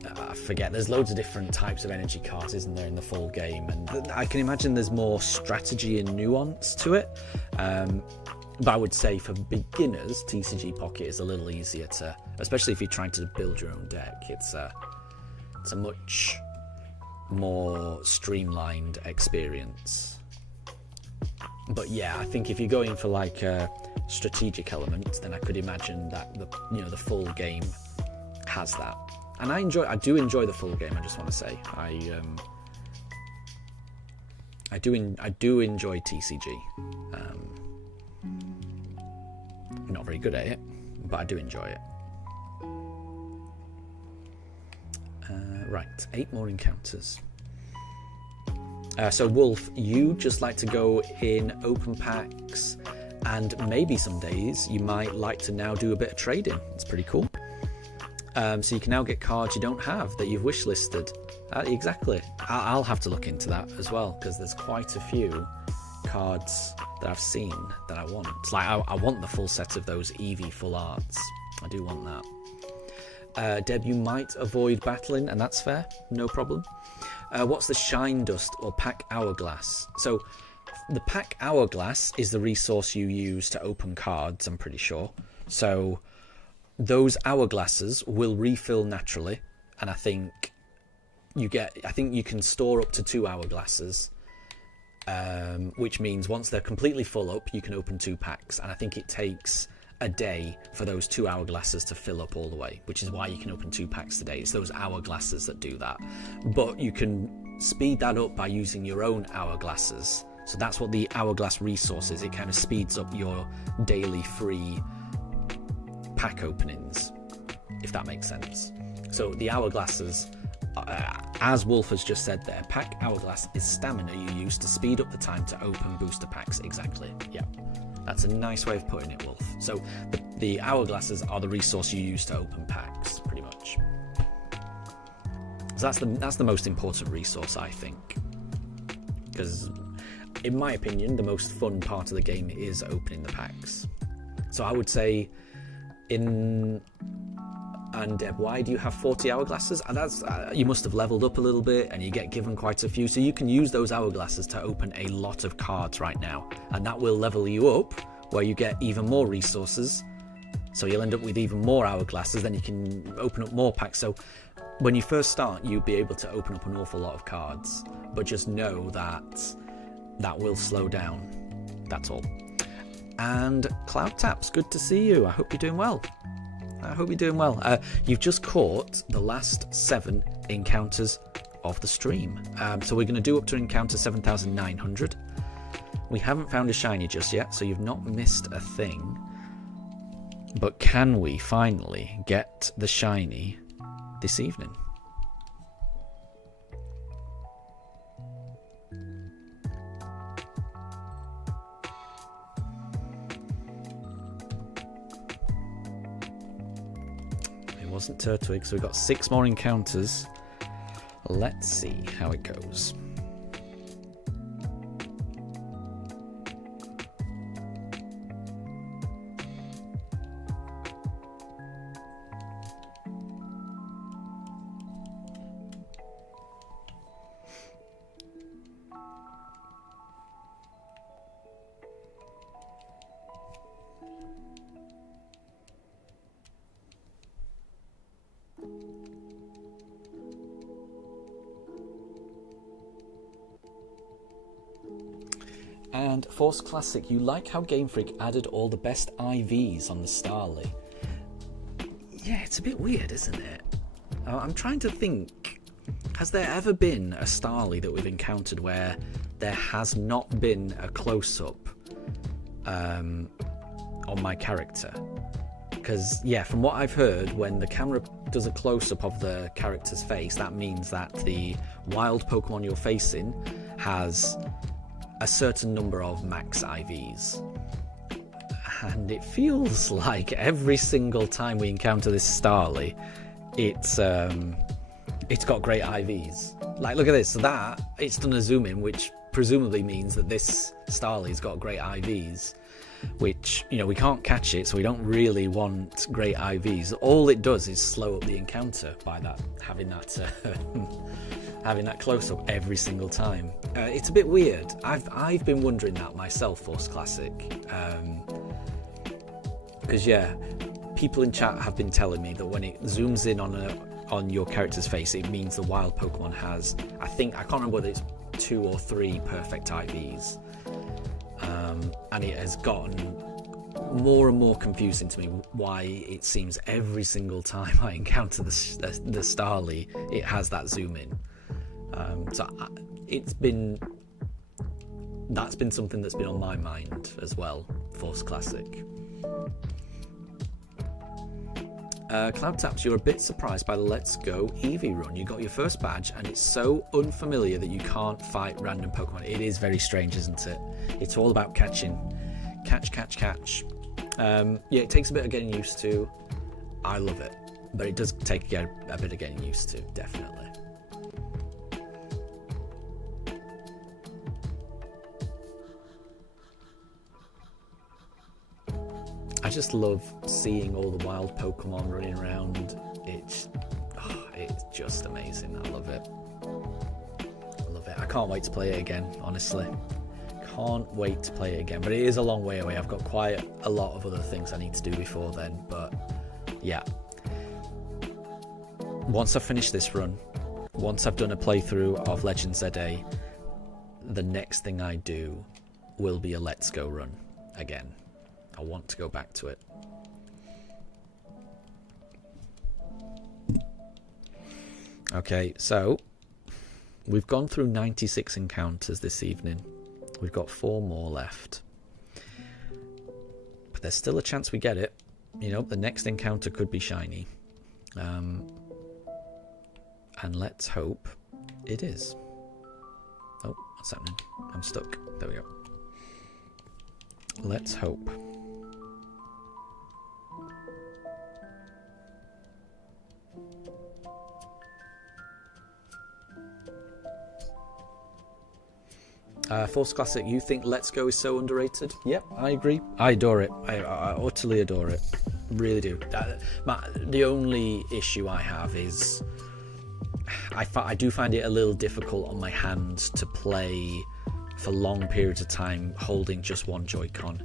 I forget, there's loads of different types of energy cards, isn't there, in the full game, and I can imagine there's more strategy and nuance to it. But I would say for beginners, TCG Pocket is a little easier to, especially if you're trying to build your own deck. It's a much more streamlined experience. But yeah, I think if you're going for like a strategic element, then I could imagine that the full game has that. And I do enjoy the full game. I just want to say I do enjoy TCG. I'm not very good at it, but I do enjoy it. Right, 8 more encounters. So Wolf, you just like to go in open packs, and maybe some days you might like to now do a bit of trading. It's pretty cool. So you can now get cards you don't have that you've wish listed. Exactly. I'll have to look into that as well, because there's quite a few cards that I've seen that I want. It's like I want the full set of those Eevee full arts. I do want that. Deb, you might avoid battling, and that's fair, no problem. What's the Shine Dust or Pack Hourglass? So the Pack Hourglass is the resource you use to open cards, I'm pretty sure. So those hourglasses will refill naturally, and I think you can store up to 2 hourglasses, which means once they're completely full up, you can open 2 packs, and I think it takes a day for those 2 hourglasses to fill up all the way, which is why you can open 2 packs a day. It's those hourglasses that do that, but you can speed that up by using your own hourglasses. So that's what the hourglass resource is. It kind of speeds up your daily free pack openings, if that makes sense. So the hourglasses, as Wolf has just said there, Pack Hourglass is stamina you use to speed up the time to open booster packs. Exactly, yeah. That's a nice way of putting it, Wolf. So the hourglasses are the resource you use to open packs, pretty much. So that's the most important resource, I think. Because, in my opinion, the most fun part of the game is opening the packs. So I would say, and Deb, why do you have 40 hourglasses? And that's you must have leveled up a little bit, and you get given quite a few, so you can use those hourglasses to open a lot of cards right now, and that will level you up where you get even more resources, so you'll end up with even more hourglasses. Then you can open up more packs. So when you first start, you'll be able to open up an awful lot of cards, but just know that will slow down. That's all. And Cloud Taps, good to see you. I hope you're doing well. You've just caught the last 7 encounters of the stream. So we're going to do up to encounter 7,900. We haven't found a shiny just yet, so you've not missed a thing. But can we finally get the shiny this evening? Wasn't Turtwig, so we've got 6 more encounters. Let's see how it goes. And Force Classic, you like how Game Freak added all the best IVs on the Starly? Yeah, it's a bit weird, isn't it? I'm trying to think, has there ever been a Starly that we've encountered where there has not been a close-up on my character? Because, yeah, from what I've heard, when the camera does a close-up of the character's face, that means that the wild Pokemon you're facing has a certain number of max IVs. And it feels like every single time we encounter this Starly, it's got great IVs. Like, look at this. So that, it's done a zoom in, which presumably means that this Starly's got great IVs, which, you know, we can't catch it, so we don't really want great IVs. All it does is slow up the encounter by that, having that close-up every single time. It's a bit weird. I've been wondering that myself, Force Classic. Because, yeah, people in chat have been telling me that when it zooms in on your character's face, it means the wild Pokemon has, I can't remember whether it's 2 or 3 perfect IVs. And it has gotten more and more confusing to me why it seems every single time I encounter the Starly, it has that zoom in. That's been something that's been on my mind as well, Force Classic. Cloud Taps, you're a bit surprised by the Let's Go Eevee run. You got your first badge and it's so unfamiliar that you can't fight random Pokemon. It is very strange, isn't it? It's all about catching. Catch. Yeah, it takes a bit of getting used to. I love it, but it does take a bit of getting used to, definitely. I just love seeing all the wild Pokemon running around. It's just amazing. I love it. I can't wait to play it again, honestly. Can't wait to play it again, but it is a long way away. I've got quite a lot of other things I need to do before then, but yeah. Once I've finished this run, once I've done a playthrough of Legend ZA, the next thing I do will be a Let's Go run again. I want to go back to it. Okay, so we've gone through 96 encounters this evening. We've got 4 more left. But there's still a chance we get it. You know, the next encounter could be shiny. And let's hope it is. Oh, what's happening? I'm stuck. There we go. Let's hope. Force Classic, you think Let's Go is so underrated? Yep, I agree. I adore it. I utterly adore it. Really do. The only issue I have is I do find it a little difficult on my hands to play for long periods of time holding just one Joy-Con.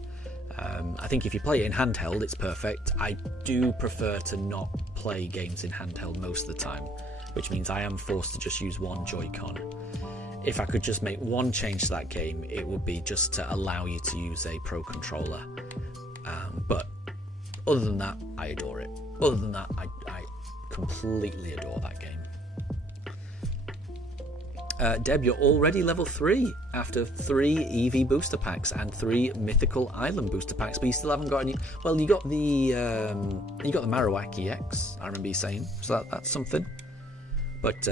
I think if you play it in handheld, it's perfect. I do prefer to not play games in handheld most of the time, which means I am forced to just use one Joy-Con. If I could just make one change to that game, it would be just to allow you to use a Pro Controller. But other than that, I adore it. Other than that, I completely adore that game. Deb, you're already level 3 after 3 Eevee booster packs and 3 Mythical Island booster packs, but you still haven't got any. Well, you got the Marowak EX. I remember you saying, so that's something. But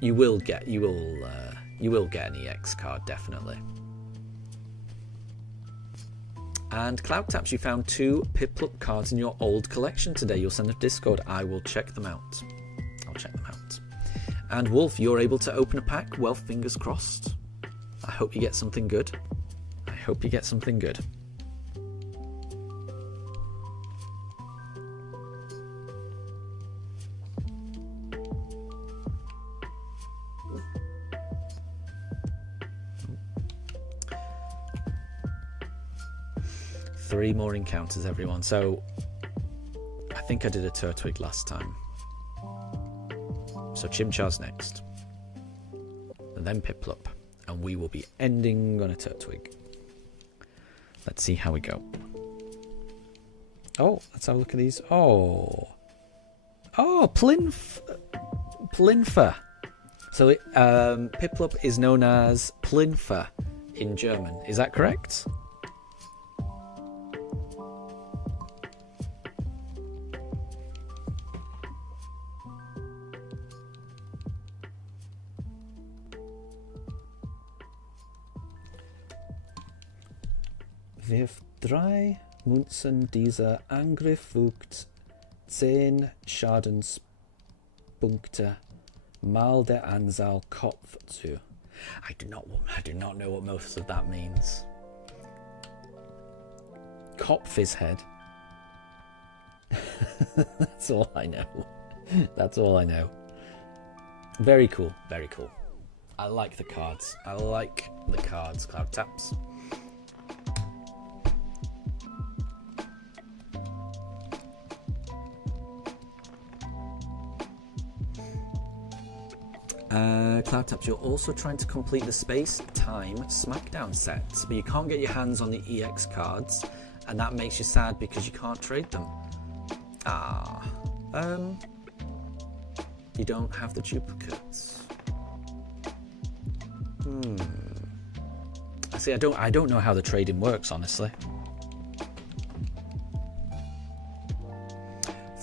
you will get an EX card, definitely. And Cloud Taps, you found 2 Piplup cards in your old collection today. You'll send a Discord. I will check them out. I'll check them out. And Wolf, you're able to open a pack. Well, fingers crossed. I hope you get something good. I hope you get something good. Three more encounters, everyone. So I think I did a Turtwig last time. So Chimchar's next. And then Piplup. And we will be ending on a Turtwig. Let's see how we go. Oh, let's have a look at these. Oh, Plinfer. So Piplup is known as Plinfer in German. Is that correct? Wirft 3 Münzen, dieser Angriff fügt 10 Schadenspunkte Punkte. Mal der Anzahl Kopf zu. I do not know what most of that means. Kopf is head. That's all I know. That's all I know. Very cool, very cool. I like the cards. I like the cards, Cloud Taps. Cloud Taps, you're also trying to complete the Space Time Smackdown sets, but you can't get your hands on the EX cards, and that makes you sad because you can't trade them. You don't have the duplicates. See, I don't know how the trading works, honestly.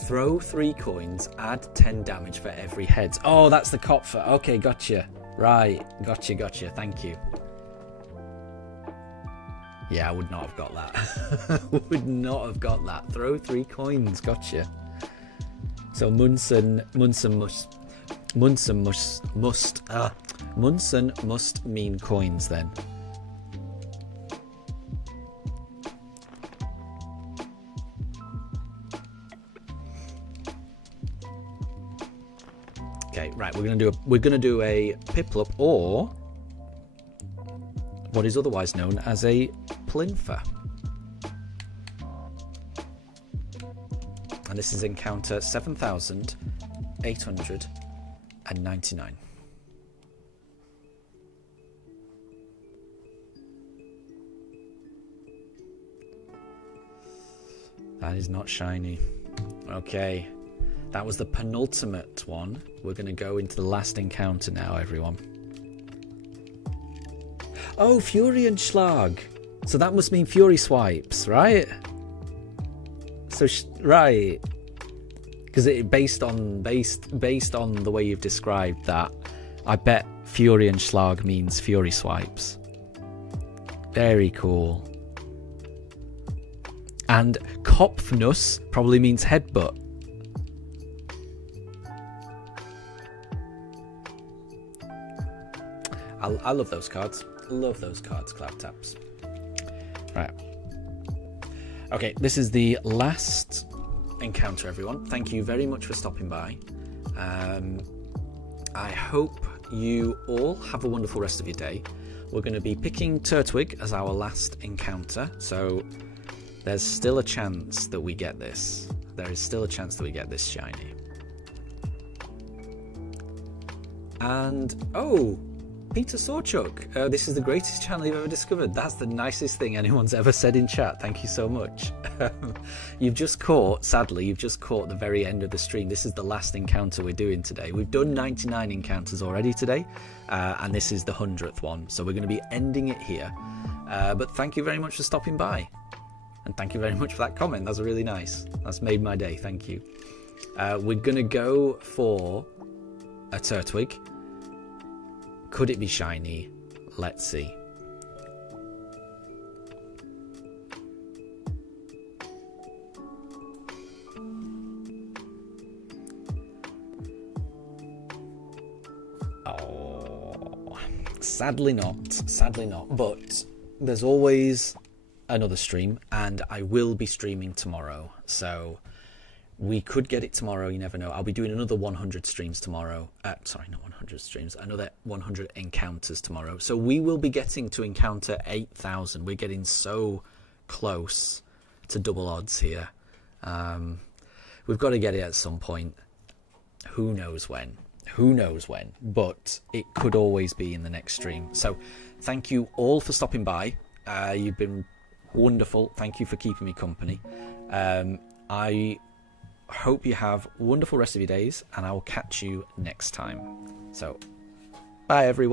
Throw 3 coins, add 10 damage for every heads. Oh, that's the Kopfer. Okay, gotcha. Right, gotcha. Thank you. Yeah, I would not have got that. Would not have got that. Throw 3 coins. Gotcha. So Munson must mean coins then. Okay, right. We're gonna do a Piplup, or what is otherwise known as a Plinfer. And this is encounter 7,899. That is not shiny. Okay. That was the penultimate one. We're going to go into the last encounter now, everyone. Oh, Fury and Schlag. So that must mean Fury swipes, right? So, right. Because it based on the way you've described that, I bet Fury and Schlag means Fury swipes. Very cool. And Kopfnuss probably means headbutt. I love those cards. Love those cards, Cloud Taps. Right. Okay, this is the last encounter, everyone. Thank you very much for stopping by. I hope you all have a wonderful rest of your day. We're going to be picking Turtwig as our last encounter, so there's still a chance that we get this. There is still a chance that we get this shiny. And, oh, Peter Sawchuk, this is the greatest channel you've ever discovered. That's the nicest thing anyone's ever said in chat. Thank you so much. You've just caught the very end of the stream. This is the last encounter we're doing today. We've done 99 encounters already today, and this is the 100th one. So we're going to be ending it here. But thank you very much for stopping by. And thank you very much for that comment. That's really nice. That's made my day. Thank you. We're going to go for a Turtwig. Could it be shiny? Let's see. Oh, sadly not. But there's always another stream, and I will be streaming tomorrow. So we could get it tomorrow, you never know. I'll be doing another 100 streams tomorrow. Sorry, not 100 streams. Another 100 encounters tomorrow. So we will be getting to encounter 8,000. We're getting so close to double odds here. We've got to get it at some point. Who knows when? But it could always be in the next stream. So thank you all for stopping by. You've been wonderful. Thank you for keeping me company. I hope you have a wonderful rest of your days, and I will catch you next time. So, bye everyone.